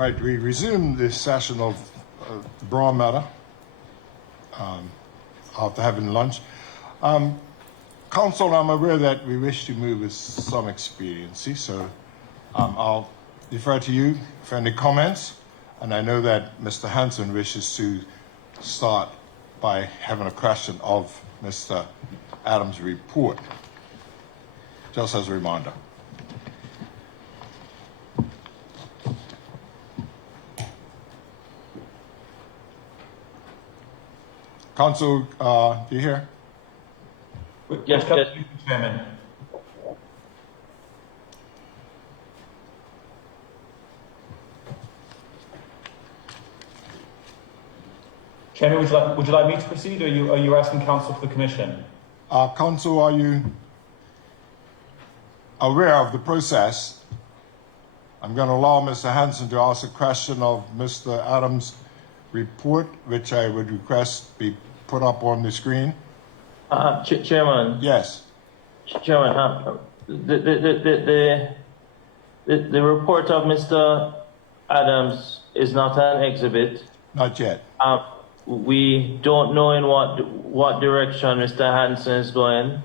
Right, we resume this session of the Brown matter after having lunch. Council, I'm aware that we wish to move with some expediency, so I'll defer to you for any comments. And I know that Mr. Hanson wishes to start by having a question of Mr. Adams' report, just as a reminder. Council, do you hear? Yes, Mr. Chairman. Chairman, would you like me to proceed, or are you asking counsel for the commission? Council, are you aware of the process? I'm going to allow Mr. Hanson to ask a question of Mr. Adams' report, which I would request be put up on the screen. Chairman. Yes. Chairman, the report of Mr. Adams is not an exhibit. Not yet. We don't know in what direction Mr. Hanson is going.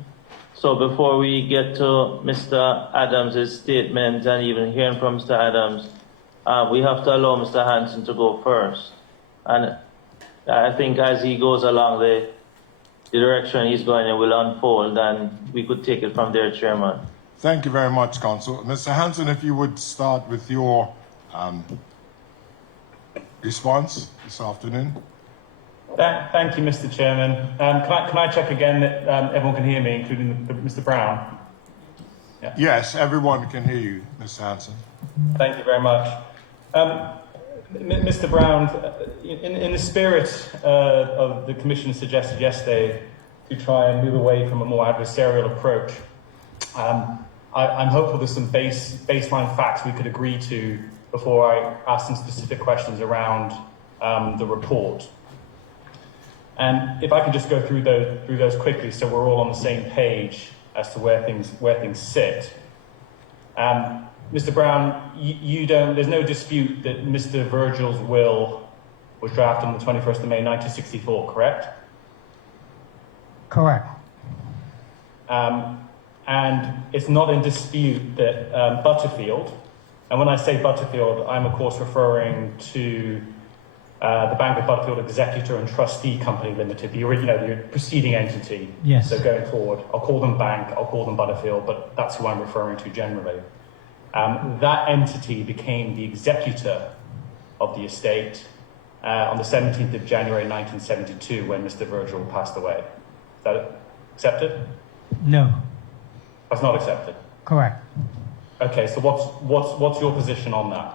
So before we get to Mr. Adams' statement and even hearing from Mr. Adams, we have to allow Mr. Hanson to go first. And I think as he goes along, the direction he's going in will unfold, and we could take it from there, Chairman. Thank you very much, Council. Mr. Hanson, if you would start with your response this afternoon. Thank you, Mr. Chairman. Can I check again that everyone can hear me, including Mr. Brown? Yeah. Yes, everyone can hear you, Mr. Hanson. Thank you very much. Mr. Brown, in the spirit of the Commission suggested yesterday to try and move away from a more adversarial approach, I'm hopeful there's some baseline facts we could agree to before I ask some specific questions around the report. And if I could just go through those quickly, so we're all on the same page as to where things sit. Mr. Brown, there's no dispute that Mr. Virgil's will was drafted on the 21st of May 1964, correct? Correct. And it's not in dispute that Butterfield, and when I say Butterfield, I'm of course referring to the Bank of Butterfield Executor and Trustee Company Limited, the preceding entity. Yes. So going forward, I'll call them Bank, I'll call them Butterfield, but that's who I'm referring to generally. That entity became the executor of the estate on the 17th of January 1972 when Mr. Virgil passed away. Is that accepted? No. That's not accepted? Correct. Okay, so what's your position on that?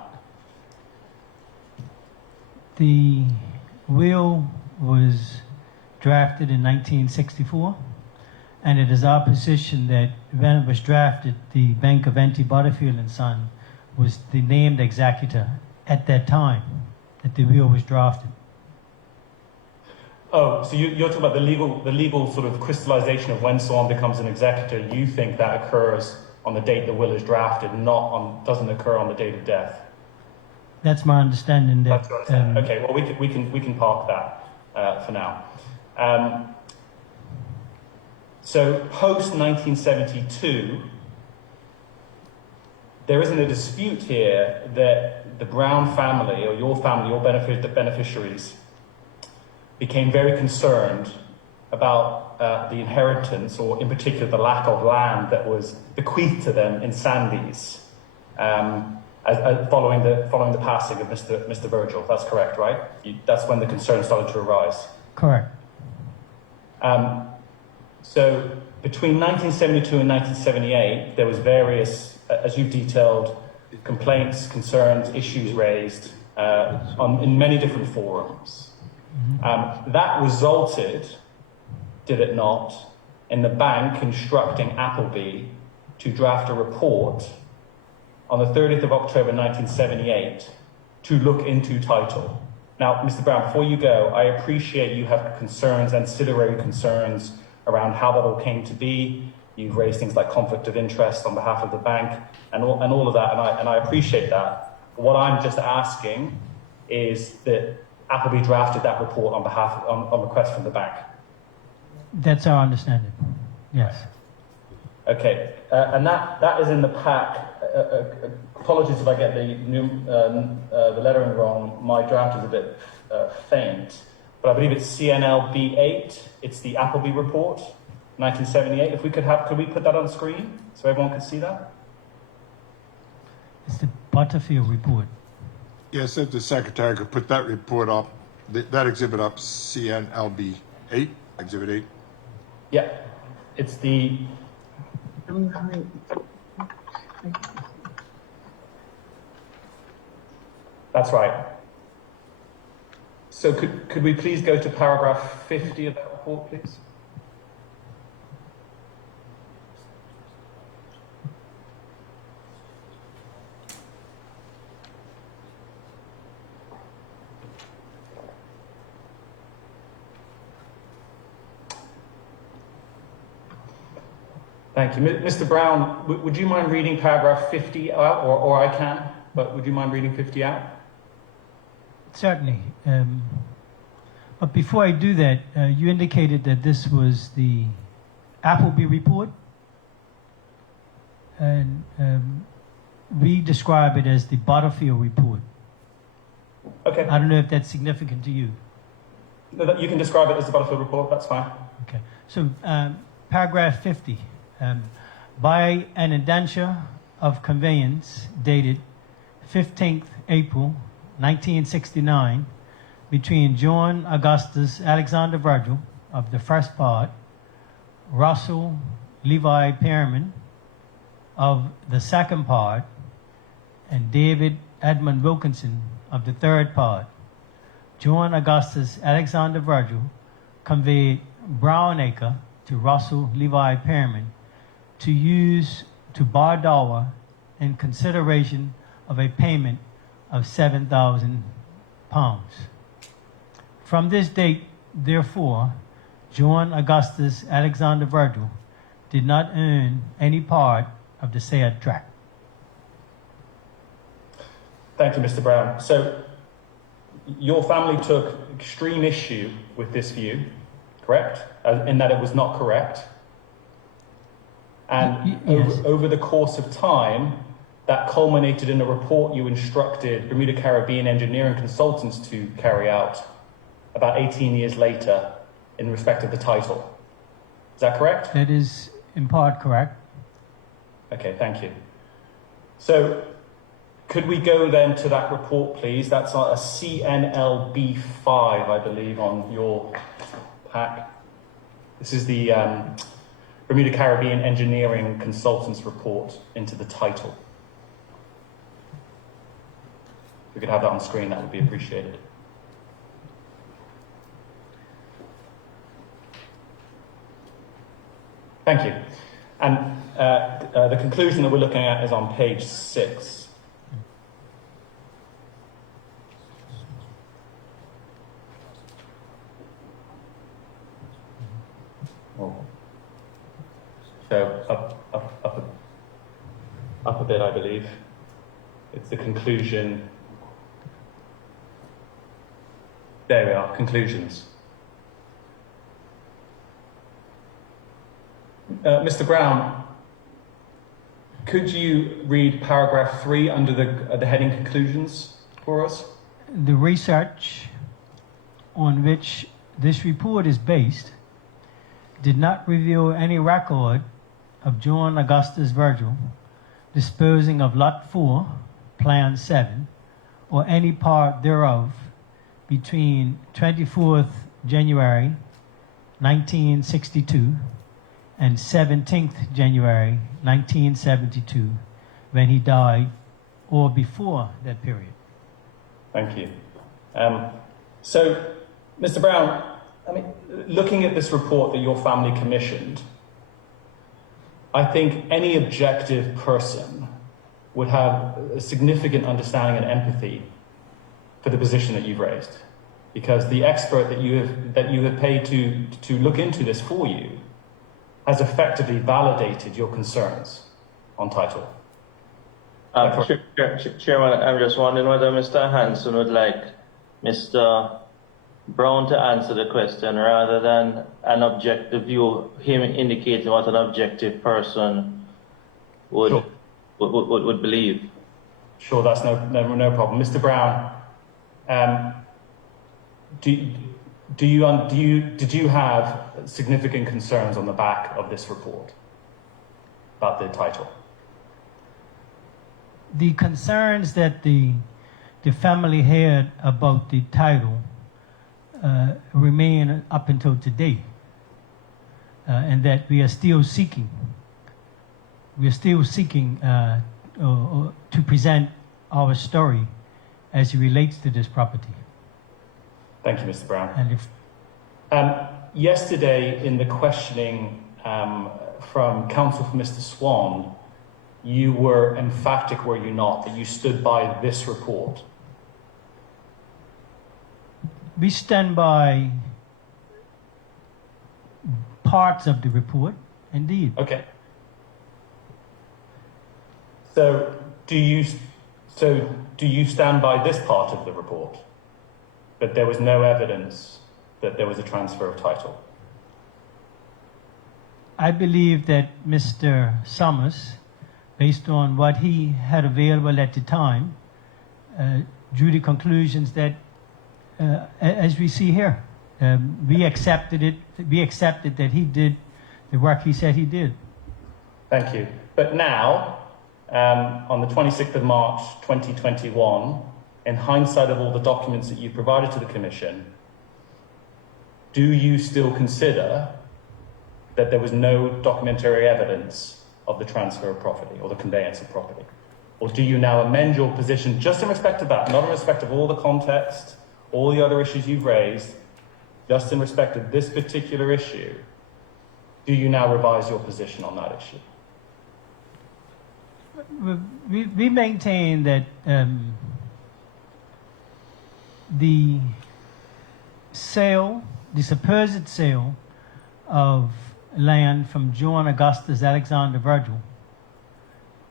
The will was drafted in 1964, and it is our position that when it was drafted, the Bank of N.T. Butterfield and Son was the named executor at that time that the will was drafted. Oh, so you're talking about the legal sort of crystallization of when someone becomes an executor. You think that occurs on the date the will is drafted, doesn't occur on the date of death. That's my understanding. That okay, well we can park that for now. So post 1972, there isn't a dispute here that the Brown family or your family, your beneficiaries, became very concerned about the inheritance, or in particular the lack of land that was bequeathed to them in Sandys, following the passing of Mr. Virgil. That's correct, right? That's when the concern started to arise. Correct. So between 1972 and 1978, there was various, as you've detailed, complaints, concerns, issues raised in many different forums. That resulted, did it not, in the bank instructing Appleby to draft a report on the 30th of October 1978 to look into title. Now, Mr. Brown, before you go, I appreciate you have concerns, ancillary concerns around how that all came to be. You've raised things like conflict of interest on behalf of the bank and all of that, and I appreciate that. What I'm just asking is that Appleby drafted that report on request from the bank. That's our understanding. Yes. Okay, and that is in the pack. Apologies if I get the lettering wrong. My draft is a bit faint, but I believe it's CNL B8. It's the Appleby report, 1978. If we could we put that on screen so everyone can see that? It's the Butterfield report. Yes, if the secretary could put that report up, that exhibit up, CNLB 8, exhibit 8. Yeah, it's the. That's right. So could we please go to paragraph 50 of that report, please? Thank you. Mr. Brown, would you mind reading paragraph 50 out, or I can, but would you mind reading 50 out? Certainly. But before I do that, you indicated that this was the Appleby report, and we describe it as the Butterfield report. Okay. I don't know if that's significant to you. No, you can describe it as the Butterfield report, that's fine. Okay. So, paragraph 50. By an indenture of conveyance dated 15th April 1969 between John Augustus Alexander Virgil of the first part, Russell Levi Perriman of the second part, and David Edmund Wilkinson of the third part, John Augustus Alexander Virgil conveyed Brownacre to Russell Levi Perriman to use to Bardawa in consideration of a payment of £7,000. From this date, therefore, John Augustus Alexander Virgil did not earn any part of the said tract. Thank you, Mr. Brown. So, your family took extreme issue with this view, correct? In that it was not correct. And Yes. over the course of time, that culminated in a report you instructed Bermuda Caribbean engineering consultants to carry out about 18 years later in respect of the title. Is that correct? That is in part correct. Okay, thank you. So, could we go then to that report, please? That's a CNLB5, I believe, on your pack. This is the Bermuda Caribbean Engineering Consultants Report into the title. If we could have that on screen, that would be appreciated. Thank you. And the conclusion that we're looking at is on page 6. So up a bit, I believe. It's the conclusion. There we are, conclusions. Mr. Brown, could you read paragraph 3 under the heading conclusions for us? The research on which this report is based did not reveal any record of John Augustus Virgil disposing of Lot 4, Plan 7, or any part thereof between 24th January 1962 and 17th January 1972 when he died, or before that period. Thank you. So, Mr. Brown, I mean, looking at this report that your family commissioned, I think any objective person would have a significant understanding and empathy for the position that you've raised, because the expert that you have paid to look into this for you has effectively validated your concerns on title. Chairman, I'm just wondering whether Mr. Hanson would like Mr. Brown to answer the question rather than an objective view, him indicating what an objective person would Sure. would believe. Sure, that's no problem. Mr. Brown, did you have significant concerns on the back of this report about the title? The concerns that the family had about the title remain up until today, and that we are still seeking. We are still seeking to present our story as it relates to this property. Thank you, Mr. Brown. And if Yesterday, in the questioning from counsel for Mr. Swan, you were emphatic, were you not, that you stood by this report? we stand by parts of the report, indeed. Okay. So do you stand by this part of the report, that there was no evidence that there was a transfer of title? I believe that Mr. Summers, based on what he had available at the time, drew the conclusions that, as we see here, we accepted it. We accepted that he did the work he said he did. Thank you. But now, on the 26th of March 2021, in hindsight of all the documents that you provided to the Commission, do you still consider that there was no documentary evidence of the transfer of property or the conveyance of property? Or do you now amend your position just in respect of that, not in respect of all the context, all the other issues you've raised, just in respect of this particular issue? Do you now revise your position on that issue? We maintain that the sale, the supposed sale of land from John Augustus Alexander Virgil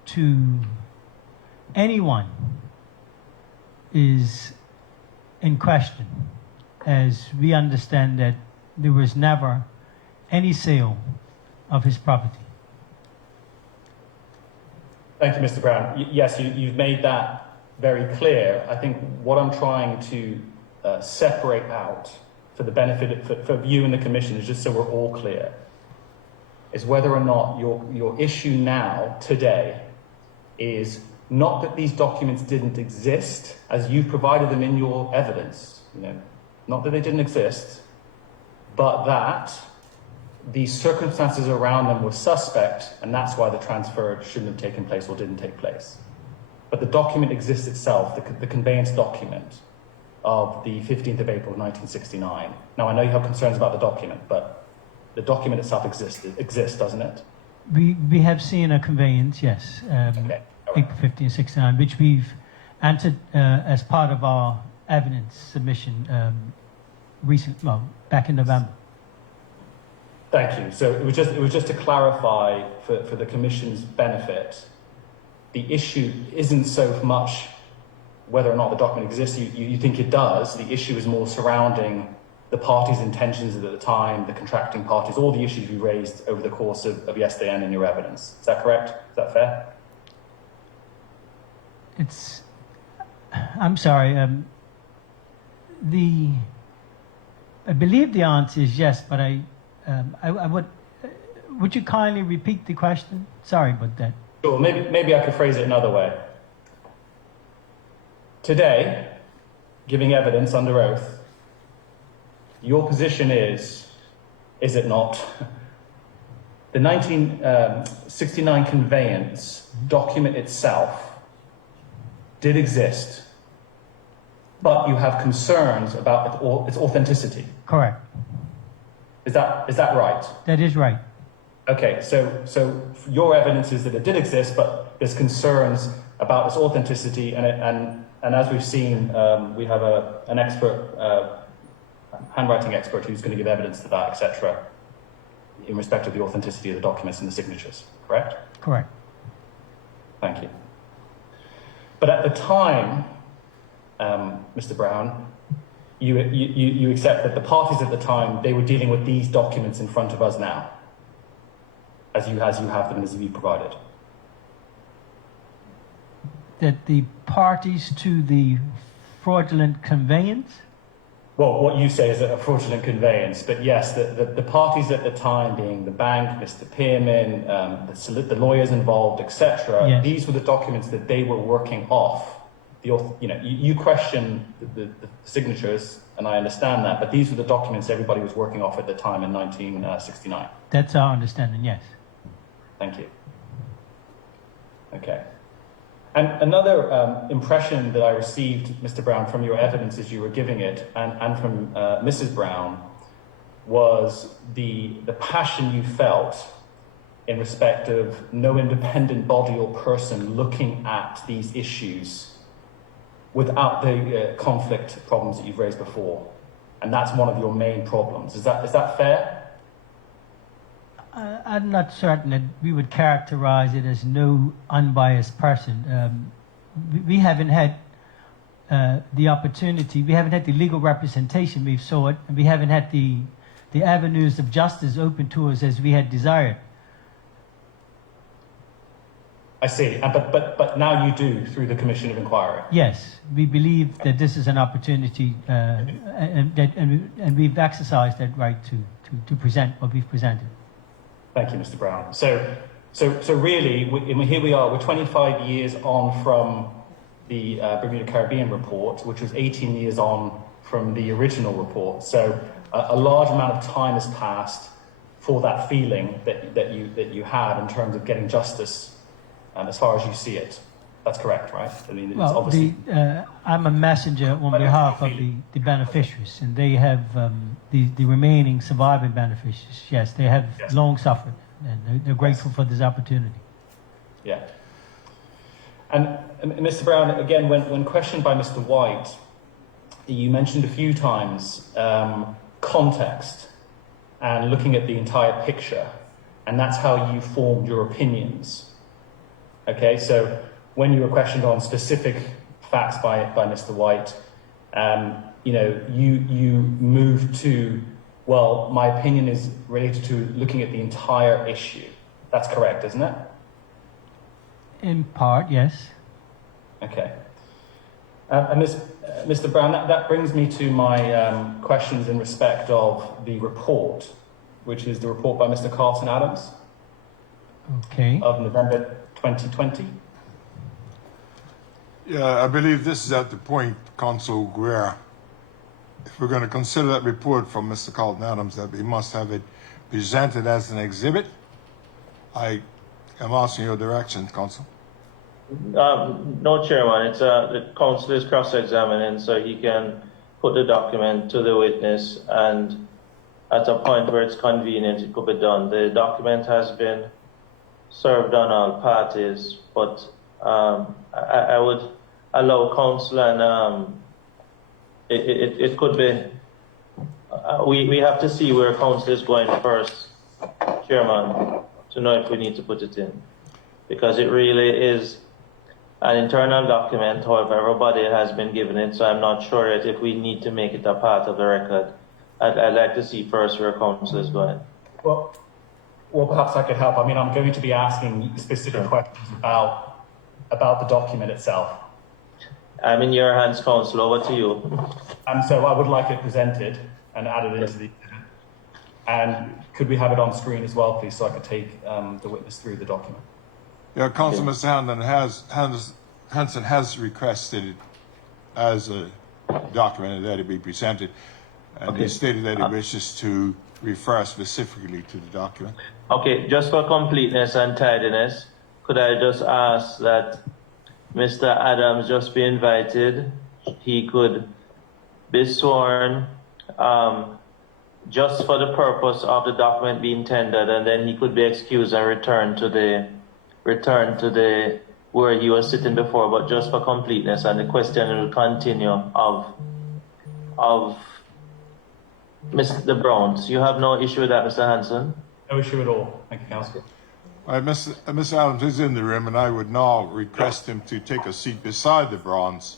to anyone is in question, as we understand that there was never any sale of his property. Thank you, Mr. Brown. Yes, you've made that very clear. I think what I'm trying to separate out for the benefit for you and the Commission is just so we're all clear, is whether or not your issue now, today, is not that these documents didn't exist as you provided them in your evidence, not that they didn't exist, but that the circumstances around them were suspect, and that's why the transfer shouldn't have taken place or didn't take place. But the document exists itself, the conveyance document of the 15th of April 1969. Now, I know you have concerns about the document, but the document itself exists, doesn't it? We have seen a conveyance, yes, Okay. April 15, 69, which we've answered as part of our evidence submission back in November. Thank you. So it was just to clarify for the Commission's benefit, the issue isn't so much whether or not the document exists. You think it does. The issue is more surrounding the parties' intentions at the time, the contracting parties, all the issues you raised over the course of yesterday and in your evidence. Is that correct? Is that fair? I'm sorry. I believe the answer is yes, but I would you kindly repeat the question? Sorry about that. Sure. Maybe I could phrase it another way. Today, giving evidence under oath, your position is it not, the 1969 conveyance document itself did exist, but you have concerns about its authenticity. Correct. Is that right? That is right. Okay, so your evidence is that it did exist, but there's concerns about its authenticity, and as we've seen, we have an expert, handwriting expert, who's going to give evidence to that, etc., in respect of the authenticity of the documents and the signatures. Correct? Correct. Thank you. But at the time, Mr. Brown, you accept that the parties at the time, they were dealing with these documents in front of us now, as you have them and as you provided. That the parties to the fraudulent conveyance? Well, what you say is a fraudulent conveyance, but yes, the parties at the time, being the bank, Mr. Pearman, the lawyers involved, etc. Yes. These were the documents that they were working off. You question the signatures, and I understand that, but these were the documents everybody was working off at the time in 1969. That's our understanding, yes. Thank you. Okay. And another impression that I received, Mr. Brown, from your evidence as you were giving it, and from Mrs. Brown, was the passion you felt in respect of no independent body or person looking at these issues without the conflict problems that you've raised before. And that's one of your main problems. Is that fair? I'm not certain that we would characterize it as no unbiased person. We haven't had the opportunity, we haven't had the legal representation we've sought, and we haven't had the avenues of justice open to us as we had desired. I see, but now you do through the Commission of Inquiry. Yes, we believe that this is an opportunity, and we've exercised that right to present what we've presented. Thank you, Mr. Brown. So really, here we are. We're 25 years on from the Bermuda Caribbean report, which was 18 years on from the original report. So a large amount of time has passed for that feeling that you had in terms of getting justice, as far as you see it. That's correct, right? I mean, it's obviously... I'm a messenger on behalf of the beneficiaries, and they have the remaining surviving beneficiaries. Yes, they have long suffered, and they're grateful for this opportunity. Yeah. And Mr. Brown, again, when questioned by Mr. White, you mentioned a few times context and looking at the entire picture, and that's how you formed your opinions. Okay, so when you were questioned on specific facts by Mr. White, you moved to, well, my opinion is related to looking at the entire issue. That's correct, isn't it? In part, yes. Okay. And Mr. Brown, that brings me to my questions in respect of the report, which is the report by Mr. Carlton Adams. Okay. Of November 2020. Yeah, I believe this is at the point, Consul where if we're going to consider that report from Mr. Carlton Adams, that we must have it presented as an exhibit. I am asking your direction, Consul. No, Chairman. It's the counsel is cross-examining, so he can put the document to the witness, and at a point where it's convenient, it could be done. The document has been served on all parties, but I would allow counsel, and it could be. We have to see where counsel is going first, Chairman, to know if we need to put it in, because it really is an internal document. However, everybody has been given it, so I'm not sure yet if we need to make it a part of the record. I'd like to see first where counsel is going. Well, perhaps I could help. I mean, I'm going to be asking specific questions about the document itself. I'm in your hands, counsel. Over to you. And so I would like it presented and added into the exhibit. And could we have it on screen as well, please, so I could take the witness through the document? Yeah, Consul, Mr. Hansen has requested it as a document that it be presented, and he stated that he wishes to refer specifically to the document. Okay, just for completeness and tidiness, could I just ask that Mr. Adams just be invited? He could be sworn just for the purpose of the document being tendered, and then he could be excused and returned to the where he was sitting before. But just for completeness, and the question will continue of Mr. Browns. You have no issue with that, Mr. Hansen? No issue at all. Thank you, Counsel. All right, Mr. Adams is in the room, and I would now request him to take a seat beside the bronze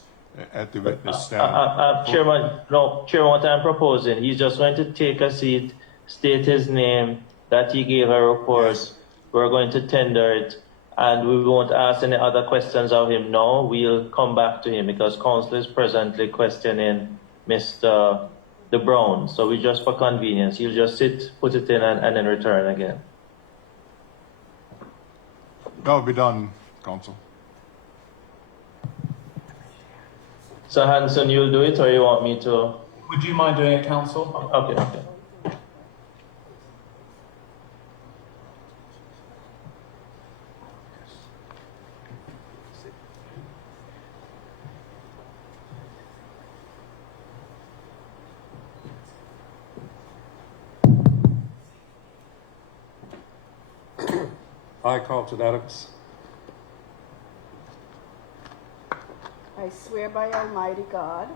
at the witness stand. Chairman, no, Chairman, what I'm proposing, he's just going to take a seat, state his name, that he gave a report. Yes. We're going to tender it, and we won't ask any other questions of him now. We'll come back to him because counsel is presently questioning Mr. De Brown. So we just, for convenience, he'll just sit, put it in, and then return again. That'll be done, counsel. So Hanson, you'll do it, or you want me to? Would you mind doing it, counsel? Okay. I, Carlton Adams, I swear by Almighty God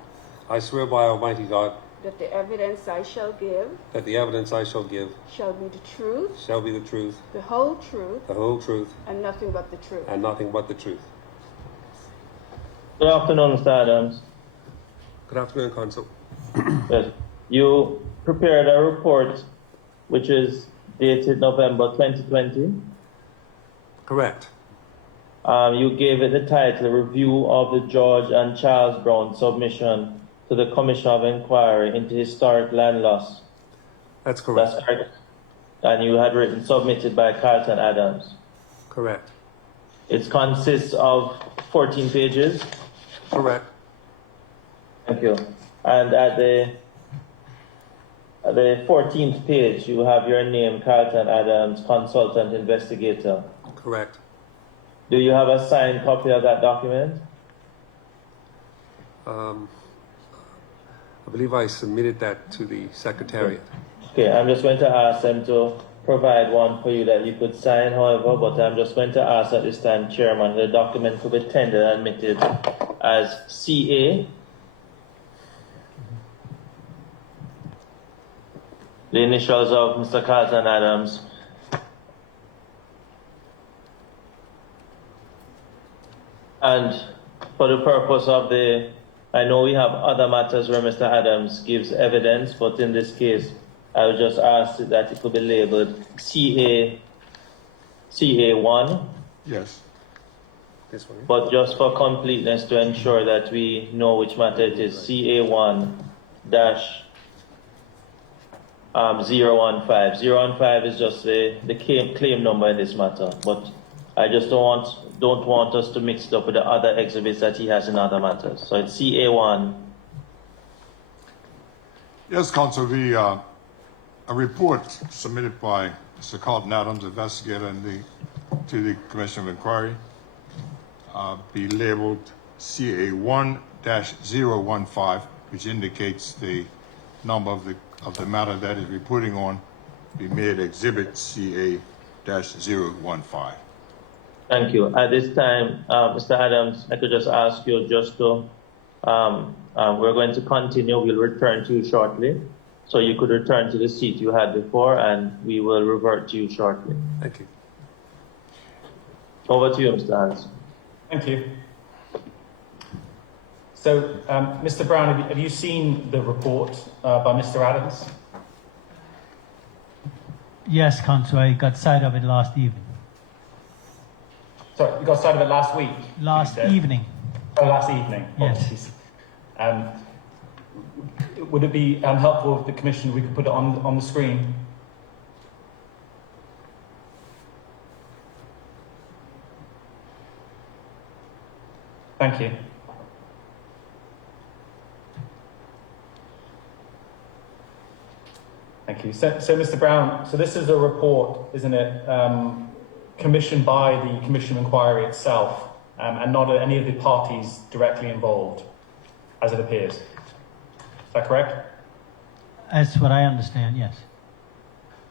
I swear by Almighty God that the evidence I shall give that the evidence I shall give shall be the truth, shall be the truth, the whole truth, the whole truth, and nothing but the truth. and nothing but the truth. Good afternoon, Mr. Adams. Good afternoon, Counsel. Yes. You prepared a report which is dated November 2020. Correct. You gave it the title, Review of the George and Charles Brown Submission to the Commission of Inquiry into Historic Land Loss. That's correct. That's correct. And you had written, submitted by Carlton Adams. Correct. It consists of 14 pages. Correct. Thank you. And at the 14th page, you have your name, Carlton Adams, Consultant Investigator. Correct. Do you have a signed copy of that document? I believe I submitted that to the Secretariat. Okay, I'm just going to ask them to provide one for you that you could sign, however, but I'm just going to ask at this time, Chairman, the document could be tendered and admitted as CA, the initials of Mr. Carlton Adams, and for the purpose of I know we have other matters where Mr. Adams gives evidence, but in this case, I would just ask that it could be labeled CA1, Yes. This one. but just for completeness to ensure that we know which matter it is, CA1 dash 015. 015 is just the claim number in this matter, but I just don't want us to mix it up with the other exhibits that he has in other matters. So it's CA1. Yes, counsel, a report submitted by Mr. Carlton Adams, investigator to the Commission of Inquiry, be labeled CA1-015, which indicates the number of the matter that is reporting on, be made exhibit CA-015. Thank you. At this time, Mr. Adams, I could just ask you just to, we're going to continue. We'll return to you shortly. So you could return to the seat you had before, and we will revert to you shortly. Thank you. Over to you, Mr. Adams. Thank you. So, Mr. Brown, have you seen the report by Mr. Adams? Yes, Counsel, I got sight of it last evening. Sorry, you got sight of it last week? Last you said? evening. Oh, last evening. Yes. Apologies. Would it be helpful if the Commission, we could put it on the screen? Thank you. Thank you. So, Mr. Brown, so this is a report, isn't it, commissioned by the Commission of Inquiry itself, and not any of the parties directly involved, as it appears. Is that correct? That's what I understand, yes.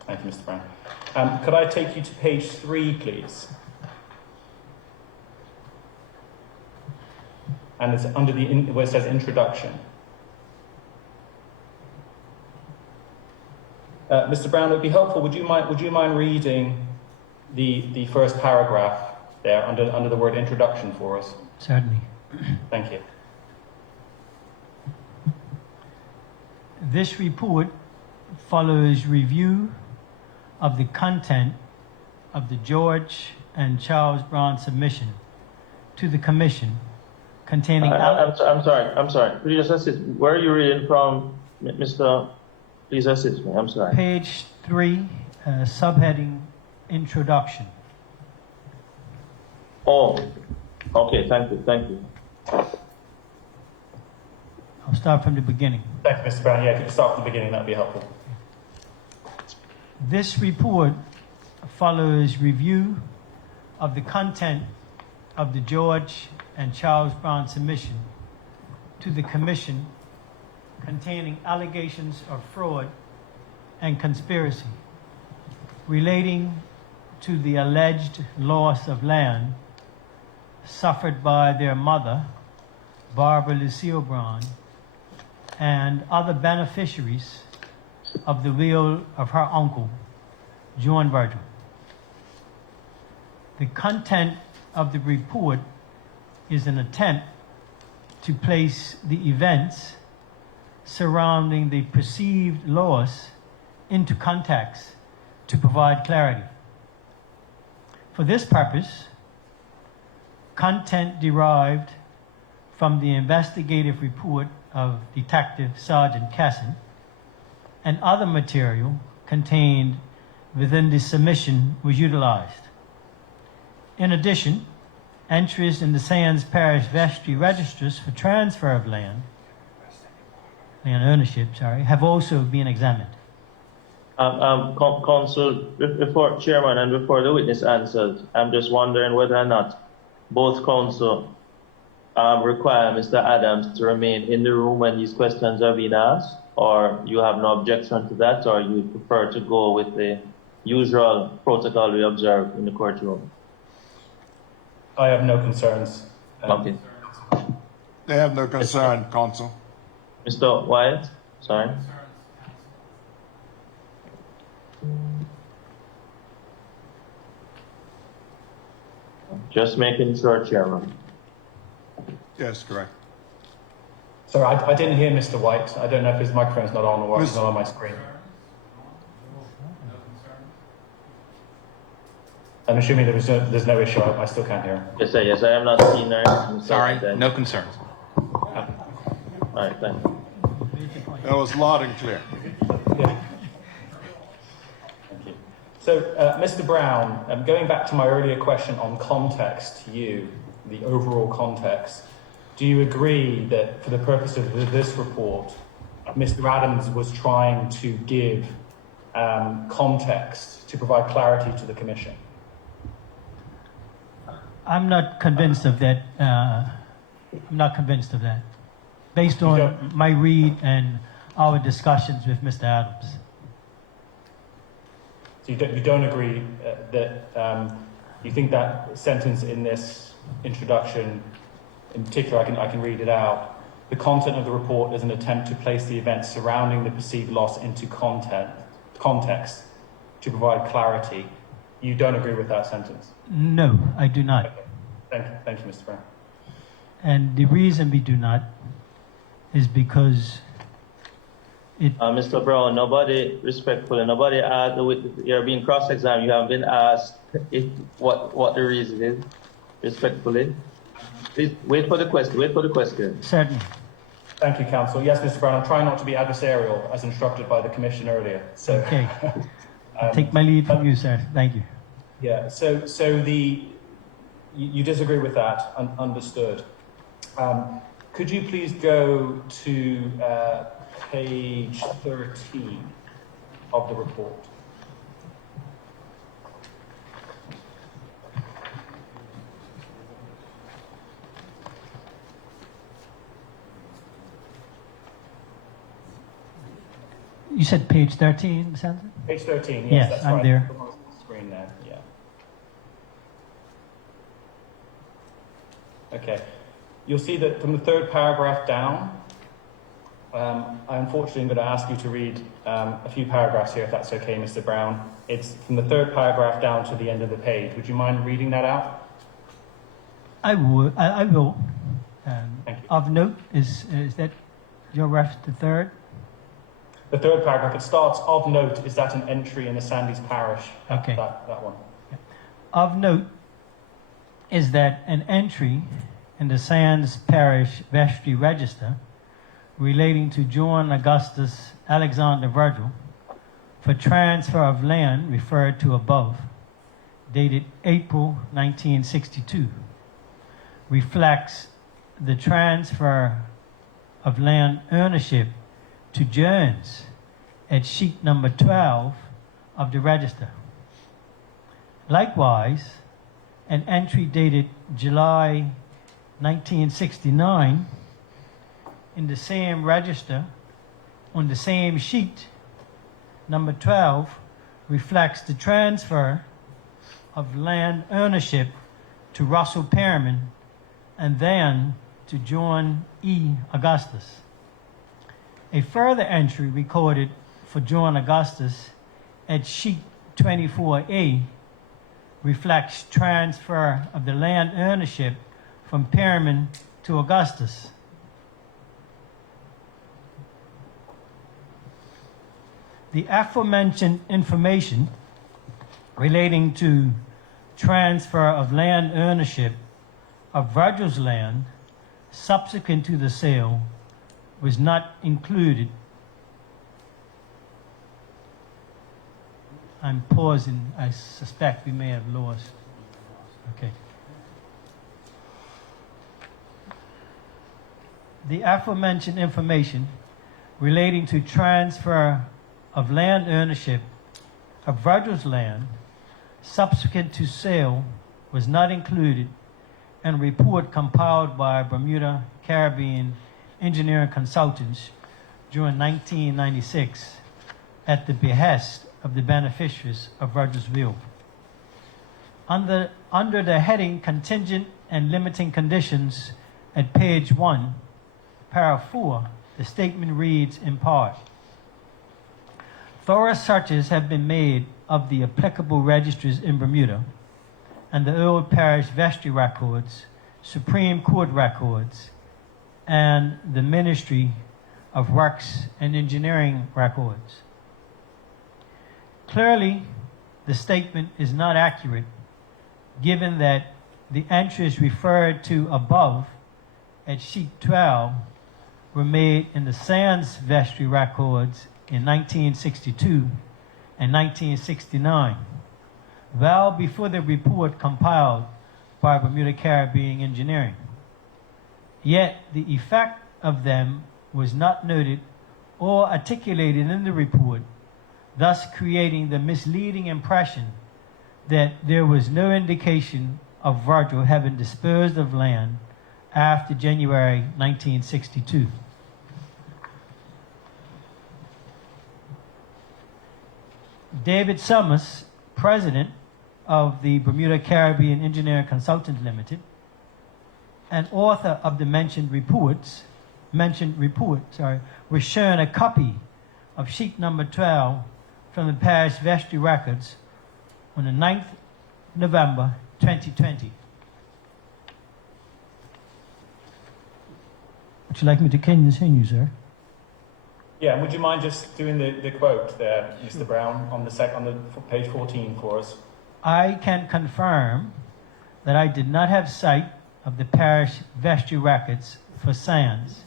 Thank you, Mr. Brown. Could I take you to page 3, please? And it's under where it says introduction. Mr. Brown, it would be helpful. Would you mind reading the first paragraph there under the word introduction for us? Certainly. Thank you. This report follows review of the content of the George and Charles Brown submission to the Commission containing... I'm sorry. Could you just assist? Where are you reading from, Mr.? Please assist me. I'm sorry. Page 3, subheading Introduction. Oh, okay. Thank you. I'll start from the beginning. Thank you, Mr. Brown. Yeah, if you could start from the beginning, that'd be helpful. This report follows review of the content of the George and Charles Brown submission to the Commission containing allegations of fraud and conspiracy relating to the alleged loss of land suffered by their mother, Barbara Lucille Brown, and other beneficiaries of the will of her uncle, John Virgil. The content of the report is an attempt to place the events surrounding the perceived loss into context to provide clarity. For this purpose, content derived from the investigative report of Detective Sergeant Casson and other material contained within the submission was utilized. In addition, entries in the Sands Parish Vestry registers for transfer of land ownership, have also been examined. Counsel, before Chairman and before the witness answers, I'm just wondering whether or not both counsel require Mr. Adams to remain in the room when these questions are being asked, or you have no objection to that, or you prefer to go with the usual protocol we observe in the courtroom? I have no concerns. Okay. They have no concern, counsel. Mr. Wyatt, sorry. Just making sure, Chairman. Yes, correct. Sorry, I didn't hear Mr. White. I don't know if his microphone's not on or it's not on my screen. I'm assuming there's no issue. I still can't hear him. Yes, I am not seeing there. Sorry, no concerns. All right, thank you. That was loud and clear. Yeah. Thank you. So, Mr. Brown, going back to my earlier question on context to you, the overall context, do you agree that for the purpose of this report, Mr. Adams was trying to give context to provide clarity to the Commission? I'm not convinced of that. Based on my read and our discussions with Mr. Adams. So you don't agree that you think that sentence in this introduction, in particular, I can read it out. The content of the report is an attempt to place the events surrounding the perceived loss into context to provide clarity. You don't agree with that sentence? No, I do not. Okay. Thank you, Mr. Brown. And the reason we do not is because Mr. Brown, nobody asked, you're being cross-examined, you haven't been asked what the reason is, respectfully. Please wait for the question. Certainly. Thank you, Counsel. Yes, Mr. Brown, I'm trying not to be adversarial as instructed by the Commission earlier. So, okay. Take my lead from you, sir. Thank you. Yeah, you disagree with that, understood. Could you please go to page 13 of the report? You said page 13, Ms. Hanson? Page 13, yes, Yes, that's I'm right. there. The one on the screen there, yeah. Okay. You'll see that from the third paragraph down, I unfortunately am going to ask you to read a few paragraphs here, if that's okay, Mr. Brown. It's from the third paragraph down to the end of the page. Would you mind reading that out? I will. Thank you. Of note, is that your reference to third? The third paragraph, it starts, of note, is that an entry in the Sandys Parish? Okay. That one. Of note is that an entry in the Sands Parish Vestry Register relating to John Augustus Alexander Virgil for transfer of land referred to above, dated April 1962, reflects the transfer of land ownership to Jones at sheet number 12 of the register. Likewise, an entry dated July 1969 in the same register on the same sheet, number 12, reflects the transfer of land ownership to Russell Perriman and then to John E. Augustus. A further entry recorded for John Augustus at sheet 24A reflects transfer of the land ownership from Perriman to Augustus. The aforementioned information relating to transfer of land ownership of Virgil's land subsequent to the sale was not included. I'm pausing. I suspect we may have lost. Okay. The aforementioned information relating to transfer of land ownership of Virgil's land subsequent to sale was not included in a report compiled by Bermuda Caribbean Engineering Consultants during 1996 at the behest of the beneficiaries of Virgil's will. Under the heading Contingent and Limiting Conditions at page 1, paragraph 4, the statement reads in part, thorough searches have been made of the applicable registries in Bermuda and the old parish vestry records, Supreme Court records, and the Ministry of Works and Engineering records. Clearly, the statement is not accurate, given that the entries referred to above at sheet 12 were made in the Sands vestry records in 1962 and 1969, well before the report compiled by Bermuda Caribbean Engineering. Yet the effect of them was not noted or articulated in the report, thus creating the misleading impression that there was no indication of Virgil having disposed of land after January 1962. David Summers, president of the Bermuda Caribbean Engineering Consultants Limited, and author of the mentioned report, was shown a copy of sheet number 12 from the parish vestry records on the 9th November 2020. Would you like me to continue, sir? Yeah, would you mind just doing the quote there, Mr. Brown, on the page 14 for us? I can confirm that I did not have sight of the parish vestry records for Sands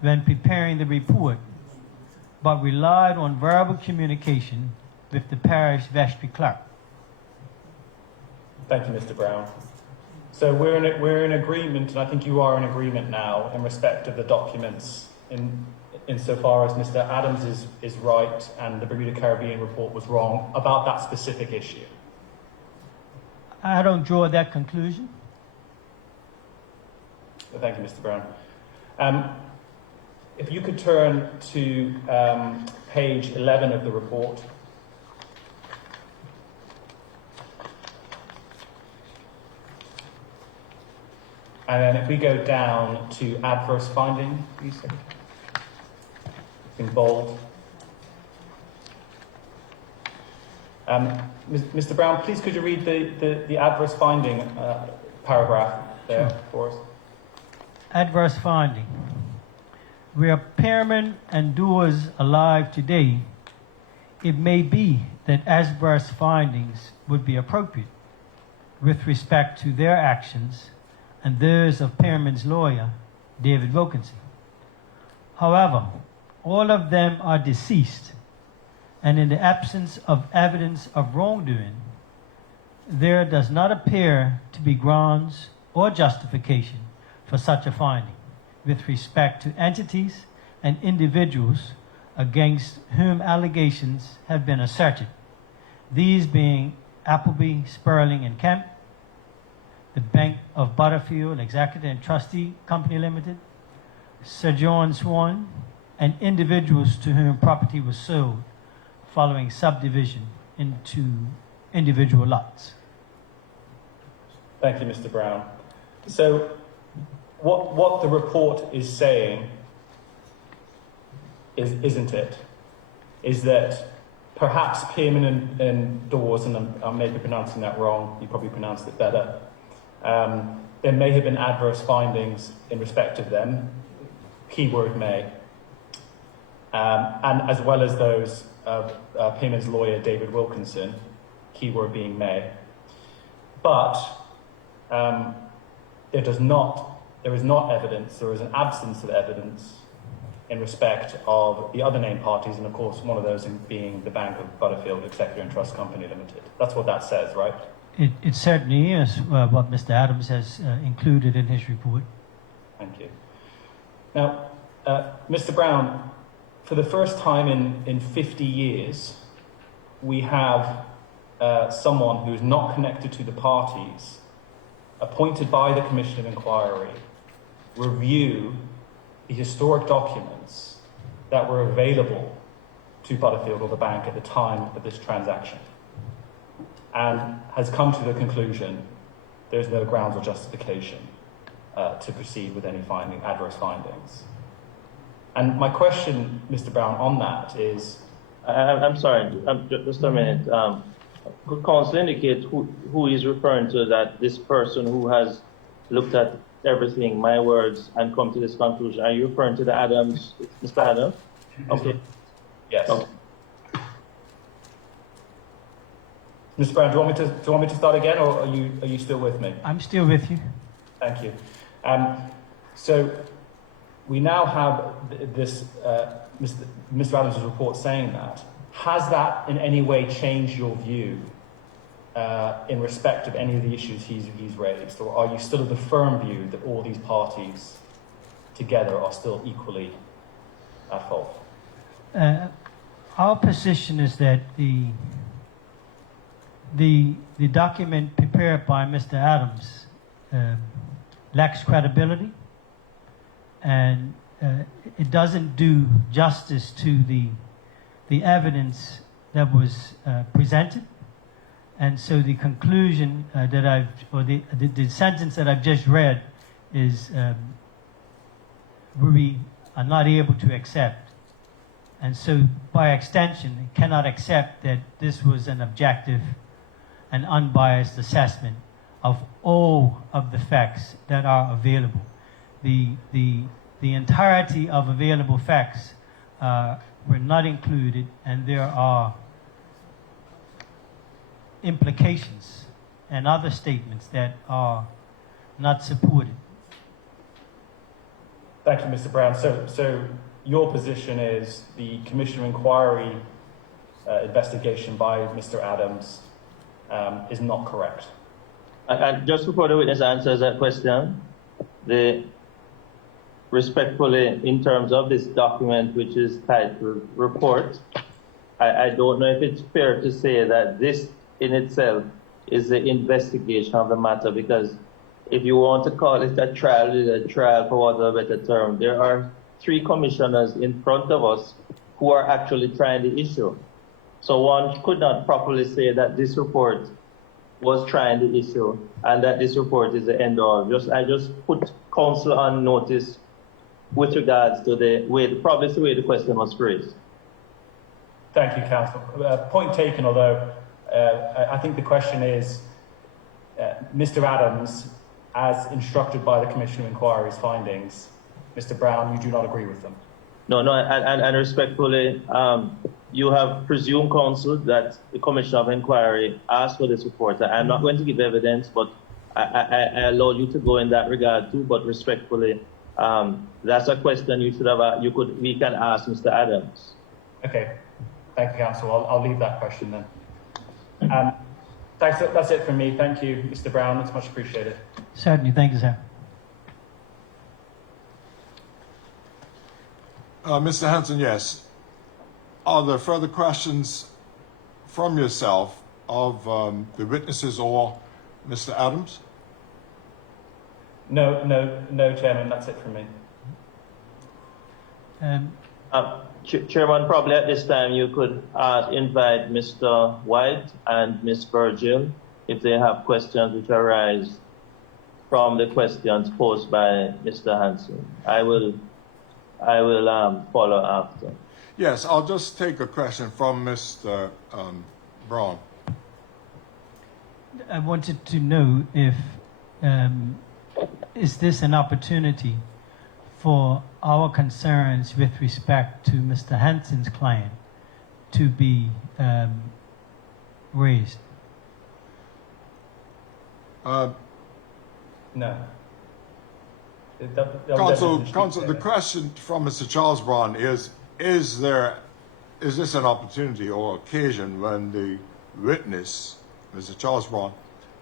when preparing the report, but relied on verbal communication with the parish vestry clerk. Thank you, Mr. Brown. So we're in agreement, and I think you are in agreement now in respect of the documents insofar as Mr. Adams is right and the Bermuda Caribbean report was wrong about that specific issue. I don't draw that conclusion. Thank you, Mr. Brown. If you could turn to page 11 of the report. And then if we go down to adverse finding, please. in bold. Mr. Brown, please could you read the adverse finding paragraph there for us? Adverse finding. Where Pearman and Doers alive today, it may be that adverse findings would be appropriate with respect to their actions and those of Pearman's lawyer, David Wilkinson. However, all of them are deceased, and in the absence of evidence of wrongdoing, there does not appear to be grounds or justification for such a finding with respect to entities and individuals against whom allegations have been asserted, these being Appleby, Sperling, and Kemp, the Bank of Butterfield Executive and Trustee Company Limited, Sir John Swan, and individuals to whom property was sold following subdivision into individual lots. Thank you, Mr. Brown. So what the report is saying isn't it? Is that perhaps Pearman and Dawes, and I may be pronouncing that wrong, you probably pronounced it better, there may have been adverse findings in respect of them, keyword may, and as well as those of Pearman's lawyer, David Wilkinson, keyword being may. But there is not evidence, there is an absence of evidence in respect of the other named parties, and of course one of those being the Bank of Butterfield Executive and Trust Company Limited. That's what that says, right? It certainly is what Mr. Adams has included in his report. Thank you. Now, Mr. Brown, for the first time in 50 years, we have someone who is not connected to the parties, appointed by the Commission of Inquiry, review the historic documents that were available to Butterfield or the bank at the time of this transaction, and has come to the conclusion there's no grounds or justification to proceed with any adverse findings. And my question, Mr. Brown, on that is... I'm sorry, just a minute. Could counsel indicate who is referring to, that this person who has looked at everything, my words, and come to this conclusion? Are you referring to the Adams, Mr. Adams? Okay. Yes. Okay. Mr. Brown, do you want me to start again, or are you still with me? I'm still with you. Thank you. So we now have this Mr. Adams' report saying that. Has that in any way changed your view in respect of any of the issues he's raised, or are you still of the firm view that all these parties together are still equally at fault? Our position is that the document prepared by Mr. Adams lacks credibility, and it doesn't do justice to the evidence that was presented. And so the conclusion the sentence that I've just read is we are not able to accept. And so by extension, cannot accept that this was an objective and unbiased assessment of all of the facts that are available. The entirety of available facts were not included, and there are implications and other statements that are not supported. Thank you, Mr. Brown. So your position is the Commission of Inquiry investigation by Mr. Adams is not correct? And just before the witness answers that question, respectfully, in terms of this document, which is titled report, I don't know if it's fair to say that this in itself is the investigation of the matter, because if you want to call it a trial, it's a trial for want of a better term. There are 3 commissioners in front of us who are actually trying the issue. So one could not properly say that this report was trying the issue and that this report is the end all. I just put counsel on notice with regards to the way the question was phrased. Thank you, Counsel. Point taken, although I think the question is, Mr. Adams, as instructed by the Commission of Inquiry's findings, Mr. Brown, you do not agree with them. No, and respectfully, you have presumed, counsel, that the Commission of Inquiry asked for this report. I'm not going to give evidence, but I allow you to go in that regard too. But respectfully, that's a question you should have. We can ask Mr. Adams. Okay. Thank you, Counsel. I'll leave that question then. Thanks. That's it from me. Thank you, Mr. Brown. That's much appreciated. Certainly. Thank you, sir. Mr. Hanson, yes. Are there further questions from yourself of the witnesses or Mr. Adams? No, Chairman. That's it from me. Chairman, probably at this time you could invite Mr. White and Ms. Virgil if they have questions which arise from the questions posed by Mr. Hanson. I will follow after. Yes, I'll just take a question from Mr. Braun. I wanted to know if is this an opportunity for our concerns with respect to Mr. Hanson's client to be raised? No. Counsel, the question from Mr. Charles Braun is this an opportunity or occasion when the witness, Mr. Charles Braun,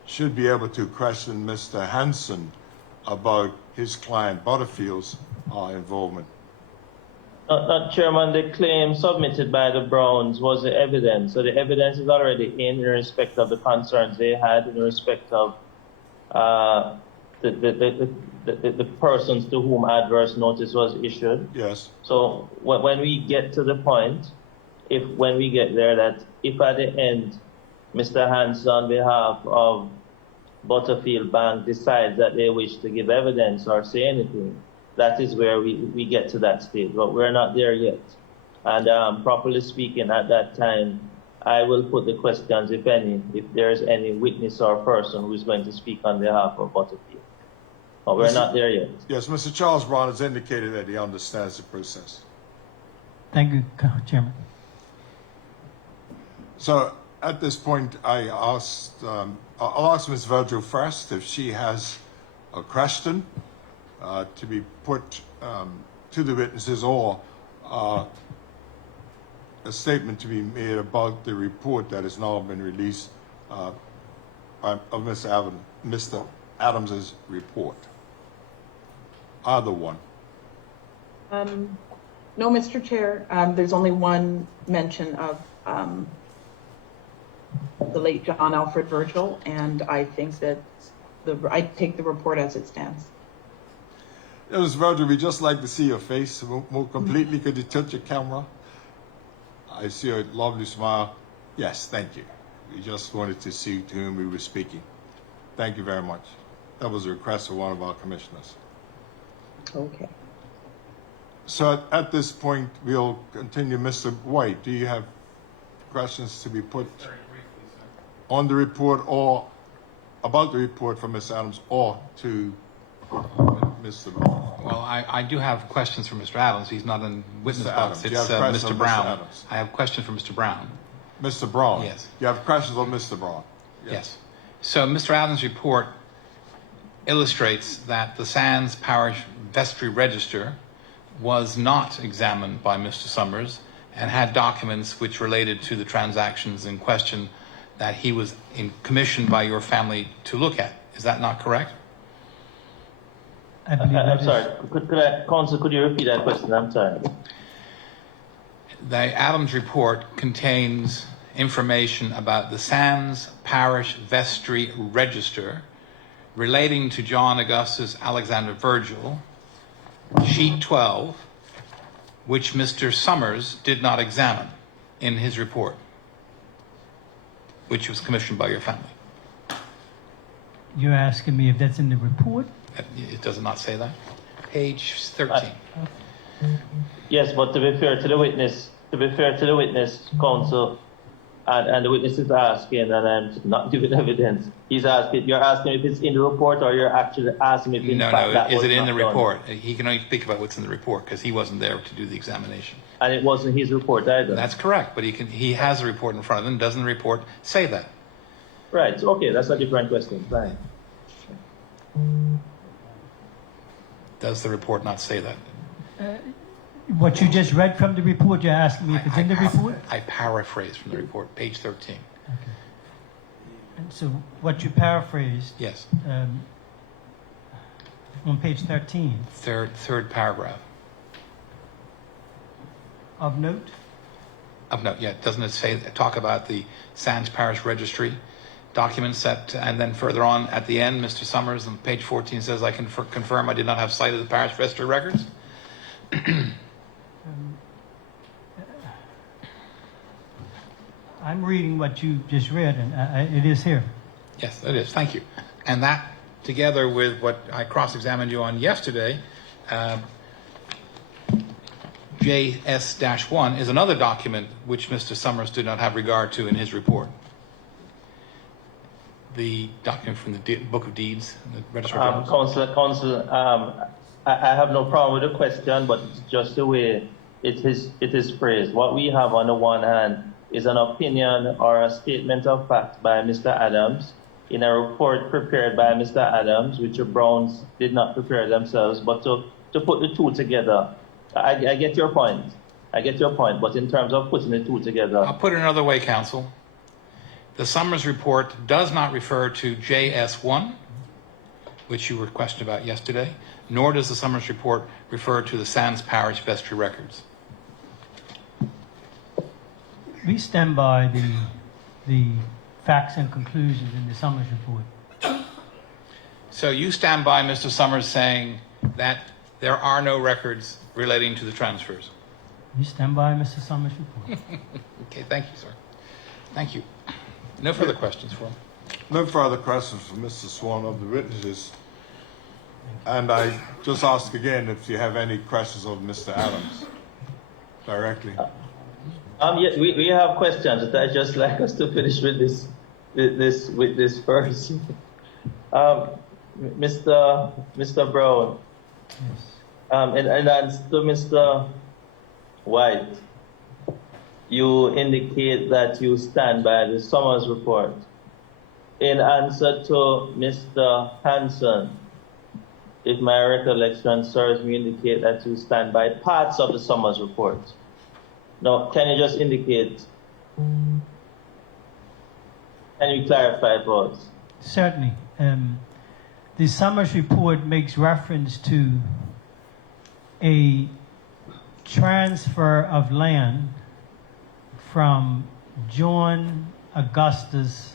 should be able to question Mr. Hanson about his client Butterfield's involvement? Chairman, the claim submitted by the Browns was the evidence. So the evidence is already in respect of the concerns they had in respect of the persons to whom adverse notice was issued. Yes. So when we get to the point, when we get there, that if at the end Mr. Hanson on behalf of Butterfield Bank decides that they wish to give evidence or say anything, that is where we get to that stage. But we're not there yet. And properly speaking, at that time, I will put the questions, if any, if there's any witness or person who's going to speak on behalf of Butterfield. But we're not there yet. Yes, Mr. Charles Braun has indicated that he understands the process. Thank you, Chairman. So at this point, I'll ask Ms. Virgil first if she has a question to be put to the witnesses or a statement to be made about the report that has now been released of Mr. Adams's report. Either one. No, Mr. Chair. There's only one mention of the late John Alfred Virgil, and I think that I take the report as it stands. Ms. Virgil, we'd just like to see your face more completely. Could you touch your camera? I see a lovely smile. Yes, thank you. We just wanted to see to whom we were speaking. Thank you very much. That was a request of one of our commissioners. Okay. So at this point, we'll continue. Mr. White, do you have questions to be put on the report or about the report from Ms. Adams or to Mr. Well, I do have questions for Mr. Adams. He's not in witness Mr. box. Adams. It's You have questions Mr. on Mr. Brown. Adams. I have questions for Mr. Brown. Mr. Braun? Yes. You have questions on Mr. Braun? Yes. So Mr. Adams' report illustrates that the Sands Parish Vestry Register was not examined by Mr. Summers and had documents which related to the transactions in question that he was commissioned by your family to look at. Is that not correct? I believe that I'm is- sorry. Counsel, could you repeat that question? I'm sorry. The Adams report contains information about the Sands Parish Vestry Register relating to John Augustus Alexander Virgil, sheet 12, which Mr. Summers did not examine in his report, which was commissioned by your family. You're asking me if that's in the report? It does not say that? page 13. Yes, but to be fair to the witness, counsel, and the witness is asking, and I'm not giving evidence. He's asking, you're asking if it's in the report, or you're actually asking if in fact that Is was it in not the done. report? He can only speak about what's in the report because he wasn't there to do the examination. And it wasn't his report either. That's correct, but he has a report in front of him. Doesn't the report say that? Right, okay, that's a different question. Fine. Does the report not say that? What you just read from the report, you're asking me if it's in the report? I paraphrase from the report, page 13. And so what you paraphrased Yes, on page 13 third paragraph. of note, Yeah, doesn't it say, talk about the Sands Parish Registry documents that, and then further on at the end, Mr. Summers on page 14 says, I can confirm I did not have sight of the parish registry records? I'm reading what you just read, and it is here. Yes, it is. Thank you. And that, together with what I cross-examined you on yesterday, JS-1 is another document which Mr. Summers did not have regard to in his report. The document from the Book of Deeds, the Register of Journals. Counsel, I have no problem with the question, but it's just the way it is phrased. What we have on the one hand is an opinion or a statement of fact by Mr. Adams in a report prepared by Mr. Adams, which the Browns did not prepare themselves, but to put the two together. I get your point. But in terms of putting the two together. I'll put it another way, counsel. The Summers report does not refer to JS1, which you were questioned about yesterday, nor does the Summers report refer to the Sands Parish Vestry records. We stand by the facts and conclusions in the Summers report. So you stand by Mr. Summers saying that there are no records relating to the transfers. We stand by Mr. Summers' report. Okay, thank you, sir. Thank you. No further questions for him. No further questions from Mr. Swan of the witnesses. And I just ask again if you have any questions of Mr. Adams directly. Yeah, we have questions, but I just like us to finish with this first. Mr. Brown, Yes. and answer to Mr. White, you indicate that you stand by the Summers report. In answer to Mr. Hanson, if my recollection serves me, indicate that you stand by parts of the Summers report. Now, can you just indicate, can you clarify for us? Certainly. The Summers report makes reference to a transfer of land from John Augustus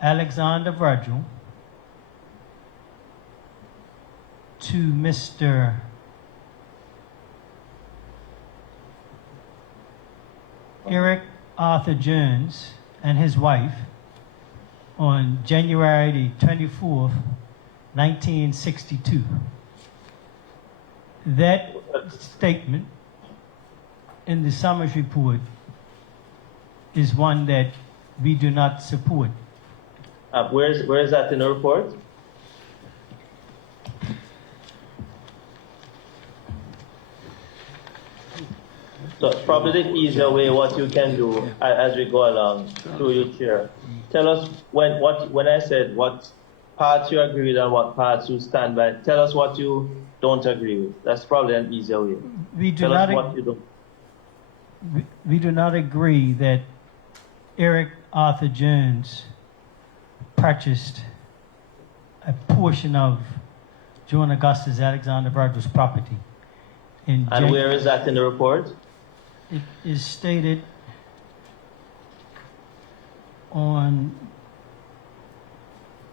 Alexander Virgil to Mr. Eric Arthur Jones and his wife on January the 24th, 1962. That statement in the Summers report is one that we do not support. Where is that in the report? So probably the easier way, what you can do as we go along through your chair. Tell us when I said what parts you agree with and what parts you stand by. Tell us what you don't agree with. That's probably an easier way. We do Tell not. us what you don't. We do not agree that Eric Arthur Jones purchased a portion of John Augustus Alexander Virgil's property. And where is that in the report? It is stated on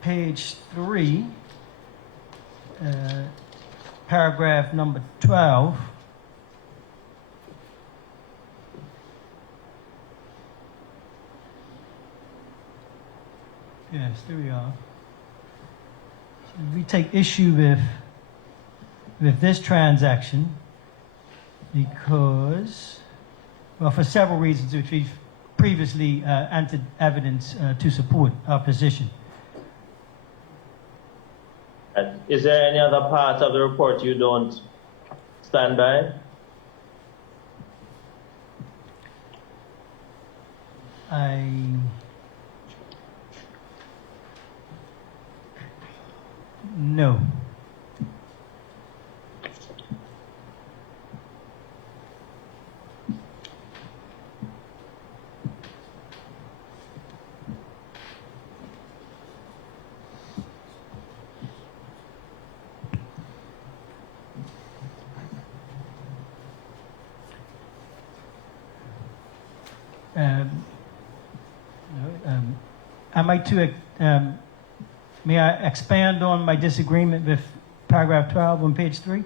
page 3, paragraph number 12. Yes, there we are. We take issue with with this transaction because, well, for several reasons which we've previously entered evidence to support our position. Is there any other part of the report you don't stand by? No. Am I to, may I expand on my disagreement with paragraph 12 on page 3?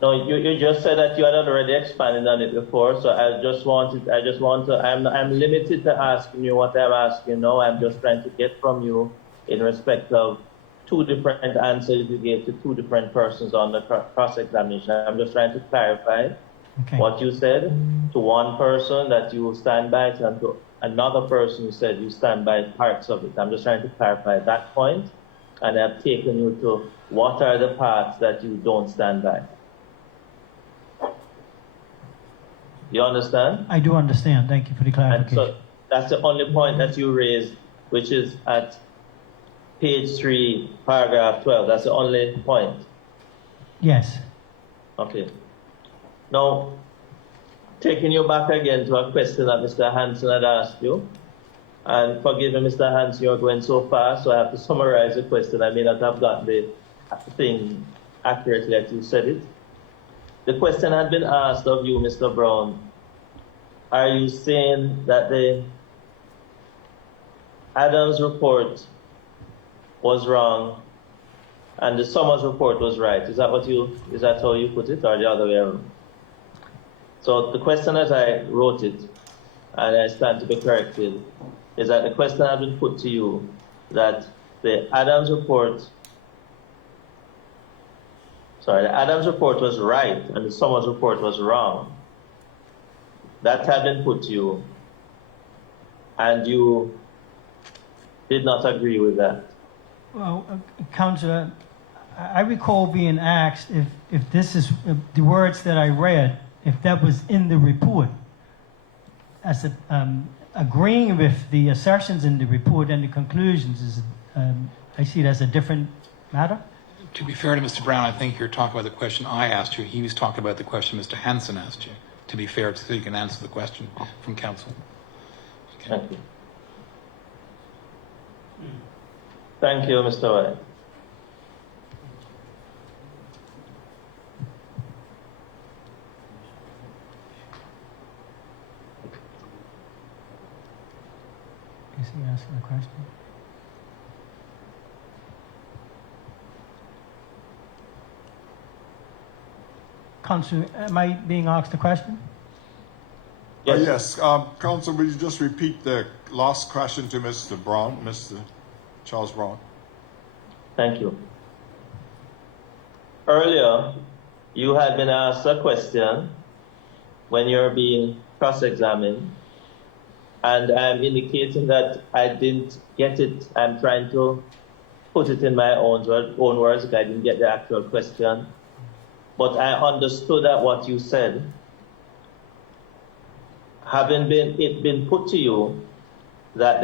No, you just said that you had already expanded on it before, so I'm limited to asking you what I'm asking now. I'm just trying to get from you in respect of two different answers you gave to two different persons on the cross-examination. I'm just trying to clarify what you said to one person that you stand by and to another person who said you stand by parts of it. I'm just trying to clarify that point, and I've taken you to what are the parts that you don't stand by. You understand? I do understand. Thank you for the And clarification. so that's the only point that you raised, which is at page 3, paragraph 12. That's the only point. Yes. Okay. Now, taking you back again to a question that Mr. Hanson had asked you, and forgive me, Mr. Hanson, you're going so fast, so I have to summarize the question. I may not have got the thing accurately as you said it. The question had been asked of you, Mr. Brown. Are you saying that the Adams report was wrong and the Summers report was right? Is that how you put it, or the other way around? So the question as I wrote it, and I stand to be corrected, is that the question had been put to you that the Adams report was right and the Summers report was wrong. That had been put to you, and you did not agree with that. Well, Counselor, I recall being asked if this is the words that I read, if that was in the report, as agreeing with the assertions in the report and the conclusions is, I see it as a different matter. To be fair to Mr. Brown, I think you're talking about the question I asked you. He was talking about the question Mr. Hanson asked you. To be fair, so you can answer the question from counsel. Okay. Thank you. Thank you, Mr. White. Is he asking a question? Counsel, am I being asked a question? Yes. Counsel, will you just repeat the last question to Mr. Brown, Mr. Charles Brown? Thank you. Earlier, you had been asked a question when you're being cross-examined, and I'm indicating that I didn't get it. I'm trying to put it in my own words, I didn't get the actual question. But I understood that what you said, having been put to you, that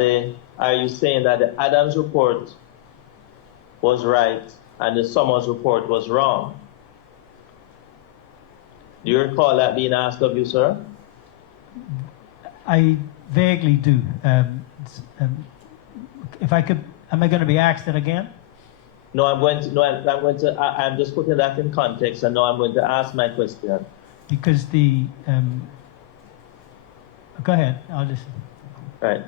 are you saying that the Adams report was right and the Summers report was wrong? Do you recall that being asked of you, sir? I vaguely do. If I could, am I going to be asked that again? No, I'm just putting that in context, and now I'm going to ask my question. Because go ahead, I'll listen. Right.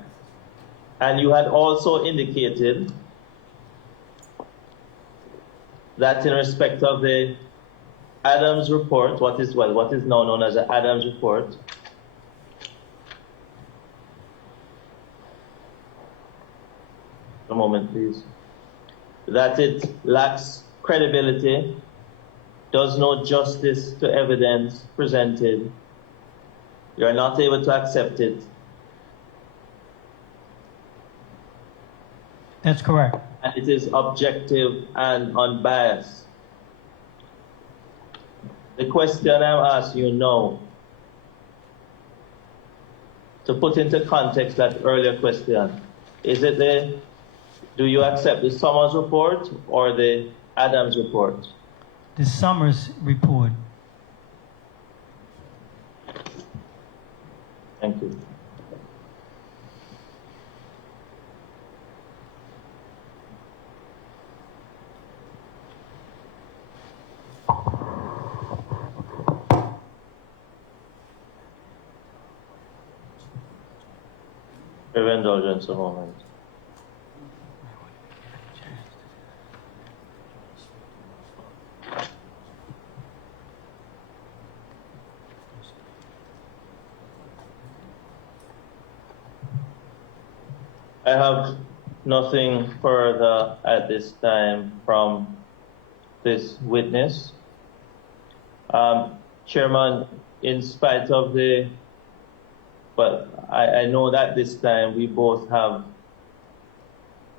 And you had also indicated that in respect of the Adams report, what is now known as the Adams report, a moment please, that it lacks credibility does no justice to evidence presented, you are not able to accept it. That's correct. And it is objective and unbiased. The question I'm asking you now, to put into context that earlier question, do you accept the Summers report or the Adams report? The Summers report. Thank you. Your indulgence a moment. I have nothing further at this time from this witness. Chairman, in spite of the, but I know that this time we both have,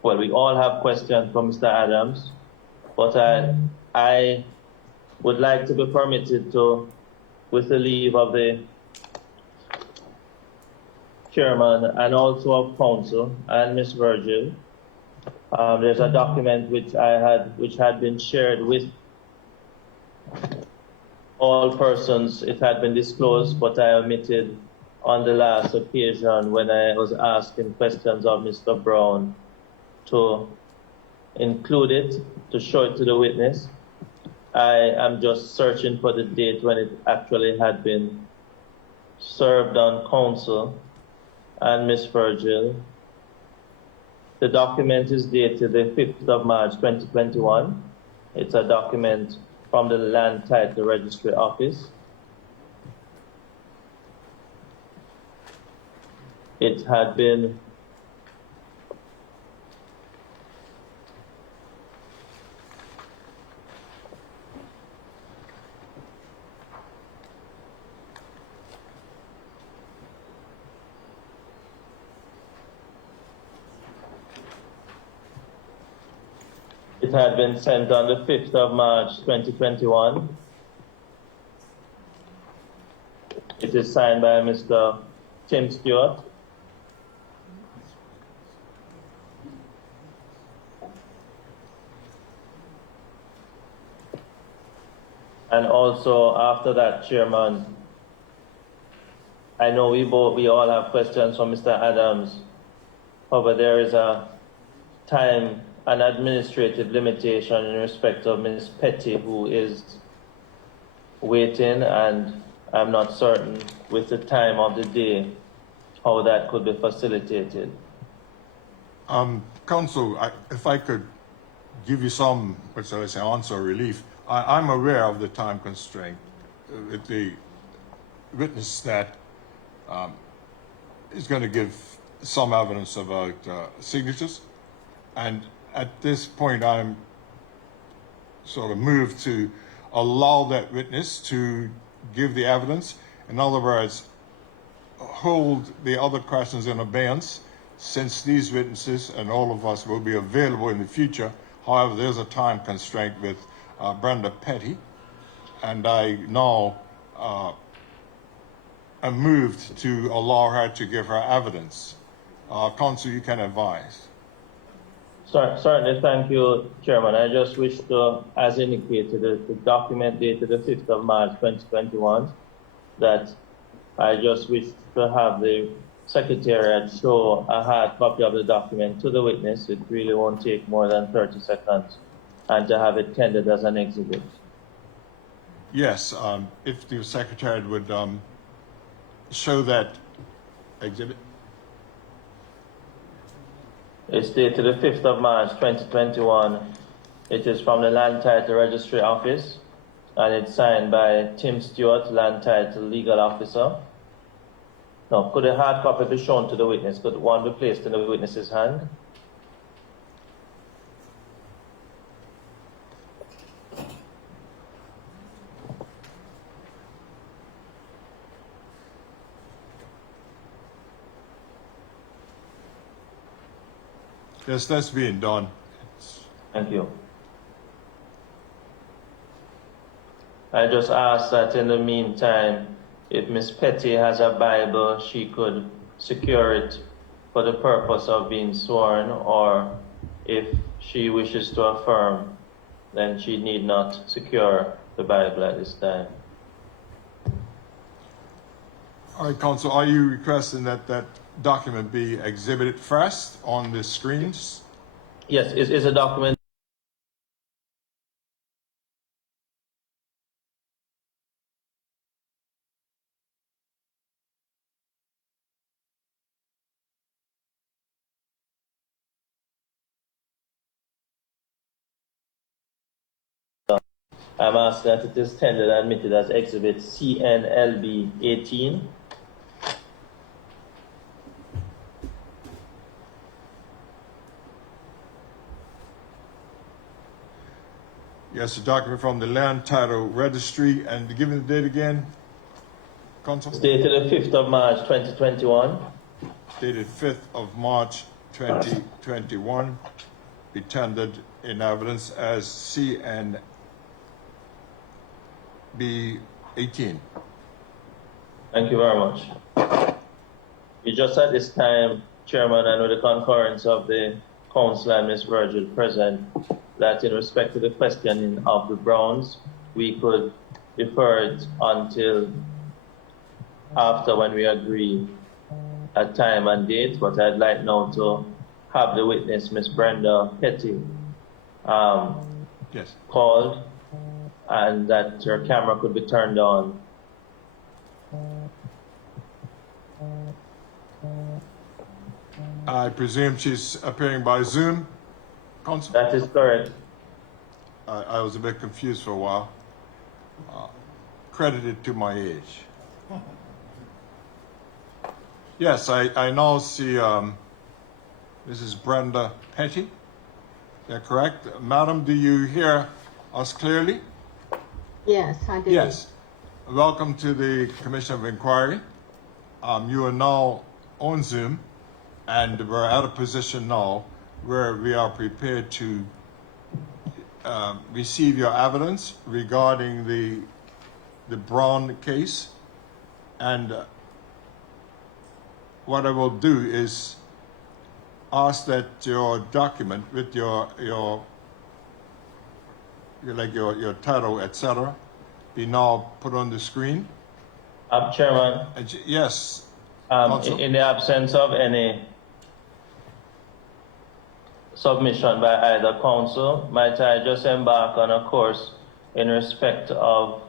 well, we all have questions from Mr. Adams, but I would like to be permitted to, with the leave of the Chairman and also of counsel and Ms. Virgil, there's a document which had been shared with all persons. It had been disclosed, but I omitted on the last occasion when I was asking questions of Mr. Brown to include it, to show it to the witness. I am just searching for the date when it actually had been served on counsel and Ms. Virgil. The document is dated the 5th of March 2021. It's a document from the Land Title Registry Office. It had been sent on the 5th of March 2021. It is signed by Mr. Tim Stewart. And also after that, Chairman, I know we all have questions from Mr. Adams. However, there is a time, an administrative limitation in respect of Ms. Petty, who is waiting, and I'm not certain with the time of the day how that could be facilitated. Counsel, if I could give you some, what shall I say, answer or relief. I'm aware of the time constraint with the witness that is going to give some evidence about signatures. And at this point, I'm sort of moved to allow that witness to give the evidence. In other words, hold the other questions in abeyance, since these witnesses and all of us will be available in the future. However, there's a time constraint with Brenda Petty, and I now am moved to allow her to give her evidence. Counsel, you can advise. Certainly, thank you, Chairman. I just wish to, as indicated, the document dated the 5th of March 2021, that I just wish to have the Secretariat show a hard copy of the document to the witness. It really won't take more than 30 seconds, and to have it tendered as an exhibit. Yes, if the Secretariat would show that exhibit. It's dated the 5th of March 2021. It is from the Land Title Registry Office, and it's signed by Tim Stewart, Land Title Legal Officer. Now, could a hard copy be shown to the witness? Could one be placed in the witness's hand? Yes, that's being done. Thank you. I just ask that in the meantime, if Miss Petty has a Bible, she could secure it for the purpose of being sworn, or if she wishes to affirm, then she need not secure the Bible at this time. All right, Counsel, are you requesting that that document be exhibited first on the screens? Yes, is a document. I'm asking that it is tendered and admitted as Exhibit CNLB 18. Yes, a document from the Land Title Registry, and given the date again, Counsel? Dated the 5th of March 2021. Dated 5th of March 2021, be tendered in evidence as CNB 18. Thank you very much. We just at this time, Chairman, and with the concurrence of the Council and Ms. Virgil present, that in respect to the questioning of the Browns, we could defer it until after when we agree a time and date, but I'd like now to have the witness, Ms. Brenda Petty, Yes. called, and that her camera could be turned on. I presume she's appearing by Zoom, Counsel? That is correct. I was a bit confused for a while. Credited to my age. Yes, I now see Mrs. Brenda Petty. Is that correct? Madam, do you hear us clearly? Yes, I do. Yes. Welcome to the Commission of Inquiry. You are now on Zoom, and we're at a position now where we are prepared to receive your evidence regarding the Brown case. And what I will do is ask that your document with your title, etc., be now put on the screen. Chairman, Yes. in the absence of any submission by either counsel, might I just embark on a course in respect of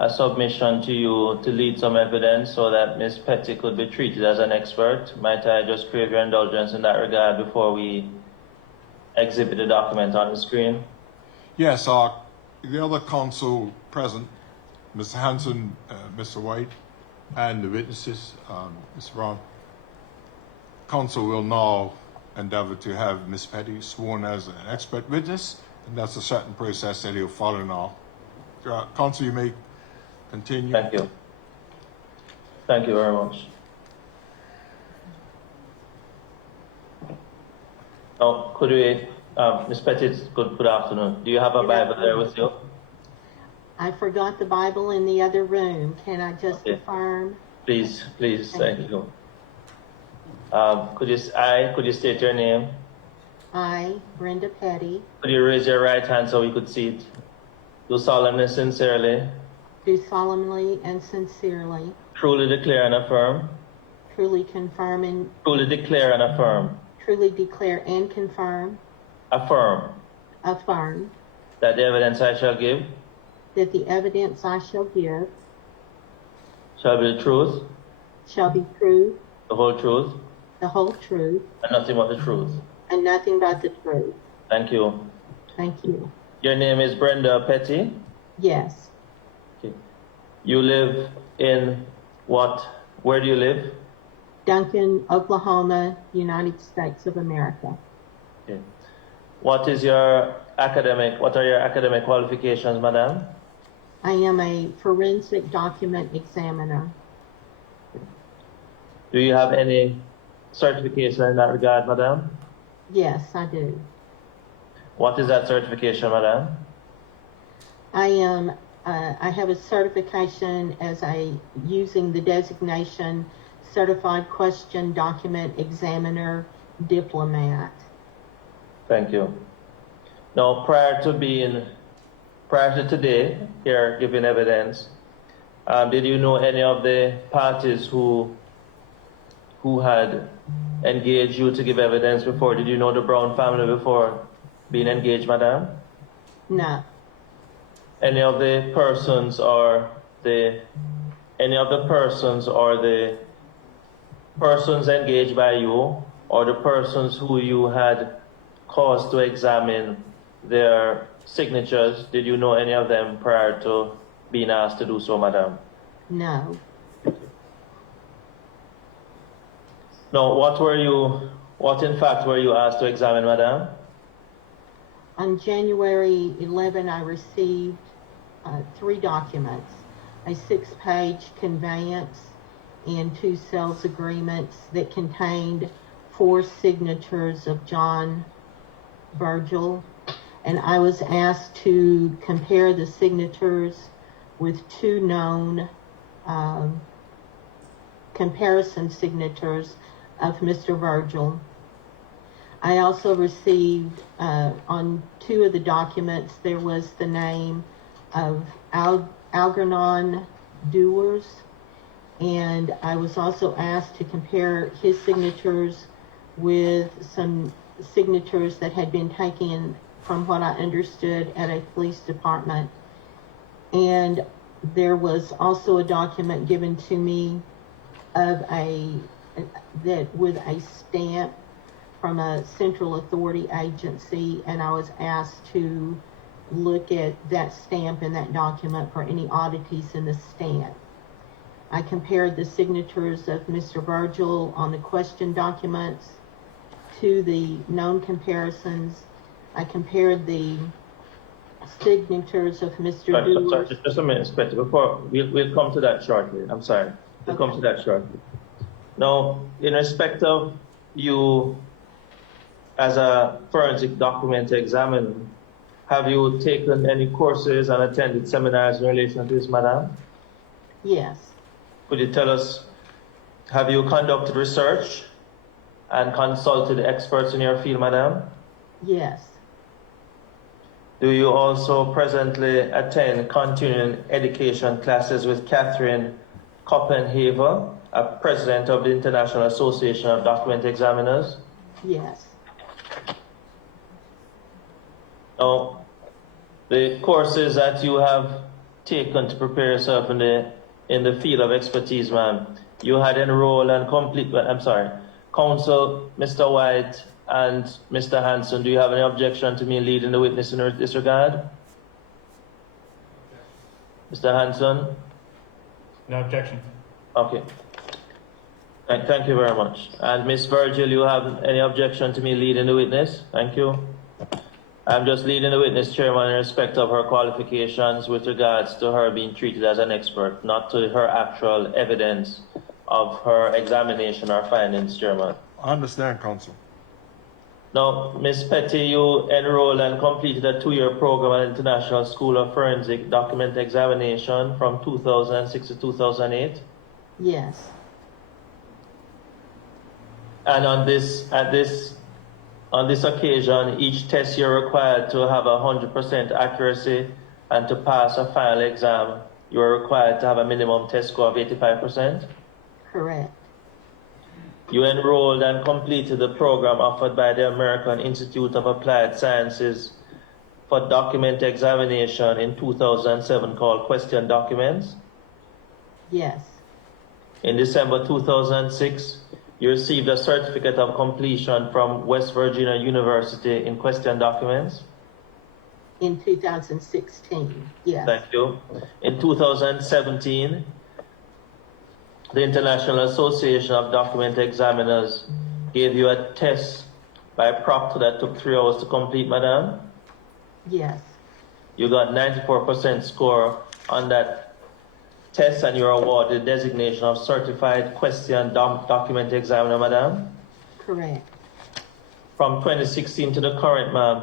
a submission to you to lead some evidence so that Ms. Petty could be treated as an expert? Might I just crave your indulgence in that regard before we exhibit the document on the screen? Yes, the other counsel present, Mr. Hanson, Mr. White, and the witnesses, Mr. Brown, counsel will now endeavor to have Ms. Petty sworn as an expert witness, and that's a certain process that he'll follow now. Counsel, you may continue. Thank you. Thank you very much. Now, could we, Ms. Petty, good afternoon. Do you have a Bible there with you? I forgot the Bible in the other room. Can I just Okay. affirm? Please, thank you. Could you state your name? I, Brenda Petty, Could you raise your right hand so we could see it? Do solemnly, sincerely, do solemnly and sincerely, truly declare and affirm, truly confirm and truly declare and affirm, truly declare and confirm, affirm affirm that the evidence I shall give that the evidence I shall give shall be the truth, shall be true, the whole truth, the whole truth, and nothing but the truth. and nothing but the truth. Thank you. Thank you. Your name is Brenda Petty. Yes, Okay. You live in what? Where do you live? Duncan, Oklahoma, United States of America. Okay. What are your academic qualifications, madam? I am a forensic document examiner. Do you have any certification in that regard, madam? Yes, I do. What is that certification, madam? I have a certification as using the designation Certified Question Document Examiner Diplomat. Thank you. Now, prior to today, here giving evidence, did you know any of the parties who had engaged you to give evidence before? Did you know the Brown family before being engaged, madam? No, Any of the persons or the persons engaged by you, or the persons who you had caused to examine their signatures, did you know any of them prior to being asked to do so, madam? no. Now, what in fact were you asked to examine, madam? On January 11, I received 3 documents, a 6-page conveyance and 2 sales agreements that contained 4 signatures of John Virgil, and I was asked to compare the signatures with 2 known comparison signatures of Mr. Virgil. I also received, on 2 of the documents, there was the name of Algernon Dewars, and I was also asked to compare his signatures with some signatures that had been taken, from what I understood, at a police department. And there was also a document given to me with a stamp from a central authority agency, and I was asked to look at that stamp and that document for any oddities in the stamp. I compared the signatures of Mr. Virgil on the question documents to the known comparisons. I compared the signatures of Mr. Dewars. Sorry, just a minute, Inspector. Before we'll come to that shortly. I'm sorry. We'll come to that shortly. Now, in respect of you as a forensic document examiner, have you taken any courses and attended seminars in relation to this, madam? Yes, Could you tell us, have you conducted research and consulted experts in your field, madam? yes, Do you also presently attend continuing education classes with Catherine Koppenhaver, a president of the International Association of Document Examiners? yes, Now, the courses that you have taken to prepare yourself in the field of expertise, ma'am, you had enrolled and complete. I'm sorry, Counsel, Mr. White and Mr. Hanson. Do you have any objection to me leading the witness in this regard? Mr. Hanson? No objection. Okay. Thank you very much. And Ms. Virgil, you have any objection to me leading the witness? Thank you. I'm just leading the witness, Chairman, in respect of her qualifications with regards to her being treated as an expert, not to her actual evidence of her examination or findings, Chairman. I understand, Counsel. Now, Ms. Petty, you enrolled and completed a 2-year program at International School of Forensic Document Examination from 2006 to 2008. yes, And on this occasion, each test you're required to have 100% accuracy, and to pass a final exam, you're required to have a minimum test score of 85%. correct, You enrolled and completed the program offered by the American Institute of Applied Sciences for document examination in 2007 called Question Documents. yes, In December 2006, you received a certificate of completion from West Virginia University in Question Documents. in 2016, yes, Thank you. In 2017, the International Association of Document Examiners gave you a test by proctor that took 3 hours to complete, madam. yes, You got 94% score on that test, and you're awarded designation of Certified Question Document Examiner, madam. correct, from 2016 to the current, ma'am,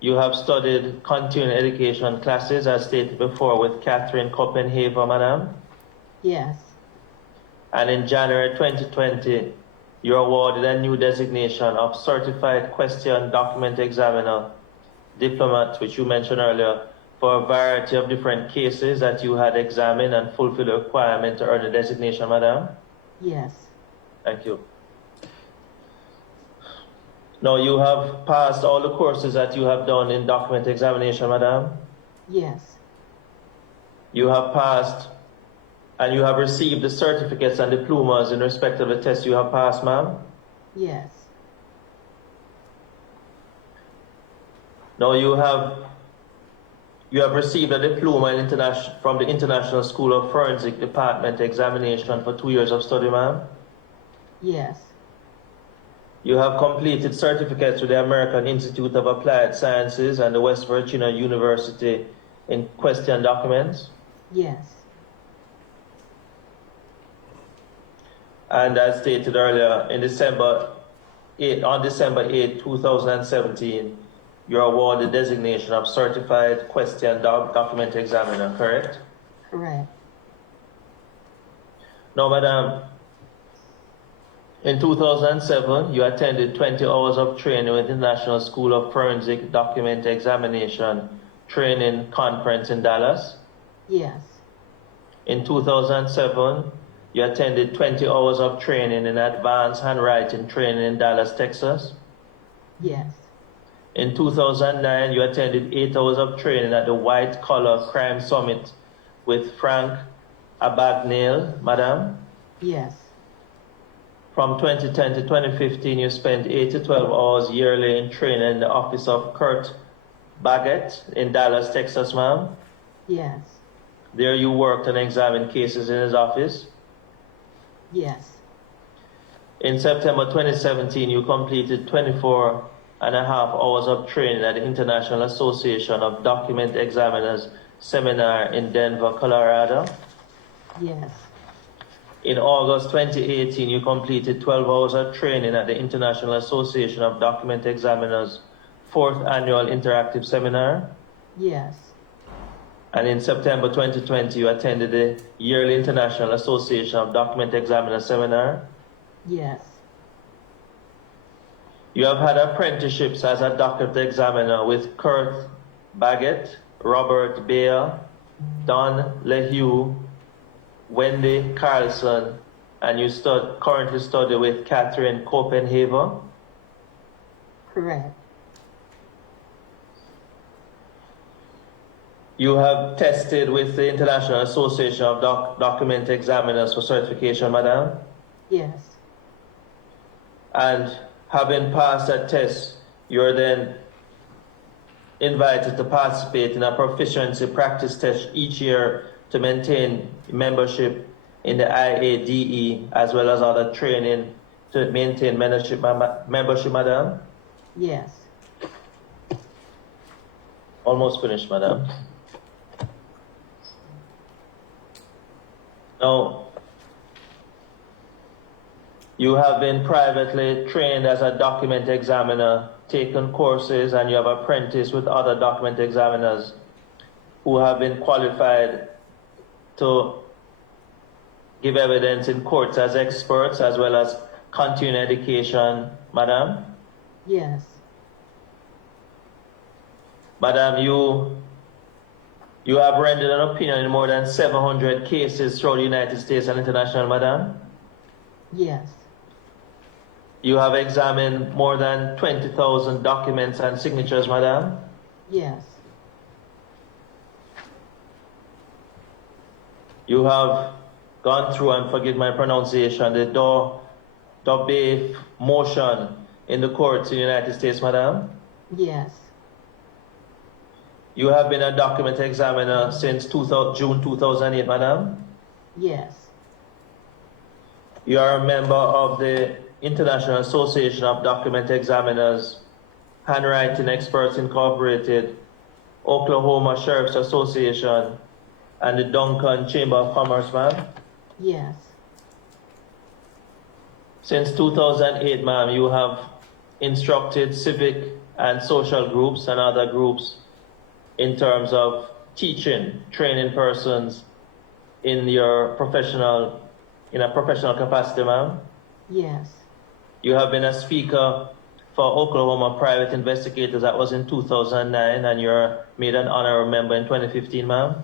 you have studied continuing education classes, as stated before, with Catherine Copenhaver, madam. Yes. And in January 2020, you're awarded a new designation of Certified Question Document Examiner, Diplomat, which you mentioned earlier, for a variety of different cases that you had examined and fulfilled the requirement to earn the designation, madam. Yes. Thank you. Now, you have passed all the courses that you have done in document examination, madam. Yes. You have passed and you have received the certificates and diplomas in respect of the test you have passed, ma'am. Yes. Now, you have received a diploma in from the International School of Forensic Department examination for 2 years of study, ma'am. Yes. You have completed certificates with the American Institute of Applied Sciences and the West Virginia University in question documents. Yes. And as stated earlier, on December 8, 2017, you're awarded the designation of Certified Question Document Examiner, correct? Correct. No, madam. In 2007, you attended 20 hours of training with the National School of Forensic Document Examination Training Conference in Dallas. Yes. In 2007, you attended 20 hours of training in advanced handwriting training in Dallas, Texas. Yes. In 2009, you attended 8 hours of training at the White Collar Crime Summit with Frank Abagnale, madam. Yes. From 2010 to 2015, you spent 8 to 12 hours yearly in training in the office of Kurt Baggett in Dallas, Texas, ma'am. Yes. There you worked and examined cases in his office. Yes. In September 2017, you completed 24 and a half hours of training at the International Association of Document Examiners seminar in Denver, Colorado. Yes. In August 2018, you completed 12 hours of training at the International Association of Document Examiners 4th Annual Interactive Seminar. Yes. And in September 2020, you attended the Yearly International Association of Document Examiners Seminar. Yes. You have had apprenticeships as a document examiner with Kurt Baggett, Robert Baer, Don LeHue, Wendy Carlson, and you currently study with Catherine Copenhaver. Correct. You have tested with the International Association of Document Examiners for certification, madam. Yes. And having passed that test, you're then invited to participate in a proficiency practice test each year to maintain membership in the IADE, as well as other training to maintain membership, madam. Yes. Almost finished, madam. Now, you have been privately trained as a document examiner, taken courses, and you have apprenticed with other document examiners who have been qualified to give evidence in courts as experts, as well as continuing education, madam. Yes. Madam, you have rendered an opinion in more than 700 cases throughout the United States and international, madam. Yes. You have examined more than 20,000 documents and signatures, madam. Yes. You have gone through, and forgive my pronunciation, the Dobbs motion in the courts in the United States, madam. Yes. You have been a document examiner since June 2008, madam. Yes. You are a member of the International Association of Document Examiners, Handwriting Experts Incorporated, Oklahoma Sheriff's Association, and the Duncan Chamber of Commerce, ma'am. Yes. Since 2008, ma'am, you have instructed civic and social groups and other groups in terms of teaching, training persons in a professional capacity, ma'am? Yes, You have been a speaker for Oklahoma Private Investigators. That was in 2009, and you're made an honorary member in 2015, ma'am?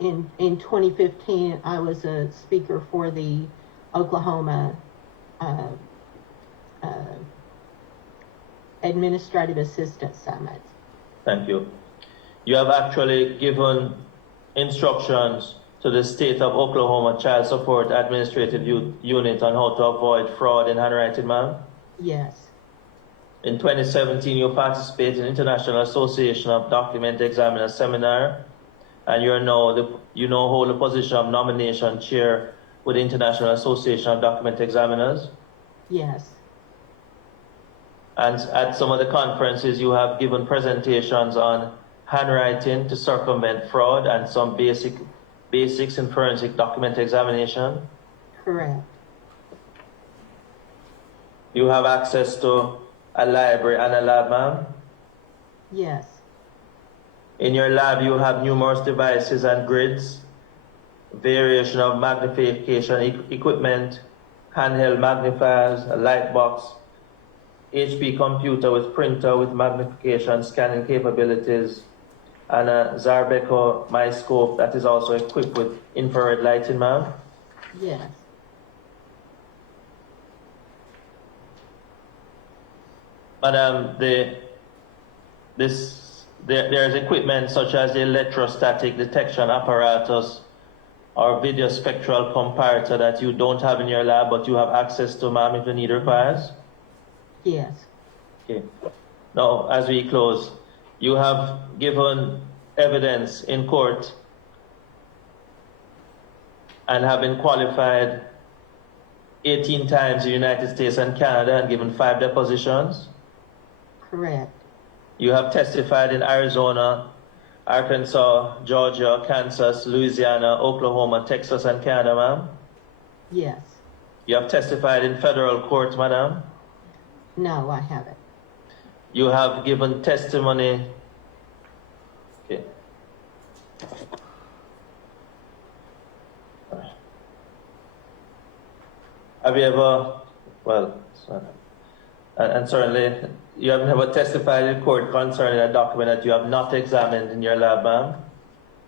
in 2015, I was a speaker for the Oklahoma Administrative Assistant Summit. Thank you. You have actually given instructions to the State of Oklahoma Child Support Administrative Unit on how to avoid fraud in handwriting, ma'am? Yes, In 2017, you participated in International Association of Document Examiners Seminar, and you now hold the position of nomination chair with the International Association of Document Examiners. yes, And at some of the conferences, you have given presentations on handwriting to circumvent fraud and some basics in forensic document examination. correct. You have access to a library and a lab, ma'am. Yes, In your lab, you have numerous devices and grids, variation of magnification equipment, handheld magnifiers, a light box, HP computer with printer with magnification scanning capabilities, and a Zarbeco MyScope that is also equipped with infrared lighting, ma'am. yes, Madam, there is equipment such as the electrostatic detection apparatus or video spectral comparator that you don't have in your lab, but you have access to, ma'am, if the need requires. yes, Okay. Now, as we close, you have given evidence in court and have been qualified 18 times in the United States and Canada and given 5 depositions. correct. You have testified in Arizona, Arkansas, Georgia, Kansas, Louisiana, Oklahoma, Texas, and Canada, ma'am. Yes, You have testified in federal court, madam. no, I haven't. You have given testimony. Okay. Have you ever, well, and certainly, you have never testified in court concerning a document that you have not examined in your lab, ma'am?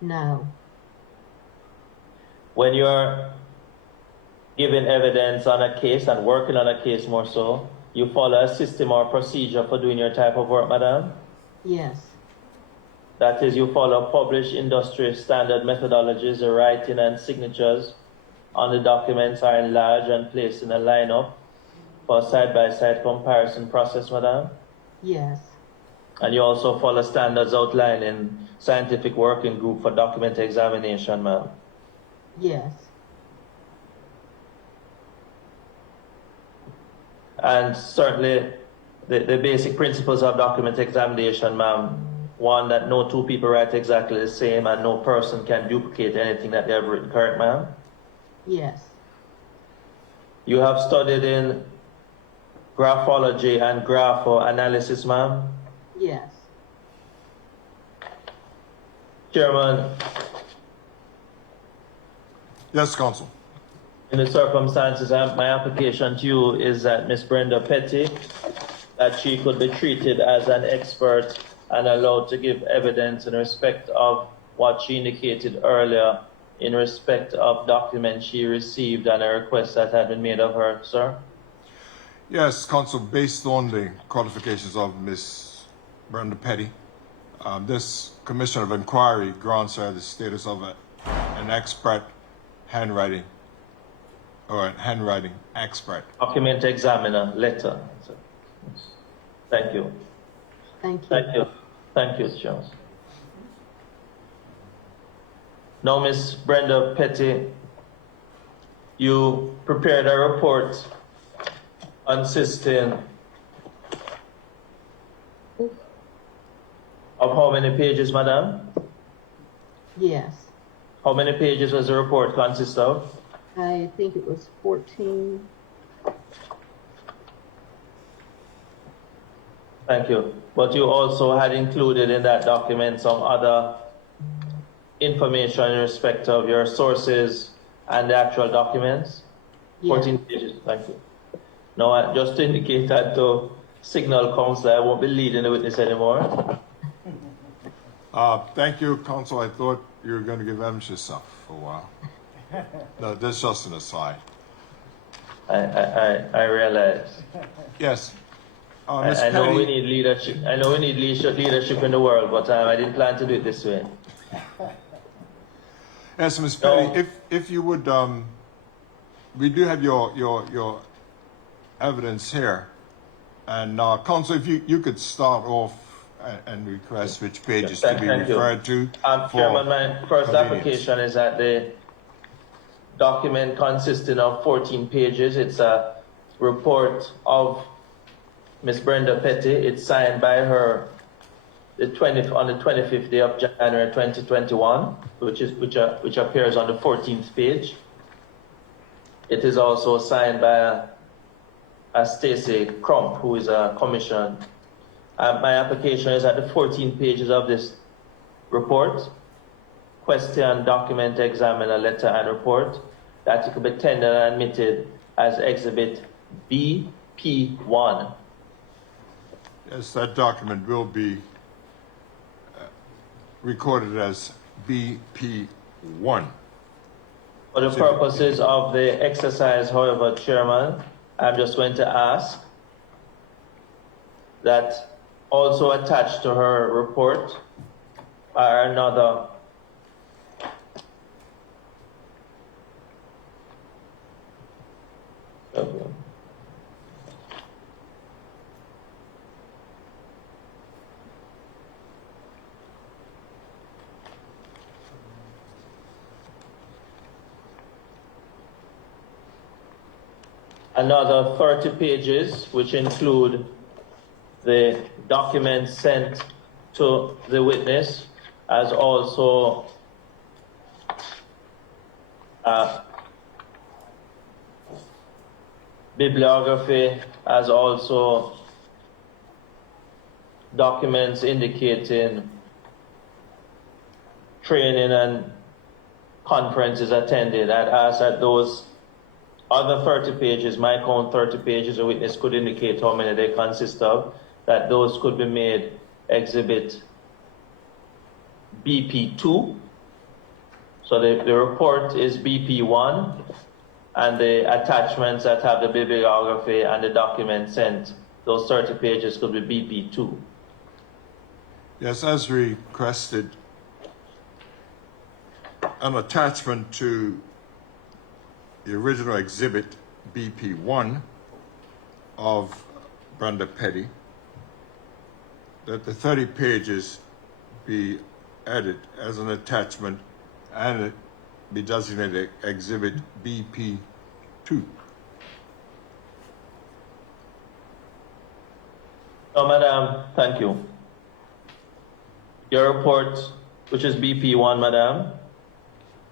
No, When you're giving evidence on a case and working on a case more so, you follow a system or procedure for doing your type of work, madam? yes, That is, you follow published industry standard methodologies, the writing and signatures on the documents are enlarged and placed in a lineup for a side-by-side comparison process, madam? yes, And you also follow standards outlined in scientific working group for document examination, ma'am? yes, And certainly the basic principles of document examination, ma'am. One, that no two people write exactly the same and no person can duplicate anything that they have written, correct, ma'am? yes, You have studied in graphology and graphoanalysis, ma'am. yes, Chairman, Yes, Counsel. in the circumstances, my application to you is that Miss Brenda Petty, that she could be treated as an expert and allowed to give evidence in respect of what she indicated earlier in respect of documents she received and a request that had been made of her, sir. Yes, Counsel, based on the qualifications of Ms. Brenda Petty, this Commission of Inquiry grants her the status of an expert handwriting or a handwriting expert. Document examiner, letter. Thank you. thank you. Thank you. Thank you, Charles. Now, Miss Brenda Petty, you prepared a report consisting of how many pages, madam? Yes, How many pages was the report consist of? I think it was 14. Thank you. But you also had included in that document some other information in respect of your sources and the actual documents? Yes. 14 pages, thank you. Now, just to indicate that to signal counsel, I won't be leading the witness anymore. Thank you, counsel. I thought you were going to give evidence yourself for a while. No, that's just an aside. I realize. Yes. Ms. I know we Petty, need leadership. I know we need leadership in the world, but I didn't plan to do it this way. yes, Ms. No. Petty, if you would, we do have your evidence here. And counsel, if you could start off and request which pages to be Thank you. referred to. Chairman, my first convenience. application is that the document consisting of 14 pages. It's a report of Ms. Brenda Petty. It's signed by her on the 25th day of January 2021, which appears on the 14th page. It is also signed by a Stacey Crump, who is a commissioner. My application is at the 14 pages of this report. Question, document, examiner, letter, and report that it could be tendered and admitted as Exhibit BP1. Yes, that document will be recorded as BP1. For the purposes of the exercise, however, Chairman, I'm just going to ask that also attached to her report are another another 30 pages, which include the documents sent to the witness, as also bibliography, as also documents indicating training and conferences attended. I'd ask that those other 30 pages, my count 30 pages, a witness could indicate how many they consist of, that those could be made Exhibit BP2. So the report is BP1, and the attachments that have the bibliography and the documents sent, those 30 pages could be BP2. Yes, as requested, an attachment to the original exhibit BP1 of Brenda Petty, that the 30 pages be added as an attachment and it be designated exhibit BP2. No, Madam, thank you. Your report, which is BP1, Madam,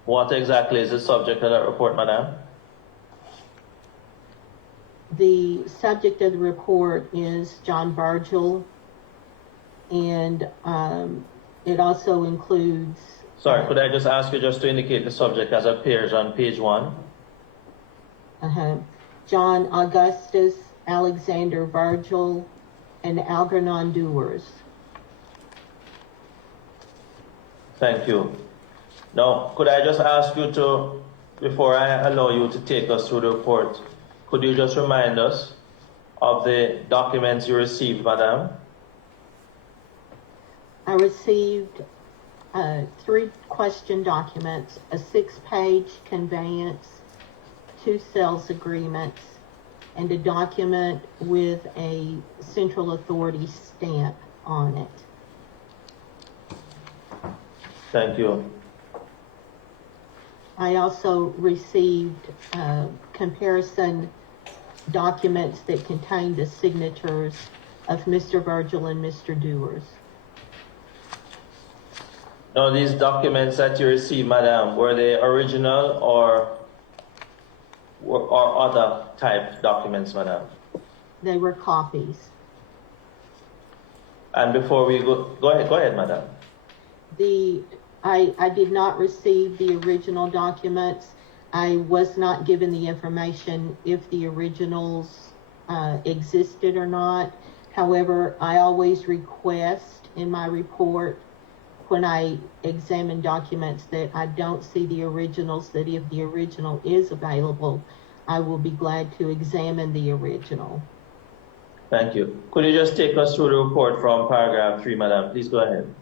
what exactly is the subject of that report, Madam? The subject of the report is John Virgil, and it also includes... Sorry, could I just ask you just to indicate the subject as appears on page 1? John Augustus Alexander Virgil and Algernon Dewars. Thank you. Now, could I just ask you to, before I allow you to take us through the report, could you just remind us of the documents you received, Madam? I received 3 question documents, a 6-page conveyance, 2 sales agreements, and a document with a central authority stamp on it. Thank you. I also received comparison documents that contained the signatures of Mr. Virgil and Mr. Dewars. Now, these documents that you received, Madam, were they original or other type documents, Madam? They were copies. And before we go ahead, madam. I did not receive the original documents. I was not given the information if the originals existed or not. However, I always request in my report when I examine documents that I don't see the originals, that if the original is available, I will be glad to examine the original. Thank you. Could you just take us through the report from paragraph 3, madam? Please go ahead.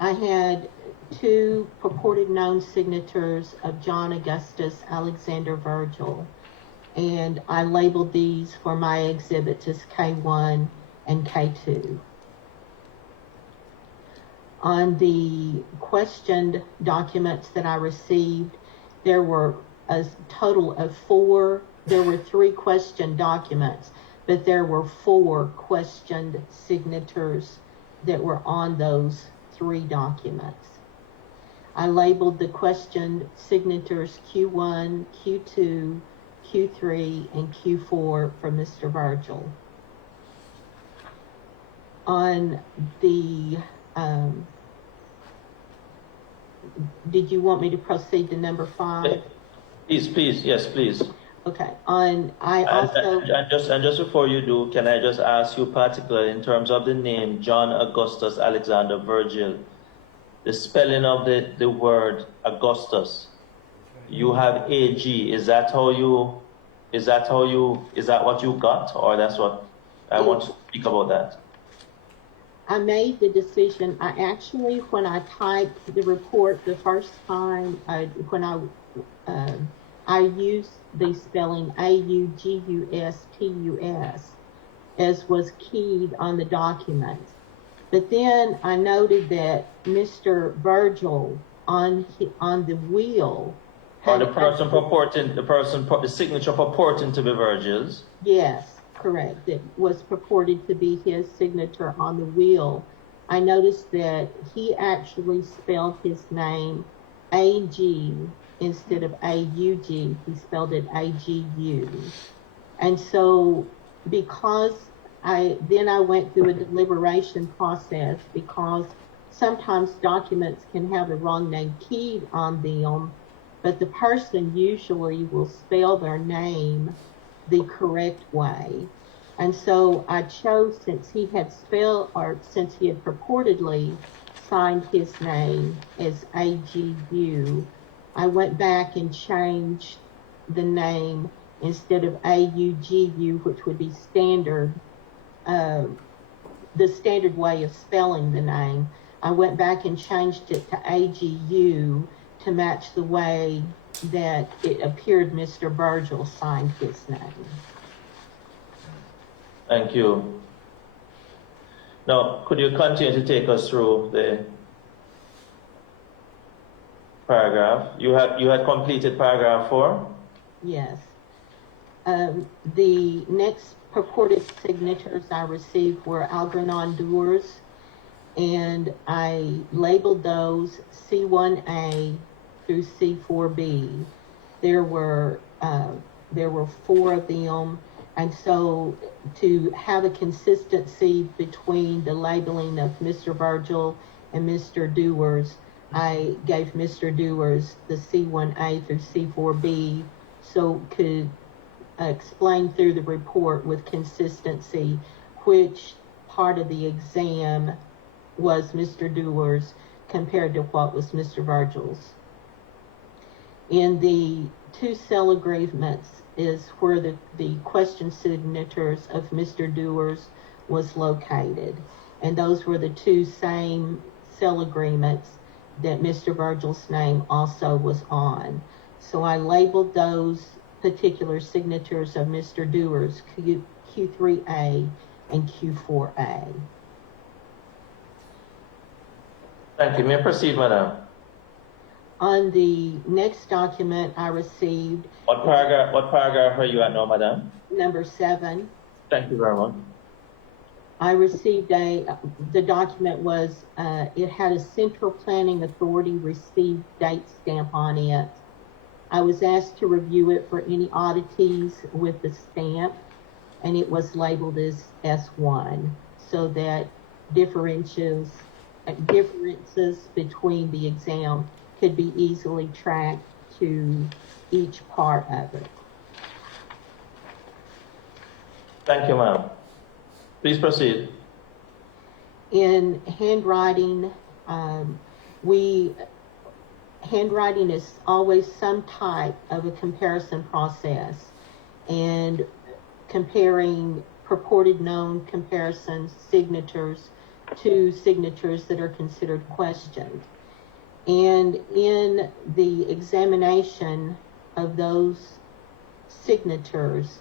I had 2 purported known signatures of John Augustus Alexander Virgil, and I labeled these for my exhibits as K1 and K2. On the questioned documents that I received, there were a total of 4. There were 3 questioned documents, but there were 4 questioned signatures that were on those 3 documents. I labeled the questioned signatures Q1, Q2, Q3, and Q4 for Mr. Virgil. On the, did you want me to proceed to number 5? Please, yes, please. Okay, I also... And just before you do, can I just ask you particularly in terms of the name John Augustus Alexander Virgil, the spelling of the word Augustus, you have AG, is that what you got, or that's what I want to speak about that? I made the decision, I actually, when I typed the report the first time, when I used the spelling Augustus as was keyed on the document. But then I noted that Mr. Virgil on the wheel. Or the signature purporting to be Virgil's. Yes, correct. It was purported to be his signature on the wheel. I noticed that he actually spelled his name A-G instead of A-U-G. He spelled it A-G-U. And so because I went through a deliberation process, because sometimes documents can have the wrong name keyed on them, but the person usually will spell their name the correct way. And so I chose, since he had purportedly signed his name as A-G-U, I went back and changed the name instead of A-U-G-U, which would be standard, the standard way of spelling the name. I went back and changed it to A-G-U to match the way that it appeared Mr. Virgil signed his name. Thank you. Now, could you continue to take us through the paragraph? You had completed paragraph 4? Yes. The next purported signatures I received were Algernon Doers, and I labeled those C1A through C4B. There were 4 of them, and so to have a consistency between the labeling of Mr. Virgil and Mr. Doers, I gave Mr. Doers the C1A through C4B so could explain through the report with consistency which part of the exam was Mr. Doers compared to what was Mr. Virgil's. In the 2 cell agreements is where the question signatures of Mr. Doers was located. And those were the 2 same cell agreements that Mr. Virgil's name also was on. So I labeled those particular signatures of Mr. Doers Q3A and Q4A. Thank you. May I proceed, madam? On the next document I received... What paragraph are you at now, madam? Number 7. Thank you very much. I received the document was, it had a Central Planning Authority received date stamp on it. I was asked to review it for any oddities with the stamp. and it was labeled as S1 so that differences between the exam could be easily tracked to each part of it. Thank you, ma'am. Please proceed. In handwriting, handwriting is always some type of a comparison process, and comparing purported known comparisons, signatures, to signatures that are considered questioned. And in the examination of those signatures,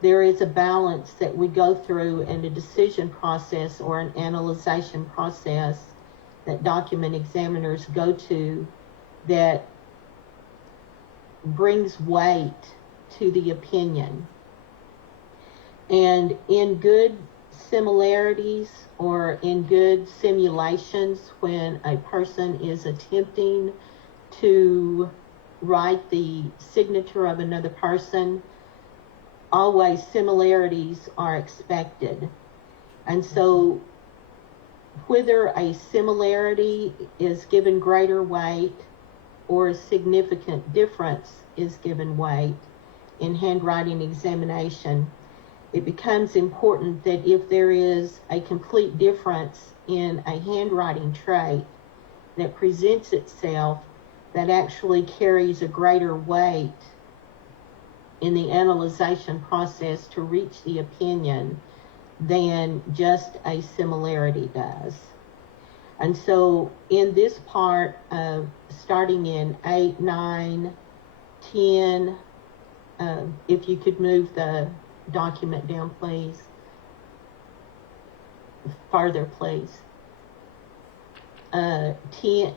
there is a balance that we go through in a decision process or an analyzation process that document examiners go to that brings weight to the opinion. And in good similarities or in good simulations, when a person is attempting to write the signature of another person, always similarities are expected. And so whether a similarity is given greater weight or a significant difference is given weight in handwriting examination, it becomes important that if there is a complete difference in a handwriting trait that presents itself that actually carries a greater weight in the analyzation process to reach the opinion than just a similarity does. And so in this part of starting in 8, 9, 10, if you could move the document down, please. Farther, please. 10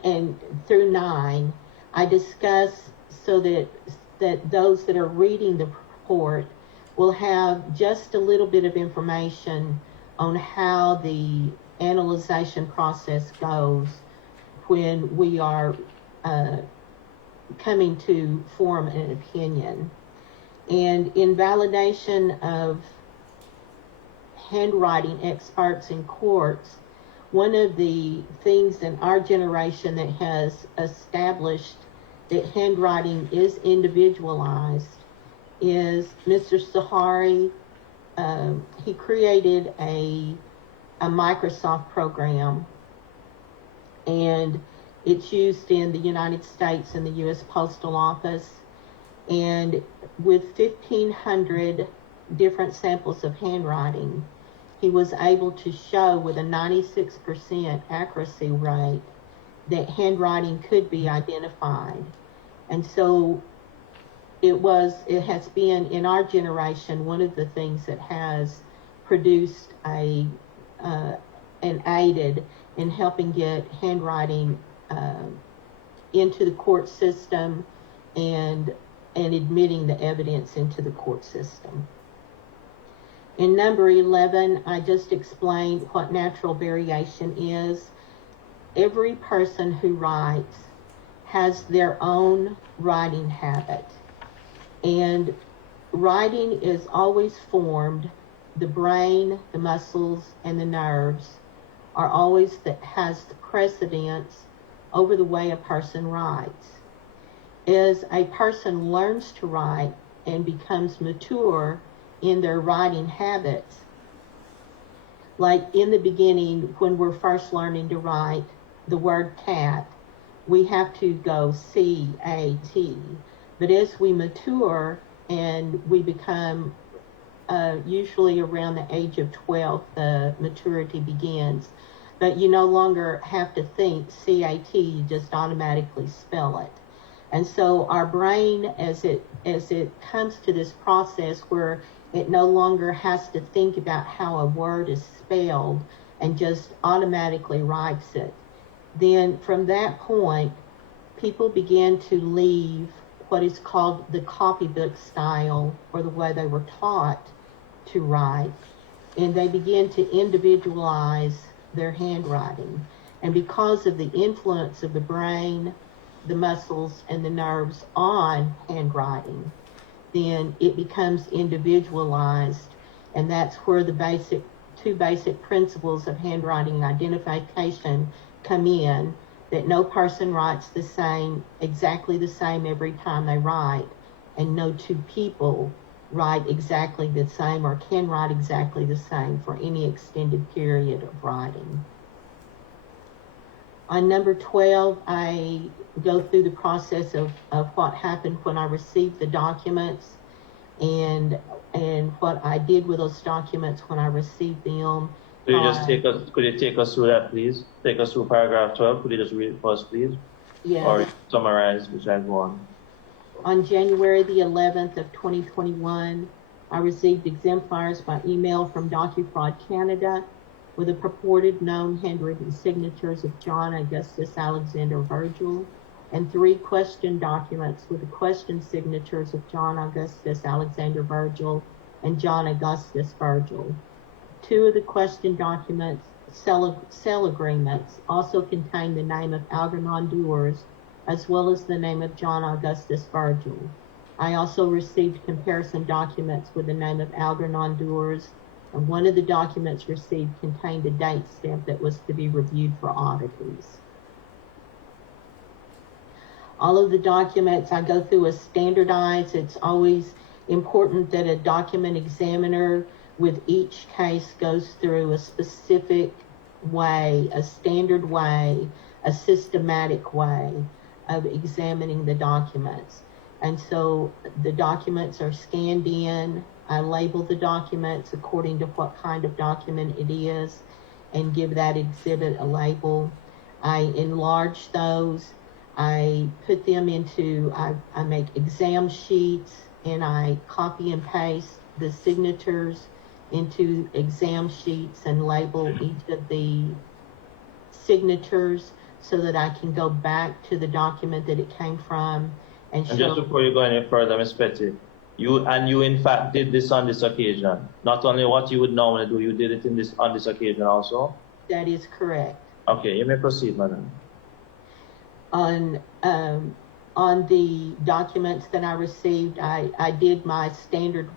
and through 9, I discuss so that those that are reading the report will have just a little bit of information on how the analyzation process goes when we are coming to form an opinion. And in validation of handwriting experts in courts, one of the things in our generation that has established that handwriting is individualized is Mr. Sahari. He created a Microsoft program, and it's used in the United States and the U.S. Postal Office. And with 1,500 different samples of handwriting, he was able to show with a 96% accuracy rate that handwriting could be identified. And so it has been in our generation one of the things that has produced and aided in helping get handwriting into the court system and admitting the evidence into the court system. In number 11, I just explained what natural variation is. Every person who writes has their own writing habit, and writing is always formed. The brain, the muscles, and the nerves are always has the precedence over the way a person writes. As a person learns to write and becomes mature in their writing habits, like in the beginning when we're first learning to write the word cat, we have to go C-A-T. But as we mature and we become usually around the age of 12, the maturity begins. But you no longer have to think C-A-T, you just automatically spell it. And so our brain, as it comes to this process where it no longer has to think about how a word is spelled and just automatically writes it, then from that point, people begin to leave what is called the copybook style, or the way they were taught to write, and they begin to individualize their handwriting. And because of the influence of the brain, the muscles, and the nerves on handwriting, then it becomes individualized, and that's where the two basic principles of handwriting identification come in, that no person writes exactly the same every time they write, and no two people write exactly the same or can write exactly the same for any extended period of writing. On number 12, I go through the process of what happened when I received the documents and what I did with those documents when I received them. Could you take us through that, please? Take us through paragraph 12. Could you just read it for us, please? Yes. Or summarize, which I go on. On January the 11th of 2021, I received exemplars by email from DocuFraud Canada with the purported known handwritten signatures of John Augustus Alexander Virgil, and 3 question documents with the question signatures of John Augustus Alexander Virgil and John Augustus Virgil. 2 of the question documents, sale agreements, also contain the name of Algernon Doers as well as the name of John Augustus Virgil. I also received comparison documents with the name of Algernon Doers, and one of the documents received contained a date stamp that was to be reviewed for oddities. All of the documents I go through as standardized. It's always important that a document examiner with each case goes through a specific way, a standard way, a systematic way of examining the documents. And so the documents are scanned in. I label the documents according to what kind of document it is and give that exhibit a label. I enlarge those. I put them into, I make exam sheets, and I copy and paste the signatures into exam sheets and label each of the signatures so that I can go back to the document that it came from and And just before you go any further, Ms. Petty, you in fact did this on this occasion. Not only what you would normally do, you did it on this occasion also? That is correct. Okay, you may proceed, madam. On the documents that I received, I did my standard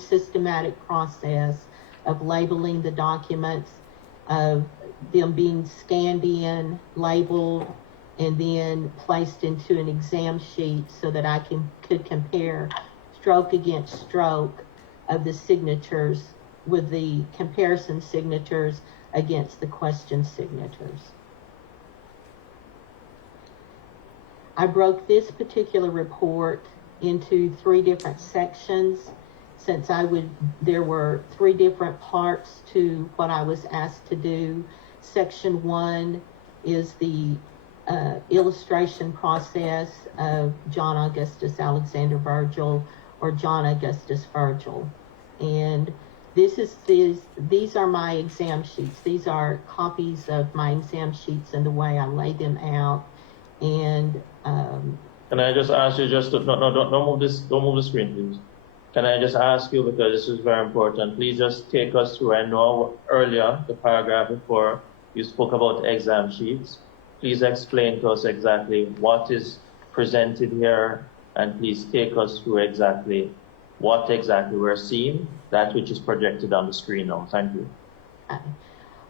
systematic process of labeling the documents, of them being scanned in, labeled, and then placed into an exam sheet so that I could compare stroke against stroke of the signatures with the comparison signatures against the question signatures. I broke this particular report into 3 different sections since there were 3 different parts to what I was asked to do. Section 1 is the illustration process of John Augustus Alexander Virgil, or John Augustus Virgil. And these are my exam sheets. These are copies of my exam sheets and the way I lay them out. And can I just ask you don't move the screen, please. Can I just ask you, because this is very important, please just take us through. I know earlier, the paragraph before, you spoke about exam sheets. Please explain to us exactly what is presented here, and please take us through exactly what exactly we're seeing, that which is projected on the screen now. Thank you.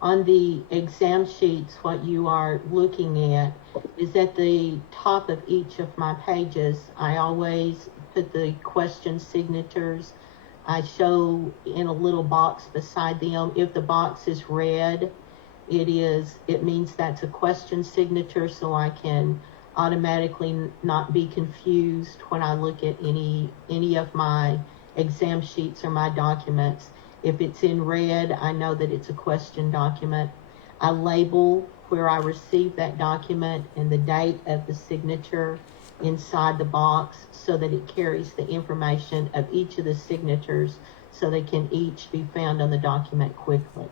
On the exam sheets, what you are looking at is at the top of each of my pages. I always put the question signatures. I show in a little box beside them. If the box is red, it means that's a question signature, so I can automatically not be confused when I look at any of my exam sheets or my documents. If it's in red, I know that it's a question document. I label where I received that document and the date of the signature inside the box so that it carries the information of each of the signatures so they can each be found on the document quickly.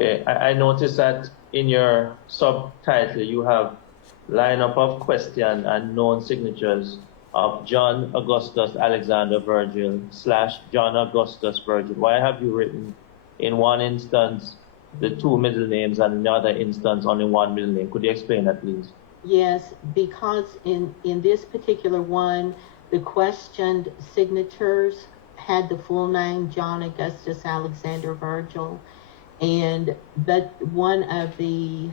Okay, I noticed that in your subtitle you have lineup of question and known signatures of John Augustus Alexander Virgil / John Augustus Virgil. Why have you written in one instance the 2 middle names and in the other instance only 1 middle name? Could you explain that, please? Yes, because in this particular one, The questioned signatures had the full name John Augustus Alexander Virgil, but one of the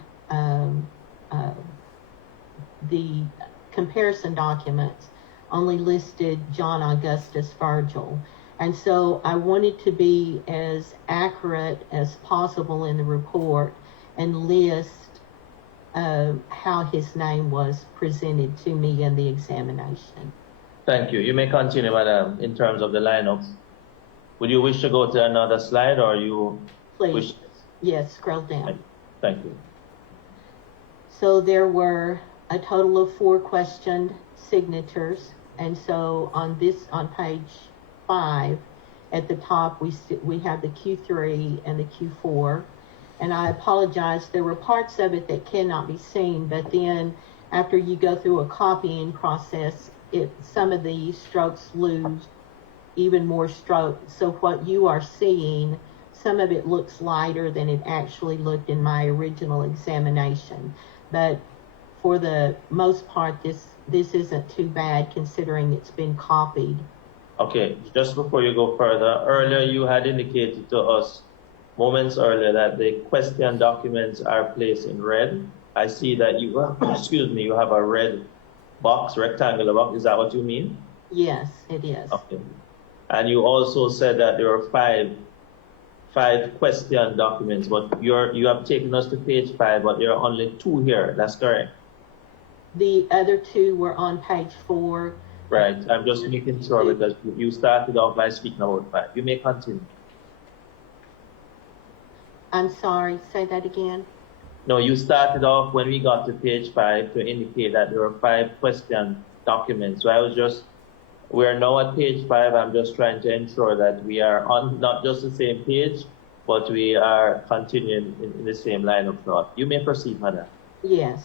comparison documents only listed John Augustus Virgil. And so I wanted to be as accurate as possible in the report and list how his name was presented to me in the examination. Thank you. You may continue, madam, in terms of the lineups. Would you wish to go to another slide, or you Please. wish? Yes, scroll down. Thank you. So there were a total of 4 questioned signatures, and so on page 5, at the top we have the Q3 and the Q4, and I apologize, there were parts of it that cannot be seen, but then after you go through a copying process, some of the strokes lose even more stroke. So what you are seeing, some of it looks lighter than it actually looked in my original examination. But for the most part, this isn't too bad considering it's been copied. Okay, just before you go further, earlier you had indicated to us moments earlier that the question documents are placed in red. I see that you have a red box, rectangular box. Is that what you mean? Yes, it is. Okay. And you also said that there were five question documents, but you have taken us to page 5, but there are only 2 here. That's correct. The other 2 were on page 4. Right. I'm just making sure because you started off by speaking about 5. You may continue. I'm sorry, say that again. No, you started off when we got to page 5 to indicate that there were 5 question documents. So we're now at page 5. I'm just trying to ensure that we are on not just the same page, but we are continuing in the same line of thought. You may proceed, madam. Yes.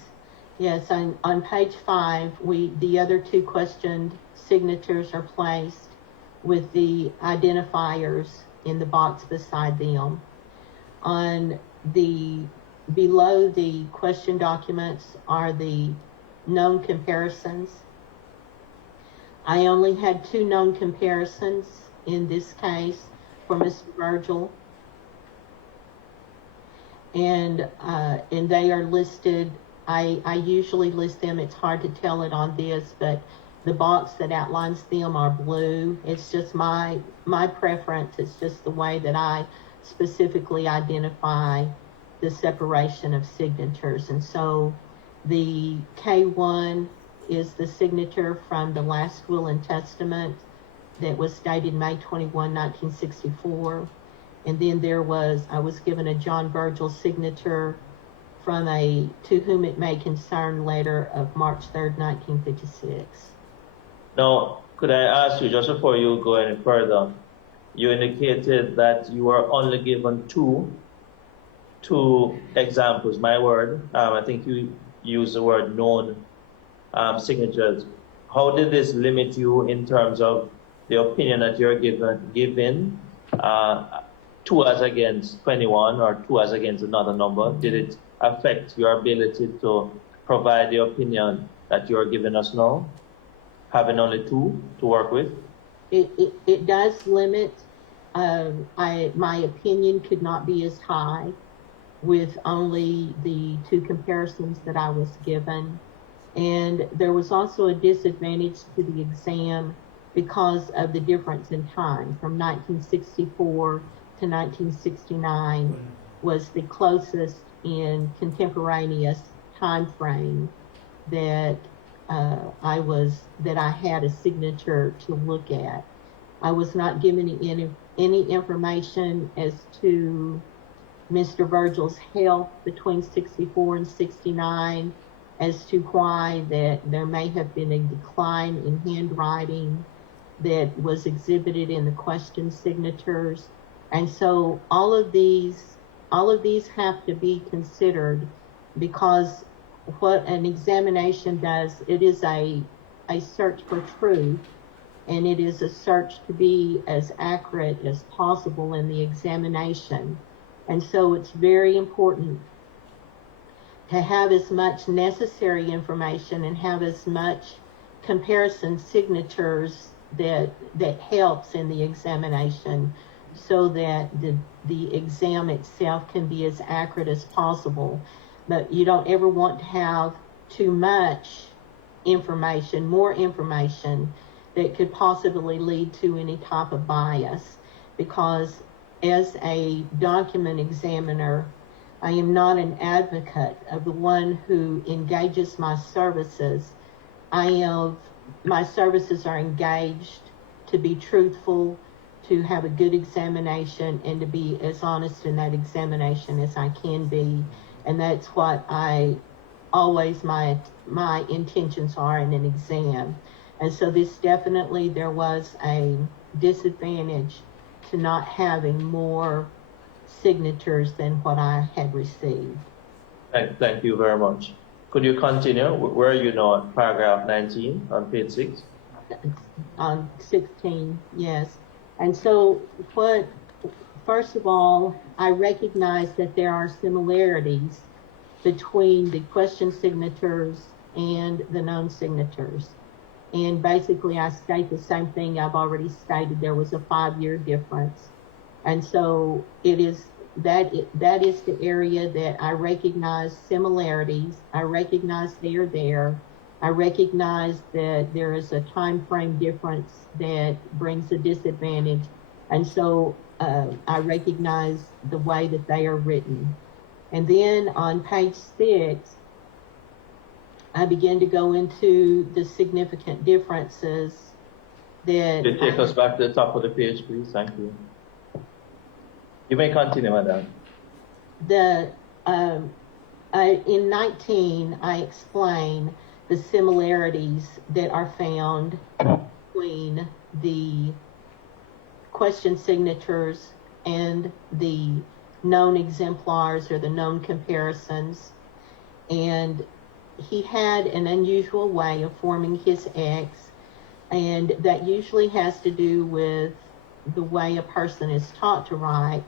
On page 5, the other 2 questioned signatures are placed with the identifiers in the box beside them. Below the question documents are the known comparisons. I only had 2 known comparisons in this case for Mr. Virgil, and they are listed. I usually list them. It's hard to tell it on this, but the box that outlines them are blue. It's just my preference. It's just the way that I specifically identify the separation of signatures. And so the K1 is the signature from the last will and testament that was dated May 21, 1964. And then I was given a John Virgil signature from a To Whom It May Concern letter of March 3rd, 1956. Now, could I ask you, just before you go any further, you indicated that you were only given two examples, my word. I think you used the word known signatures. How did this limit you in terms of the opinion that you're given 2 as against 21 or 2 as against another number? Did it affect your ability to provide the opinion that you're giving us now, having only 2 to work with? It does limit. My opinion could not be as high with only the 2 comparisons that I was given. And there was also a disadvantage to the exam because of the difference in time. From 1964 to 1969 was the closest in contemporaneous time frame that I had a signature to look at. I was not given any information as to Mr. Virgil's health between 64 and 69, as to why that there may have been a decline in handwriting that was exhibited in the question signatures. And so all of these have to be considered, because what an examination does, it is a search for truth, and it is a search to be as accurate as possible in the examination. And so it's very important to have as much necessary information and have as much comparison signatures that helps in the examination so that the exam itself can be as accurate as possible. But you don't ever want to have too much information, more information that could possibly lead to any type of bias, because as a document examiner, I am not an advocate of the one who engages my services. My services are engaged to be truthful, to have a good examination, and to be as honest in that examination as I can be. And that's what my intentions are in an exam. And so this definitely, there was a disadvantage to not having more signatures than what I had received. Thank you very much. Could you continue? Where are you now? Paragraph 19 on page 6? On 16, yes. And so first of all, I recognize that there are similarities between the question signatures and the non-signatures. And basically, I state the same thing I've already stated. There was a 5-year difference. And so that is the area that I recognize similarities. I recognize they are there. I recognize that there is a time frame difference that brings a disadvantage. And so I recognize the way that they are written. And then on page 6, I begin to go into the significant differences that... Could you take us back to the top of the page, please? Thank you. You may continue, Madam. In 19, I explain the similarities that are found between the question signatures and the known exemplars or the known comparisons. And he had an unusual way of forming his X, and that usually has to do with the way a person is taught to write.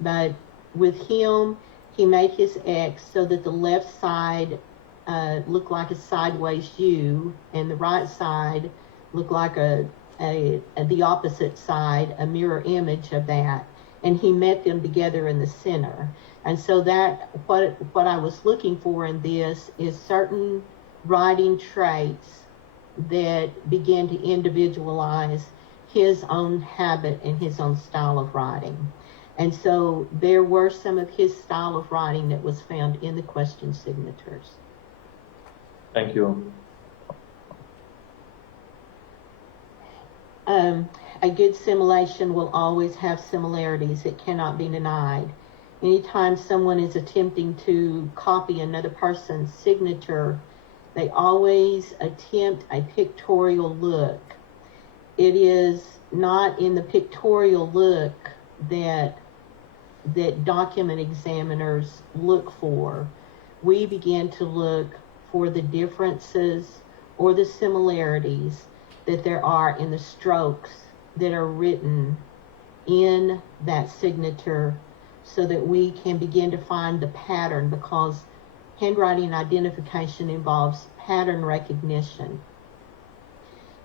But with him, he made his X so that the left side looked like a sideways U, and the right side looked like the opposite side, a mirror image of that. And he met them together in the center. And so that what I was looking for in this is certain writing traits that began to individualize his own habit and his own style of writing. And so there were some of his style of writing that was found in the question signatures. Thank you. A good simulation will always have similarities. It cannot be denied. Anytime someone is attempting to copy another person's signature, they always attempt a pictorial look. It is not in the pictorial look that document examiners look for. We begin to look for the differences or the similarities that there are in the strokes that are written in that signature, so that we can begin to find the pattern, because handwriting identification involves pattern recognition.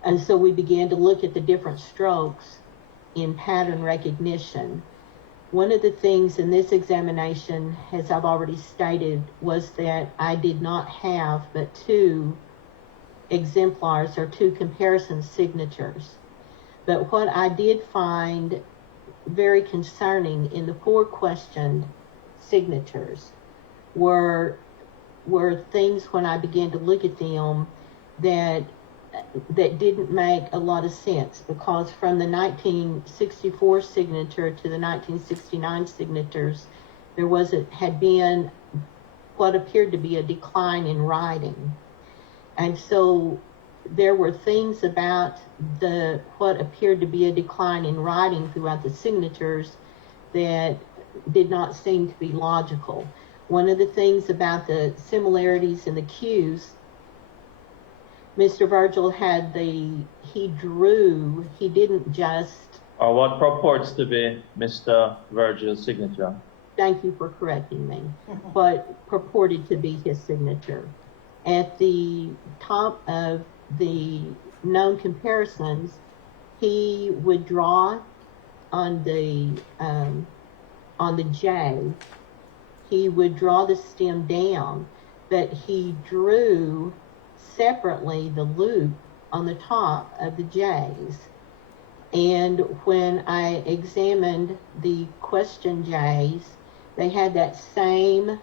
And so we began to look at the different strokes in pattern recognition. One of the things in this examination, as I've already stated, was that I did not have but 2 exemplars or 2 comparison signatures. But what I did find very concerning in the 4 questioned signatures were things, when I began to look at them, that didn't make a lot of sense, because from the 1964 signature to the 1969 signatures, there had been what appeared to be a decline in writing. And so there were things about what appeared to be a decline in writing throughout the signatures that did not seem to be logical. One of the things about the similarities in the cues, Mr. Virgil he didn't just... Or what purports to be Mr. Virgil's signature? Thank you for correcting me. What purported to be his signature. At the top of the known comparisons, he would draw on the J, he would draw the stem down, but he drew separately the loop on the top of the J's. And when I examined the question J's, they had the same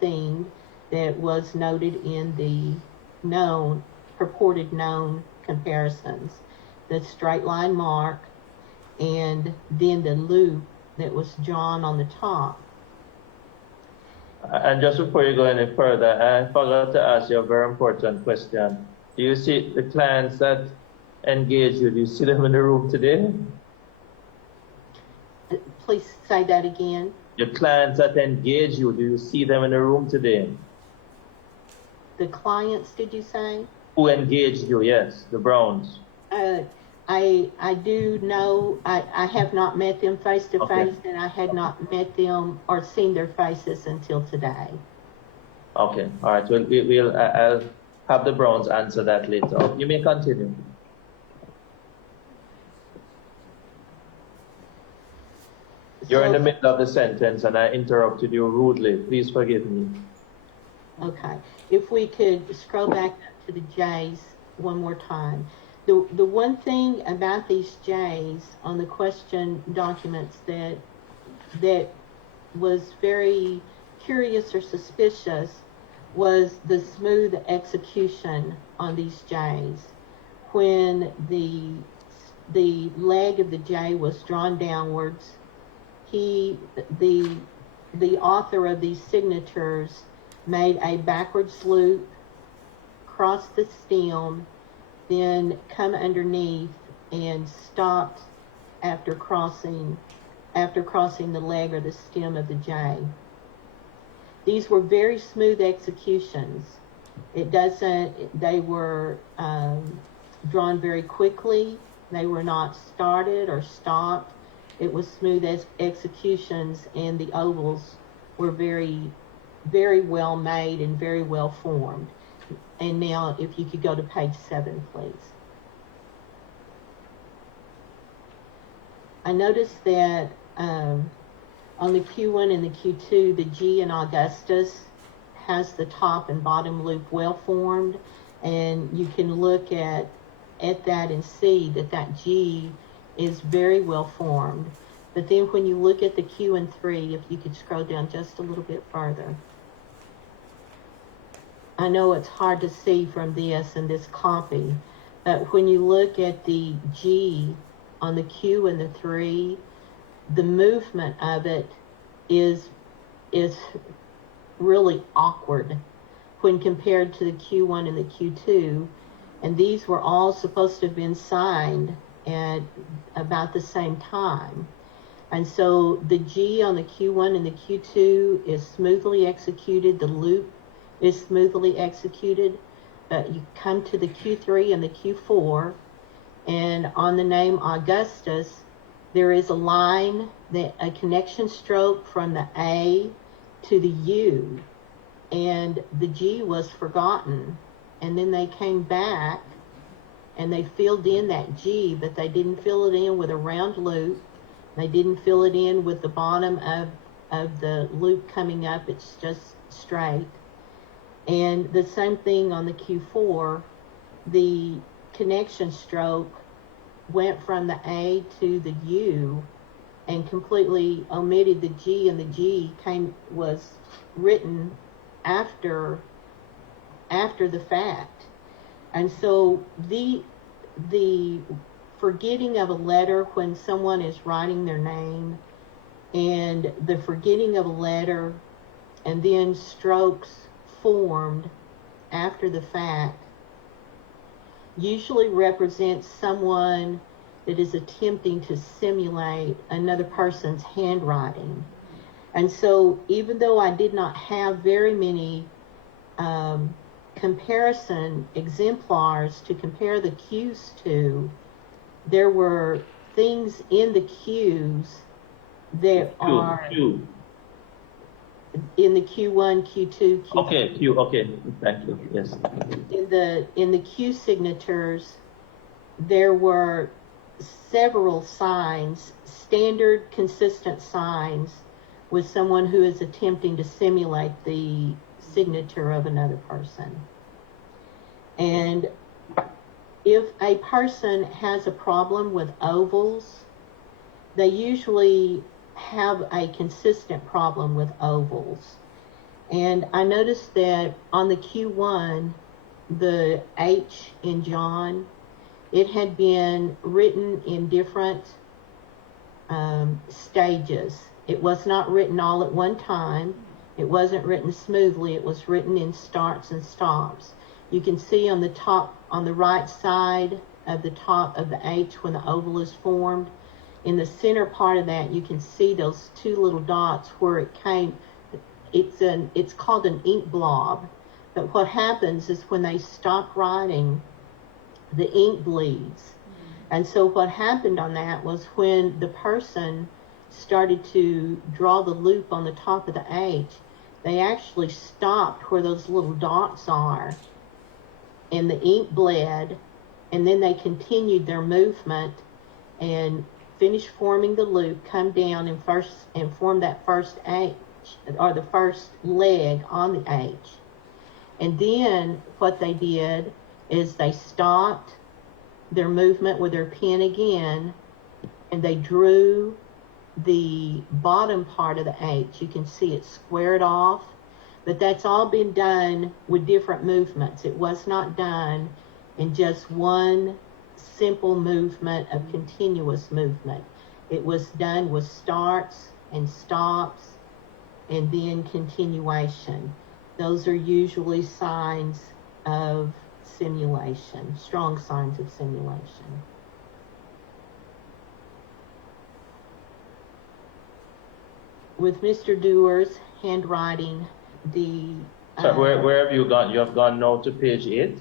thing that was noted in the purported known comparisons, the straight line mark, and then the loop that was drawn on the top. And just before you go any further, I forgot to ask you a very important question. Do you see the clients that engage you? Do you see them in the room today? Please say that again. Your clients that engage you, do you see them in the room today? The clients, did you say? Who engaged you? Yes, the Browns. I do know, I have not met them face to face, and I had not met them or seen their faces until today. Okay, all right. I'll have the Browns answer that later. You may continue. You're in the middle of the sentence and I interrupted you rudely. Please forgive me. Okay. If we could scroll back up to the J's one more time. The one thing about these J's on the question documents that was very curious or suspicious was the smooth execution on these J's. When the leg of the J was drawn downwards, the author of these signatures made a backwards loop, crossed the stem, then come underneath and stopped after crossing the leg or the stem of the J. These were very smooth executions. They were drawn very quickly. They were not started or stopped. It was smooth executions, and the ovals were very, very well made and very well formed. And now, if you could go to page 7, please. I noticed that on the Q1 and the Q2, the G in Augustus has the top and bottom loop well formed, and you can look at that and see that G is very well formed. But then when you look at the Q and 3, if you could scroll down just a little bit further. I know it's hard to see from this and this copy, but when you look at the G on the Q and the 3, the movement of it is really awkward when compared to the Q1 and the Q2, and these were all supposed to have been signed at about the same time. And so the G on the Q1 and the Q2 is smoothly executed, the loop is smoothly executed, but you come to the Q3 and the Q4, and on the name Augustus, there is a line, a connection stroke from the A to the U, and the G was forgotten. And then they came back and they filled in that G, but they didn't fill it in with a round loop. They didn't fill it in with the bottom of the loop coming up. It's just straight. And the same thing on the Q4, the connection stroke went from the A to the U and completely omitted the G, and the G was written after the fact. And so the forgetting of a letter when someone is writing their name, and the forgetting of a letter and then strokes formed after the fact usually represents someone that is attempting to simulate another person's handwriting. And so even though I did not have very many comparison exemplars to compare the Qs to, there were things in the Qs that are in the Q1, Q2, Q3. Okay, thank you, yes. In the Q signatures, there were several signs, standard consistent signs, with someone who is attempting to simulate the signature of another person. And if a person has a problem with ovals, they usually have a consistent problem with ovals. And I noticed that on the Q1, the H in John, it had been written in different stages. It was not written all at one time. It wasn't written smoothly. It was written in starts and stops. You can see on the top, on the right side of the top of the H when the oval is formed, in the center part of that, you can see those two little dots where it came. It's called an ink blob. But what happens is when they stop writing, the ink bleeds. And so what happened on that was when the person started to draw the loop on the top of the H, they actually stopped where those little dots are, and the ink bled, and then they continued their movement and finished forming the loop, come down and form that first H, or the first leg on the H. And then what they did is they stopped their movement with their pen again, and they drew the bottom part of the H. You can see it squared off, but that's all been done with different movements. It was not done in just one simple movement of continuous movement. It was done with starts and stops and then continuation. Those are usually signs of simulation, strong signs of simulation. With Mr. Dewar's handwriting, So where have you gone? You have gone now to page 8?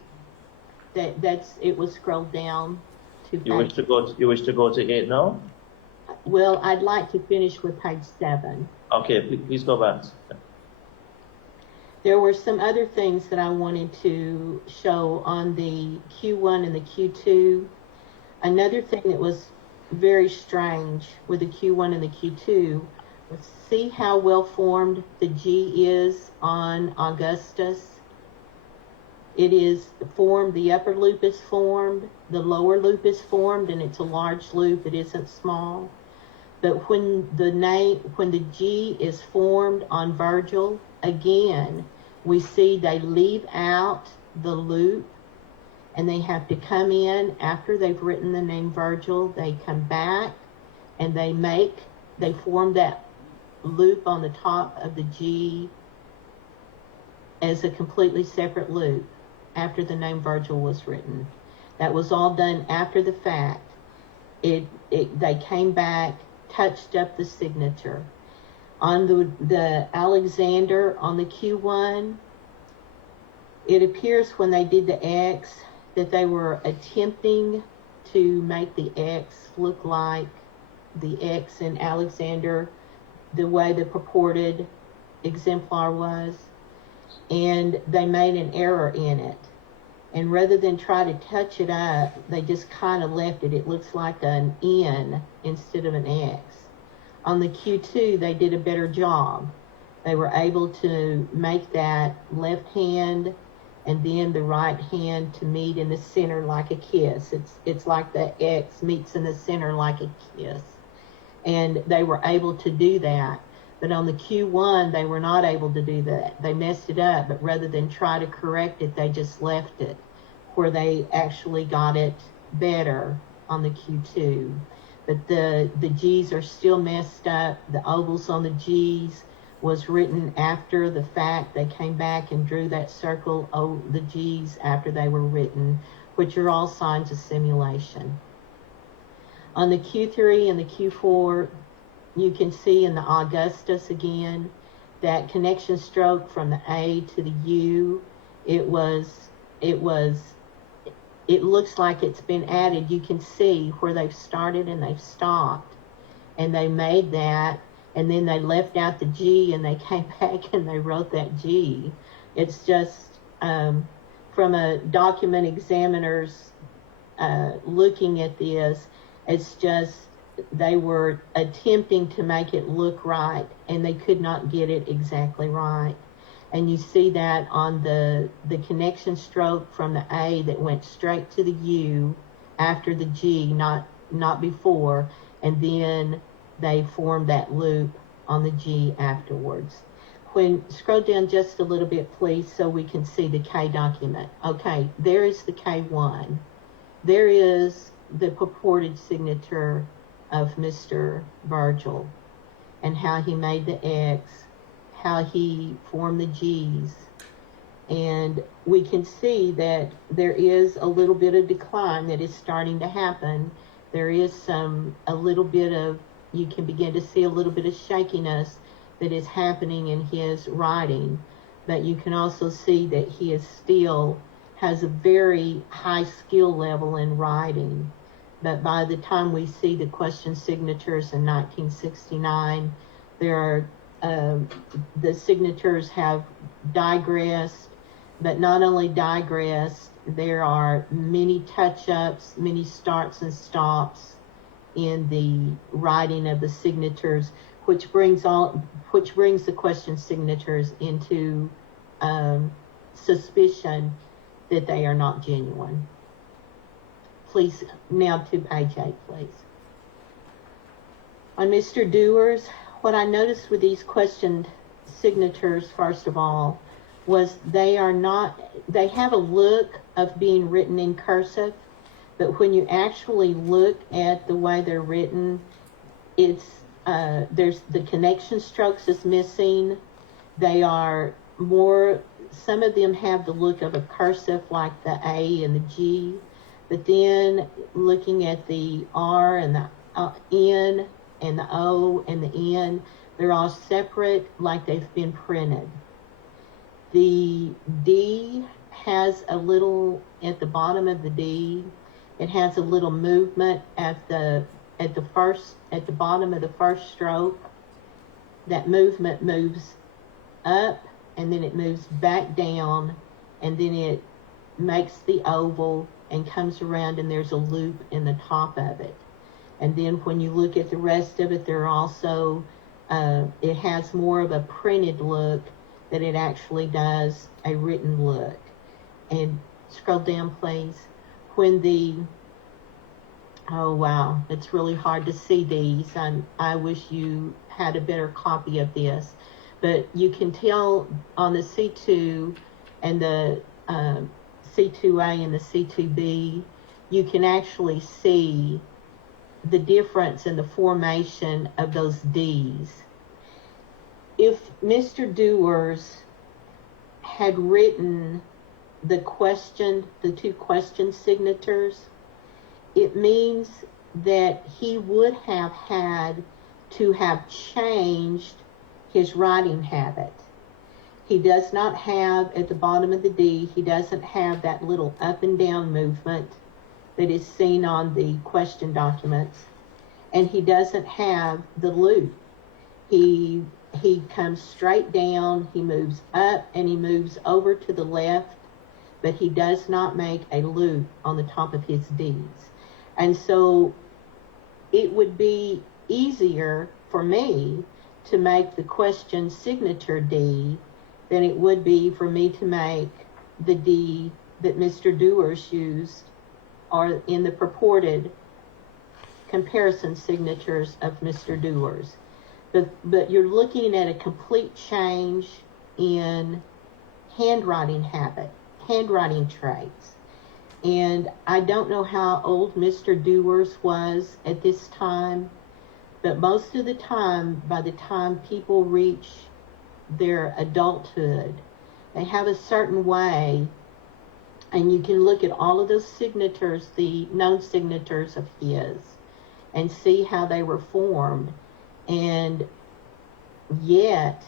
It was scrolled down to You wish to go to 8 now? Well, I'd like to finish with page 7. Okay, please go back. There were some other things that I wanted to show on the Q1 and the Q2. Another thing that was very strange with the Q1 and the Q2 was, see how well formed the G is on Augustus? It is formed, the upper loop is formed, the lower loop is formed, and it's a large loop, it isn't small. But when the G is formed on Virgil, again, we see they leave out the loop, and they have to come in after they've written the name Virgil. They come back and they form that loop on the top of the G as a completely separate loop after the name Virgil was written. That was all done after the fact. They came back, touched up the signature. On the Alexander, on the Q1, it appears when they did the X that they were attempting to make the X look like the X in Alexander, the way the purported exemplar was, and they made an error in it. And rather than try to touch it up, they just kind of left it. It looks like an N instead of an X. On the Q2, they did a better job. They were able to make that left hand and then the right hand to meet in the center like a kiss. It's like the X meets in the center like a kiss. And they were able to do that. But on the Q1, they were not able to do that. They messed it up, but rather than try to correct it, they just left it where they actually got it better on the Q2. But the G's are still messed up. The ovals on the G's was written after the fact. They came back and drew that circle over the G's after they were written, which are all signs of simulation. On the Q3 and the Q4, you can see in the Augustus again, that connection stroke from the A to the U, it looks like it's been added. You can see where they've started and they've stopped, and they made that and then they left out the G and they came back and they wrote that G. It's just, from a document examiner's looking at this, it's just they were attempting to make it look right and they could not get it exactly right. And you see that on the connection stroke from the A that went straight to the U after the G, not before, and then they formed that loop on the G afterwards. Scroll down just a little bit, please, so we can see the K document. Okay, there is the K1. There is the purported signature of Mr. Virgil and how he made the X, how he formed the G's. And we can see that there is a little bit of decline that is starting to happen. There is a little bit of, you can begin to see a little bit of shakiness that is happening in his writing. But you can also see that he is still has a very high skill level in writing. But by the time we see the question signatures in 1969, there are the signatures have digressed, but not only digressed, there are many touch-ups, many starts and stops in the writing of the signatures, which brings the question signatures into suspicion that they are not genuine. Please, now to page 8, please. On Mr. Dewar's, what I noticed with these questioned signatures, first of all, was they have a look of being written in cursive, but when you actually look at the way they're written, it's, there's the connection strokes is missing. They are more, some of them have the look of a cursive like the A and the G, but then looking at the R and the N and the O and the N, they're all separate like they've been printed. The D has a little, at the bottom of the D, it has a little movement at the bottom of the first stroke. That movement moves up and then it moves back down and then it makes the oval and comes around and there's a loop in the top of it. And then when you look at the rest of it, there are also, it has more of a printed look than it actually does a written look. And scroll down, please. When the, oh wow, it's really hard to see these. I wish you had a better copy of this. But you can tell on the C2 and the C2A and the C2B, you can actually see the difference in the formation of those D's. If Mr. Dewars had written the two question signatures, it means that he would have had to have changed his writing habit. He does not have, at the bottom of the D, he doesn't have that little up and down movement that is seen on the question documents. And he doesn't have the loop. He comes straight down, he moves up, and he moves over to the left, but he does not make a loop on the top of his D's. And so it would be easier for me to make the question signature D than it would be for me to make the D that Mr. Dewars used or in the purported comparison signatures of Mr. Dewars. But you're looking at a complete change in handwriting habit, handwriting traits. And I don't know how old Mr. Dewars was at this time, but most of the time, by the time people reach their adulthood, they have a certain way, and you can look at all of those signatures, the known signatures of his, and see how they were formed. And yet,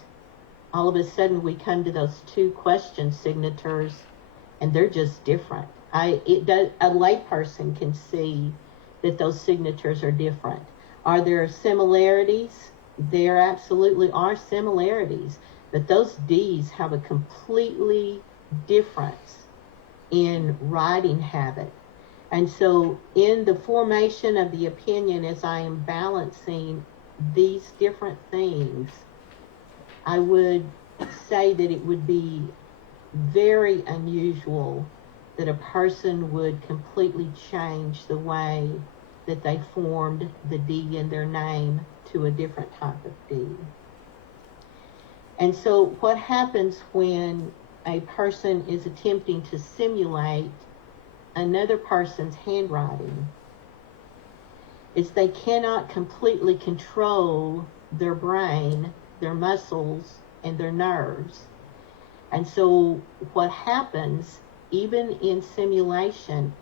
all of a sudden, we come to those two question signatures, and they're just different. A layperson can see that those signatures are different. Are there similarities? there absolutely are similarities, but those D's have a completely difference in writing habit. And so in the formation of the opinion, as I am balancing these different things, I would say that it would be very unusual that a person would completely change the way that they formed the D in their name to a different type of D. And so what happens when a person is attempting to simulate another person's handwriting is they cannot completely control their brain, their muscles, and their nerves. And so what happens, even in simulation,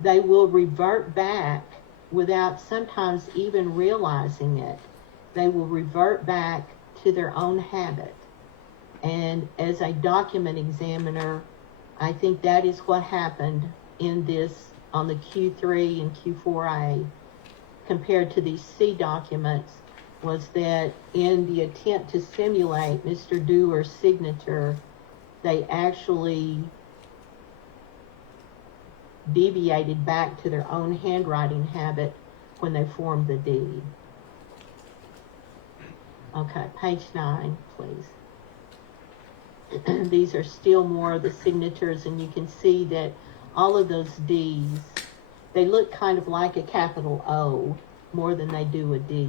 they will revert back without sometimes even realizing it. They will revert back to their own habit. And as a document examiner, I think that is what happened in this on the Q3 and Q4A compared to these C documents, was that in the attempt to simulate Mr. Doer's signature, they actually deviated back to their own handwriting habit when they formed the D. Okay, page 9, please. These are still more of the signatures, and you can see that all of those D's, they look kind of like a capital O more than they do a D.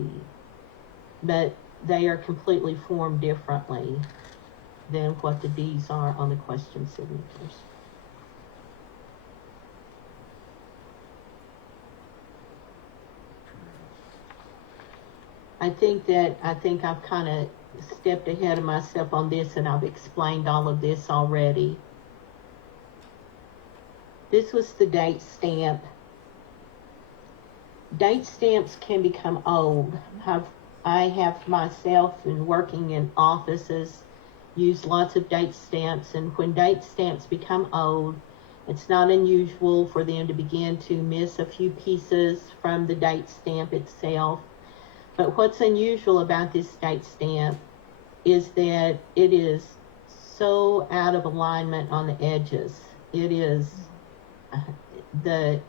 But they are completely formed differently than what the D's are on the question signatures. I think I've kind of stepped ahead of myself on this, and I've explained all of this already. This was the date stamp. Date stamps can become old. I have myself, in working in offices, used lots of date stamps, and when date stamps become old, it's not unusual for them to begin to miss a few pieces from the date stamp itself. But what's unusual about this date stamp is that it is so out of alignment on the edges. It is, the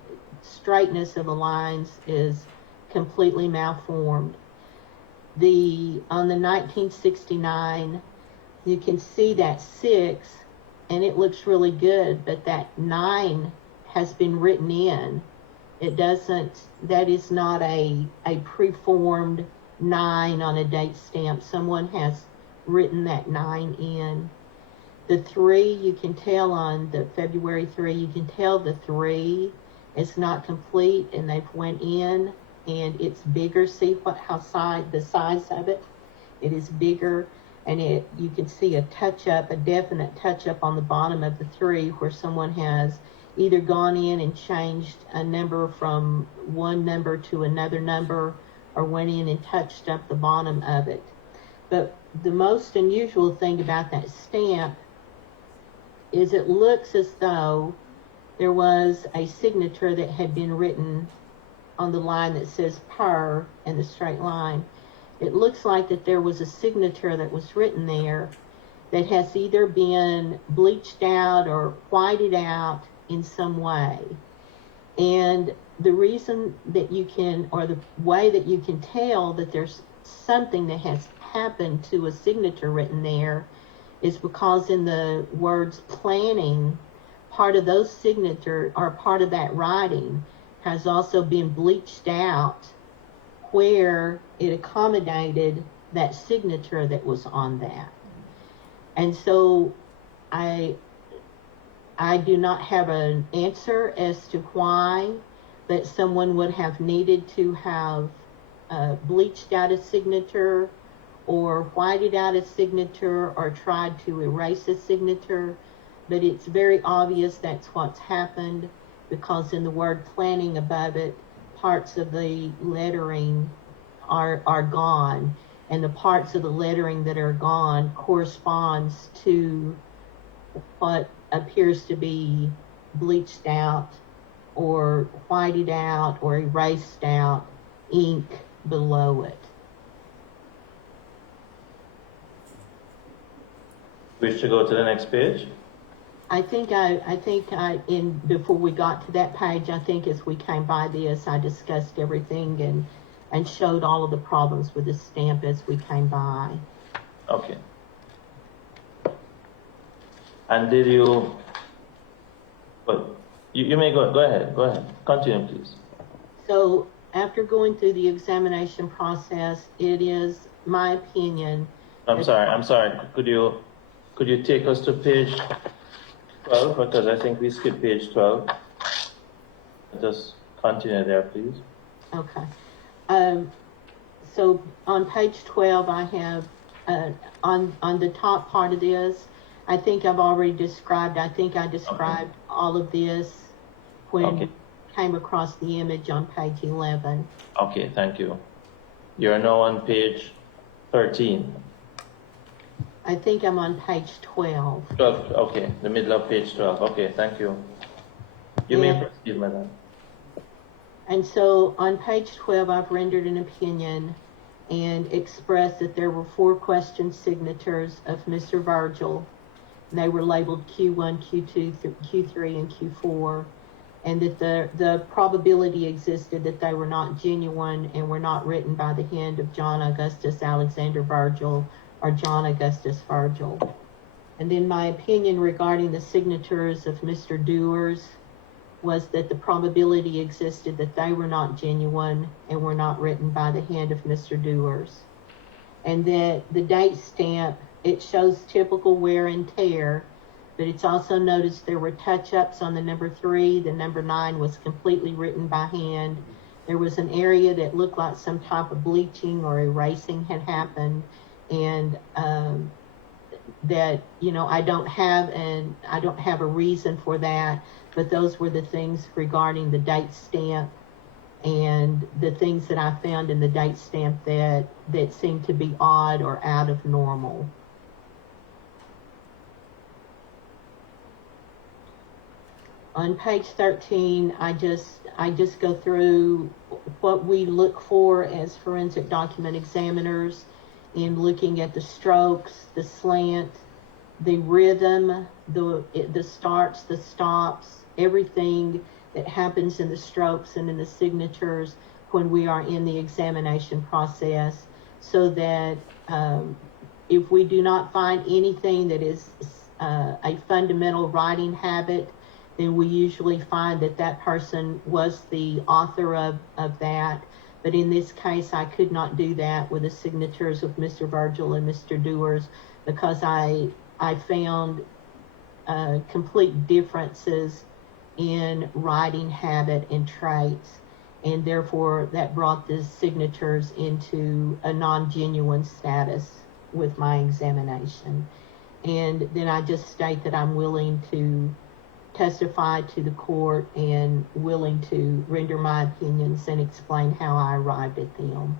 straightness of the lines is completely malformed. On the 1969, you can see that 6, and it looks really good, but that 9 has been written in. It doesn't, that is not a preformed 9 on a date stamp. Someone has written that 9 in. The 3, you can tell on the February 3, you can tell the 3 is not complete, and they've went in, and it's bigger. See the size of it? It is bigger, and you can see a definite touch up on the bottom of the 3 where someone has either gone in and changed a number from one number to another number, or went in and touched up the bottom of it. But the most unusual thing about that stamp is it looks as though there was a signature that had been written on the line that says per and the straight line. It looks like that there was a signature that was written there that has either been bleached out or whited out in some way. And the reason that you can, or the way that you can tell that there's something that has happened to a signature written there, is because in the words planning, part of those signature, or part of that writing, has also been bleached out where it accommodated that signature that was on that. And so I do not have an answer as to why that someone would have needed to have bleached out a signature or whited out a signature or tried to erase a signature, but it's very obvious that's what's happened, because in the word planning above it, parts of the lettering are gone, and the parts of the lettering that are gone corresponds to what appears to be bleached out or whited out or erased out ink below it. Wish to go to the next page? I think before we got to that page, I think as we came by this, I discussed everything and showed all of the problems with the stamp as we came by. Okay. And did you, but you may go ahead, continue please. So after going through the examination process, it is my opinion. I'm sorry, could you take us to page 12, because I think we skipped page 12. Just continue there, please. Okay. So on page 12, I have, on the top part of this, I think I've already described, all of this when Okay. came across the image on page 11. Okay, thank you. You're now on page 13. I think I'm on page 12. 12, okay, the middle of page 12. Okay, thank you. You may Yeah. proceed, madam. And so on page 12, I've rendered an opinion and expressed that there were 4 question signatures of Mr. Virgil. And they were labeled Q1, Q2, Q3, and Q4. And that the probability existed that they were not genuine and were not written by the hand of John Augustus Alexander Virgil or John Augustus Virgil. And then my opinion regarding the signatures of Mr. Dewars was that the probability existed that they were not genuine and were not written by the hand of Mr. Dewars. And that the date stamp, it shows typical wear and tear, but it's also noticed there were touch-ups on the number 3. The number 9 was completely written by hand. There was an area that looked like some type of bleaching or erasing had happened, and that, you know, I don't have a reason for that, but those were the things regarding the date stamp and the things that I found in the date stamp that seemed to be odd or out of normal. On page 13, I just go through what we look for as forensic document examiners in looking at the strokes, the slant, the rhythm, the starts, the stops, everything that happens in the strokes and in the signatures when we are in the examination process, so that if we do not find anything that is a fundamental writing habit, then we usually find that that person was the author of that. But in this case, I could not do that with the signatures of Mr. Virgil and Mr. Dewars, because I found complete differences in writing habit and traits, and therefore that brought the signatures into a non-genuine status with my examination. And then I just state that I'm willing to testify to the court and willing to render my opinions and explain how I arrived at them.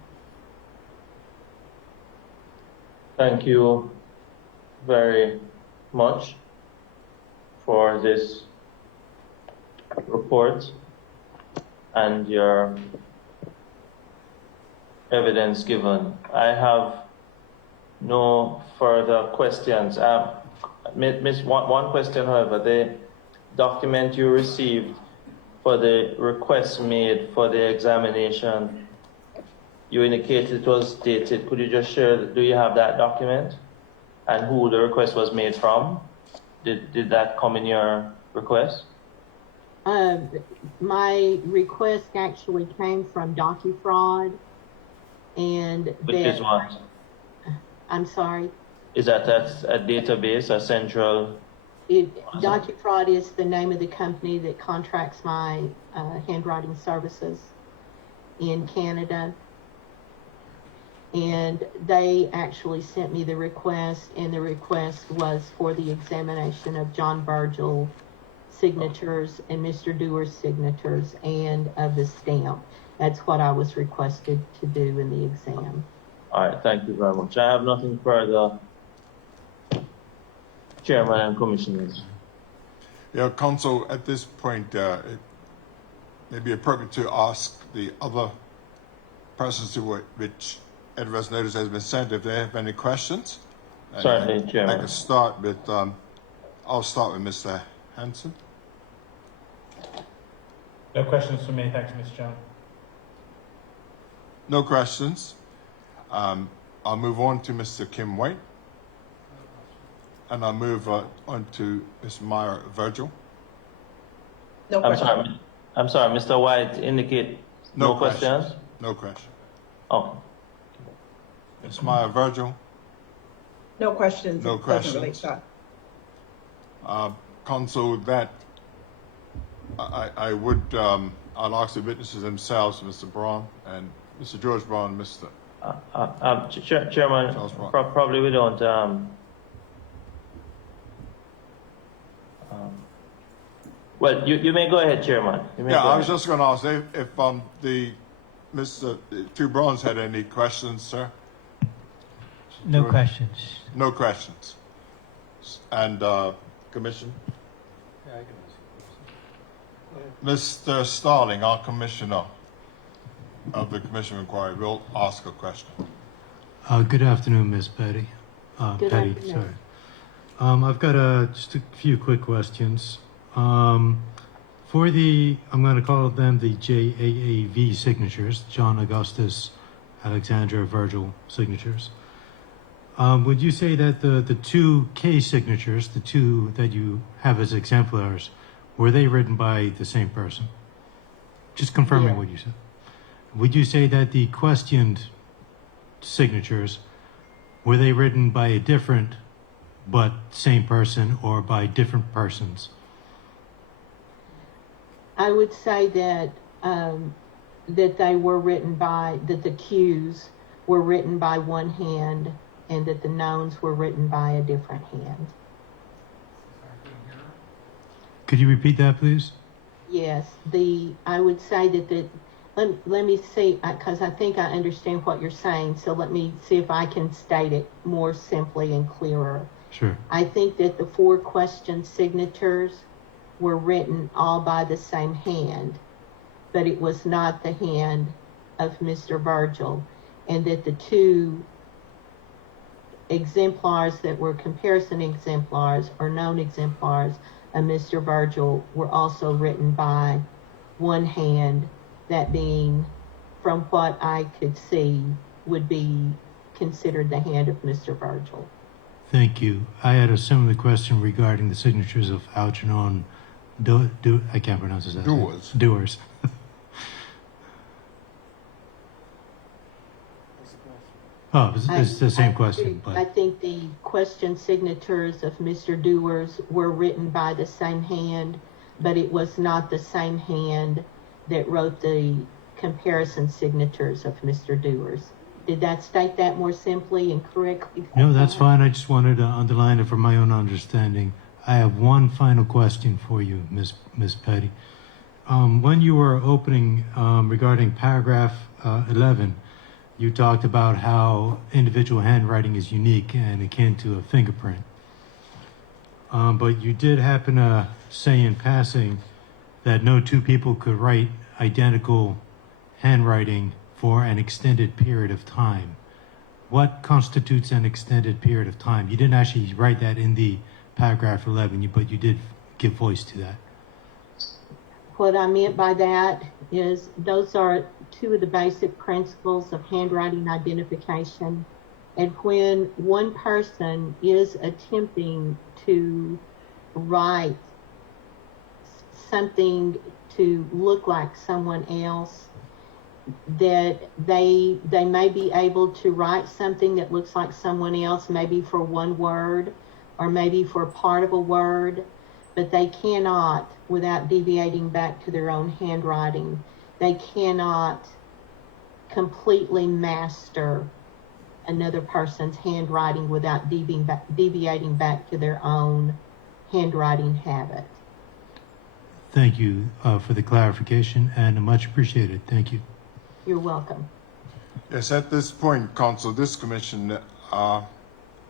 Thank you very much for this report and your evidence given. I have no further questions. Miss, one question, however, the document you received for the request made for the examination, you indicated it was dated. Could you just share, do you have that document and who the request was made from? Did that come in your request? My request actually came from DocuFraud, and Which is what? I'm sorry. Is that a database, a central? DocuFraud is the name of the company that contracts my handwriting services in Canada. And they actually sent me the request, and the request was for the examination of John Virgil signatures and Mr. Dewar's signatures and of the stamp. That's what I was requested to do in the exam. All right, thank you very much. I have nothing further. Chairman and Commissioners. Yeah, Council, at this point, it may be appropriate to ask the other persons to which adverse notice has been sent if they have any questions And Certainly, I Chairman. can start with, I'll start with Mr. Hanson. No questions from me. Thanks, Mr. Chairman. No questions. I'll move on to Mr. Kim White. And I'll move on to Ms. Maya Virgil. No question. I'm sorry, Mr. White indicate no questions? No question. Oh, Ms. Maya Virgil. No questions. No It doesn't relate questions. to that. Counsel, that I would, I'll ask the witnesses themselves, Mr. Braun and Mr. George Braun, Mr. Chairman, Charles Brown. probably we don't, well, you may go ahead, Chairman. You may Yeah, go I was ahead. just going to ask if Mr. Two Browns had any questions, sir? No George? questions. No questions. And Commission? Mr. Starling, our Commissioner of the Commission of Inquiry, will ask a question. Good afternoon, Ms. Petty. Good Petty, afternoon. sorry. I've got just a few quick questions. For the, I'm going to call them the JAAV signatures, John Augustus Alexandra Virgil signatures. Would you say that the two K signatures, the two that you have as exemplars, were they written by the same person? Just confirming Yeah. what you said. Would you say that the questioned signatures, were they written by a different but same person or by different persons? I would say that that they were written by, that the Qs were written by one hand and that the knowns were written by a different hand. Could you repeat that, please? Yes, I would say that let me see, because I think I understand what you're saying, so let me see if I can state it more simply and clearer. Sure. I think that the 4 question signatures were written all by the same hand, but it was not the hand of Mr. Virgil, and that the 2 exemplars that were comparison exemplars or known exemplars of Mr. Virgil were also written by one hand, that being, from what I could see, would be considered the hand of Mr. Virgil. Thank you. I had a similar question regarding the signatures of Algernon I can't pronounce his last name. Doers. Doers. Oh, it's the same question, I but think the question signatures of Mr. Doers were written by the same hand, but it was not the same hand that wrote the comparison signatures of Mr. Doers. Did that state that more simply and correctly? no, that's fine. I just wanted to underline it for my own understanding. I have one final question for you, Miss Petty. When you were opening regarding paragraph 11, you talked about how individual handwriting is unique and akin to a fingerprint. But you did happen to say in passing that no 2 people could write identical handwriting for an extended period of time. What constitutes an extended period of time? You didn't actually write that in the paragraph 11, but you did give voice to that. What I meant by that is those are 2 of the basic principles of handwriting identification. And when one person is attempting to write something to look like someone else, that they may be able to write something that looks like someone else, maybe for one word or maybe for part of a word, but they cannot, without deviating back to their own handwriting, they cannot completely master another person's handwriting without deviating back to their own handwriting habit. Thank you for the clarification, and much appreciated. Thank you. You're welcome. Yes, at this point, Counsel, this commission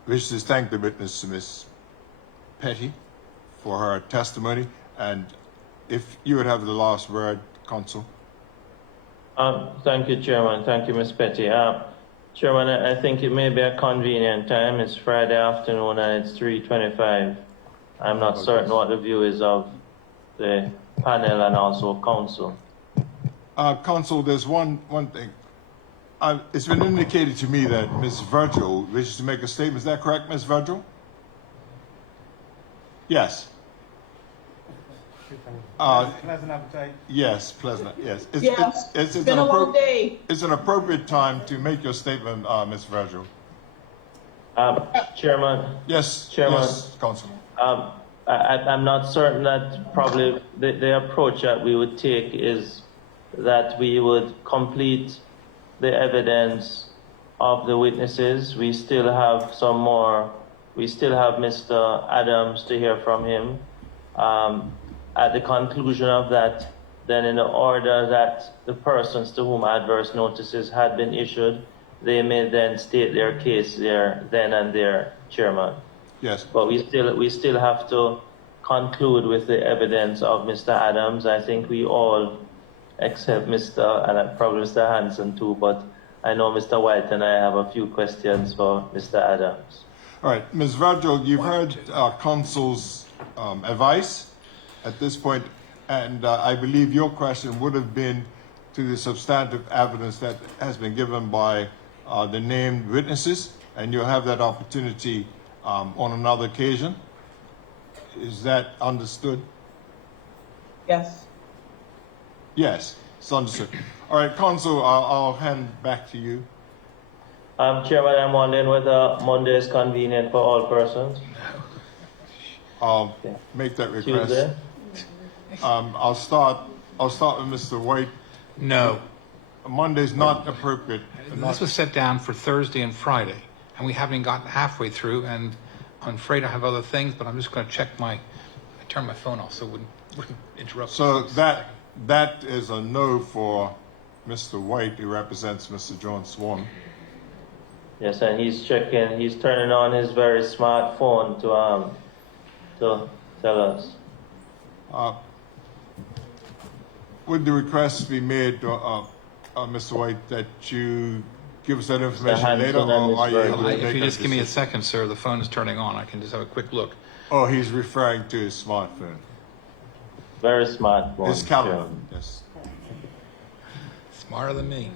wishes to thank the witness, Ms. Petty, for her testimony. And if you would have the last word, Counsel. Thank you, Chairman. Thank you, Ms. Petty. Chairman, I think it may be a convenient time. It's Friday afternoon and it's 3:25. I'm not certain what the view is of the panel and also council. Council, there's one thing. It's been indicated to me that Ms. Virgil wishes to make a statement. Is that correct, Ms. Virgil? Yes. Pleasant appetite. Yes, pleasant. Yes. It's been a long day. It's an appropriate time to make your statement, Ms. Virgil. Chairman, Yes. Chairman. Yes, Council. I'm not certain that probably the approach that we would take is that we would complete the evidence of the witnesses. We still have some more. We still have Mr. Adams to hear from him. At the conclusion of that, then in the order that the persons to whom adverse notices had been issued, they may then state their case there, then and there, Chairman. Yes. But we still have to conclude with the evidence of Mr. Adams. I think we all, except Mr. and probably Mr. Hanson too, but I know Mr. White and I have a few questions for Mr. Adams. All right, Ms. Virgil, you've heard Council's advice at this point, and I believe your question would have been to the substantive evidence that has been given by the named witnesses, and you'll have that opportunity on another occasion. Is that understood? Yes. Yes, it's understood. All right, Council, I'll hand back to you. Chairman, I'm wondering whether Monday is convenient for all persons. I'll make that request. Tuesday? I'll start with Mr. White. No. Monday's not appropriate. This was set down for Thursday and Friday, and we haven't gotten halfway through, and I'm afraid I have other things, but I'm just going to check I turned my phone off so it wouldn't interrupt. So that is a no for Mr. White, who represents Mr. John Swan. Yes, and he's turning on his very smart phone to tell us. Would the request be made, Mr. White, that you give us that information Hanson later, and or Ms. are you able to Virgil. make If you that just give me a decision? second, sir, the phone is turning on. I can just have a quick look. Oh, he's referring to his smartphone. Very smart phone. His calendar, Chairman. yes. Smarter than me.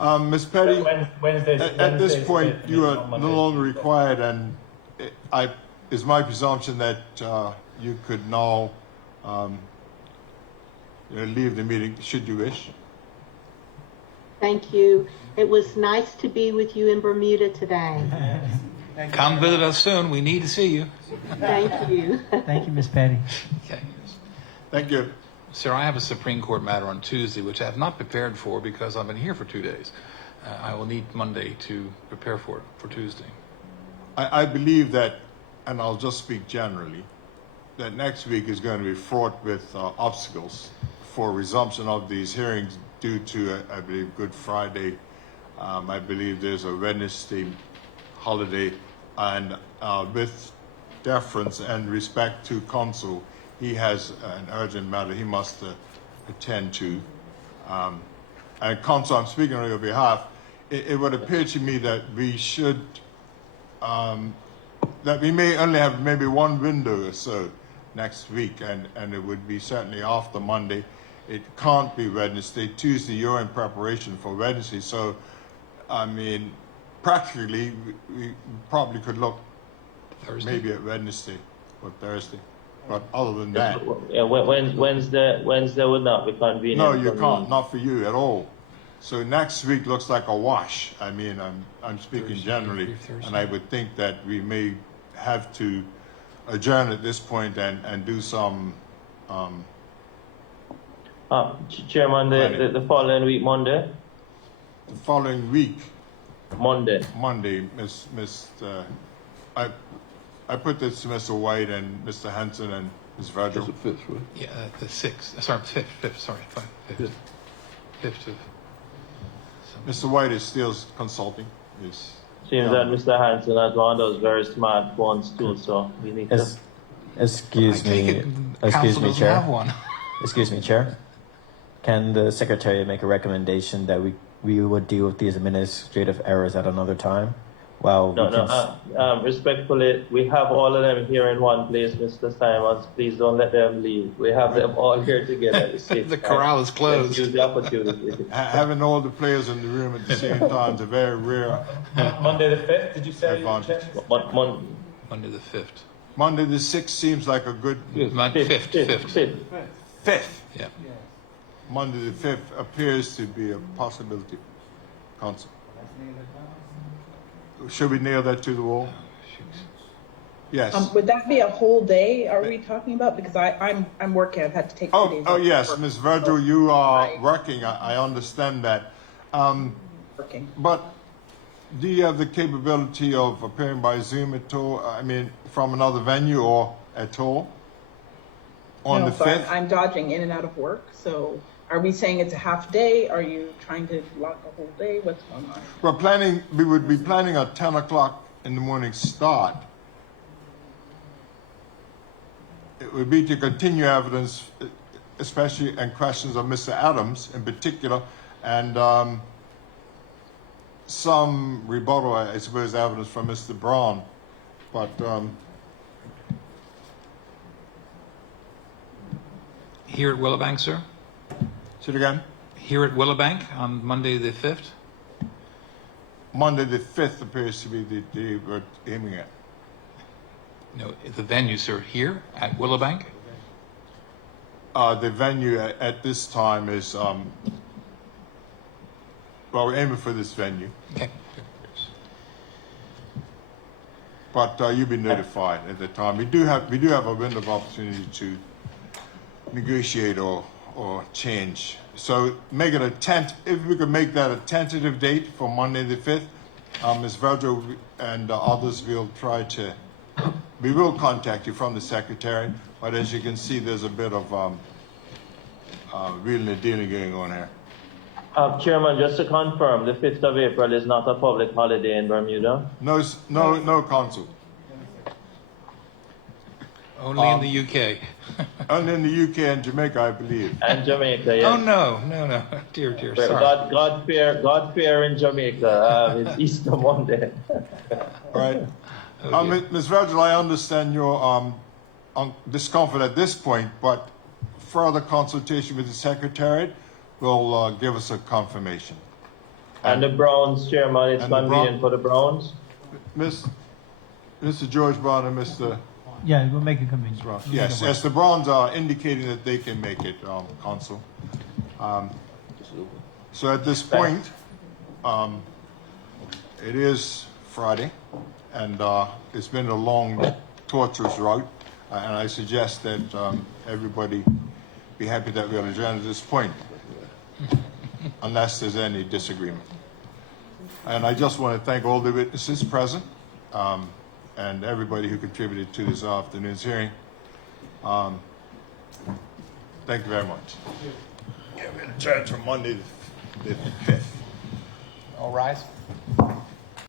Ms. Petty, Wednesday's, at this Wednesday's point, the- you not are Monday. no longer required, and it's my presumption that you could now leave the meeting, should you wish. Thank you. It was nice to be with you in Bermuda today. Come visit us soon. We need to see you. Thank you. Thank you, Ms. Patty. Okay. Thank you. Sir, I have a Supreme Court matter on Tuesday, which I have not prepared for because I've been here for 2 days. I will need Monday to prepare for Tuesday. I believe that, and I'll just speak generally, that next week is going to be fraught with obstacles for resumption of these hearings due to, I believe, Good Friday. I believe there's a Wednesday holiday, and with deference and respect to counsel, he has an urgent matter he must attend to. And counsel, I'm speaking on your behalf, it would appear to me that we should, that we may only have maybe one window or so next week, and it would be certainly after Monday. It can't be Wednesday. Tuesday, you're in preparation for Wednesday, so, I mean, practically, we probably could look Thursday? maybe at Wednesday or Thursday. But other than that, Yeah, Wednesday would not be convenient. no, you for can't, me. not for you at all. So next week looks like a wash. I mean, I'm speaking Thursday, generally, Thursday. and I would think that we may have to adjourn at this point and do some, Chairman, the following week, Monday. the following week, Monday. I put this to Mr. White and Mr. Hanson and Ms. Virgil. Yeah, the 6th. Sorry, 5th. Sorry, 5th. 5th of. Mr. White is still consulting. Yes. Seems that Mr. Hanson has one of those very smart phones too, so we need to. Excuse I take me, it excuse council me, doesn't have Chair. one. Excuse me, Chair. Can the Secretary make a recommendation that we we would deal with these administrative errors at another time? Well, Respectfully, we have all of them here in one place, Mr. Simons. Please don't let them leave. We have them all here together at the same The time. corral is Let's closed. use the opportunity. Having all the players in the room at the same time is a very rare Monday the 5th, did you say? advantage. Monday the 5th. Monday the 6th seems like a good... Fifth. Fifth. Yeah. Monday the 5th appears to be a possibility, Council. Should we nail that to the wall? Yes. Would that be a whole day? Are we talking about? Because I'm working. I've had to take 2 days. Oh off yes, work. Ms. Virgil, you are Right. working. I understand that. Working. But do you have the capability of appearing by Zoom at all? I mean, from another venue or at all? On No, the so 5th? I'm dodging in and out of work. So are we saying it's a half day? Are you trying to lock a whole day? What's going on? We would be planning a 10 o'clock in the morning start. It would be to continue evidence, especially and questions of Mr. Adams in particular, and some rebuttal, I suppose, evidence from Mr. Braun. But Here at Willowbank, sir? say it again. Here at Willowbank on Monday the 5th? Monday the 5th appears to be the day we're aiming at. No, the venue, sir, here at Willowbank? The venue at this time is, well, we're aiming for this venue, Okay. but you'll be notified at the time. We do have a window of opportunity to negotiate or change. So make it if we could make that a tentative date for Monday the 5th, Ms. Virgil and others will try to, we will contact you from the secretary, but as you can see, there's a bit of wheeling and dealing going on here. Chairman, just to confirm, the 5th of April is not a public holiday in Bermuda? No, Council. Only in the UK. Only in the UK and Jamaica, I believe. And Jamaica, yes. Oh, no. Dear, sorry. God fear in Jamaica. It's Easter Monday. All right. Oh, dear. Ms. Virgil, I understand your discomfort at this point, but further consultation with the Secretariat will give us a confirmation. And the Browns, Chairman, it's And the convenient for the Browns? Mr. George Brown and Mr. Yeah, we'll make it convenient. Yes, the Browns are indicating that they can make it, Council. So at this point, it is Friday, and it's been a long, torturous route, and I suggest that everybody be happy that we're adjourned at this point, unless there's any disagreement. And I just want to thank all the witnesses present, and everybody who contributed to this afternoon's hearing. Thank you very much. Yeah, we're adjourned for Monday the 5th. All rise.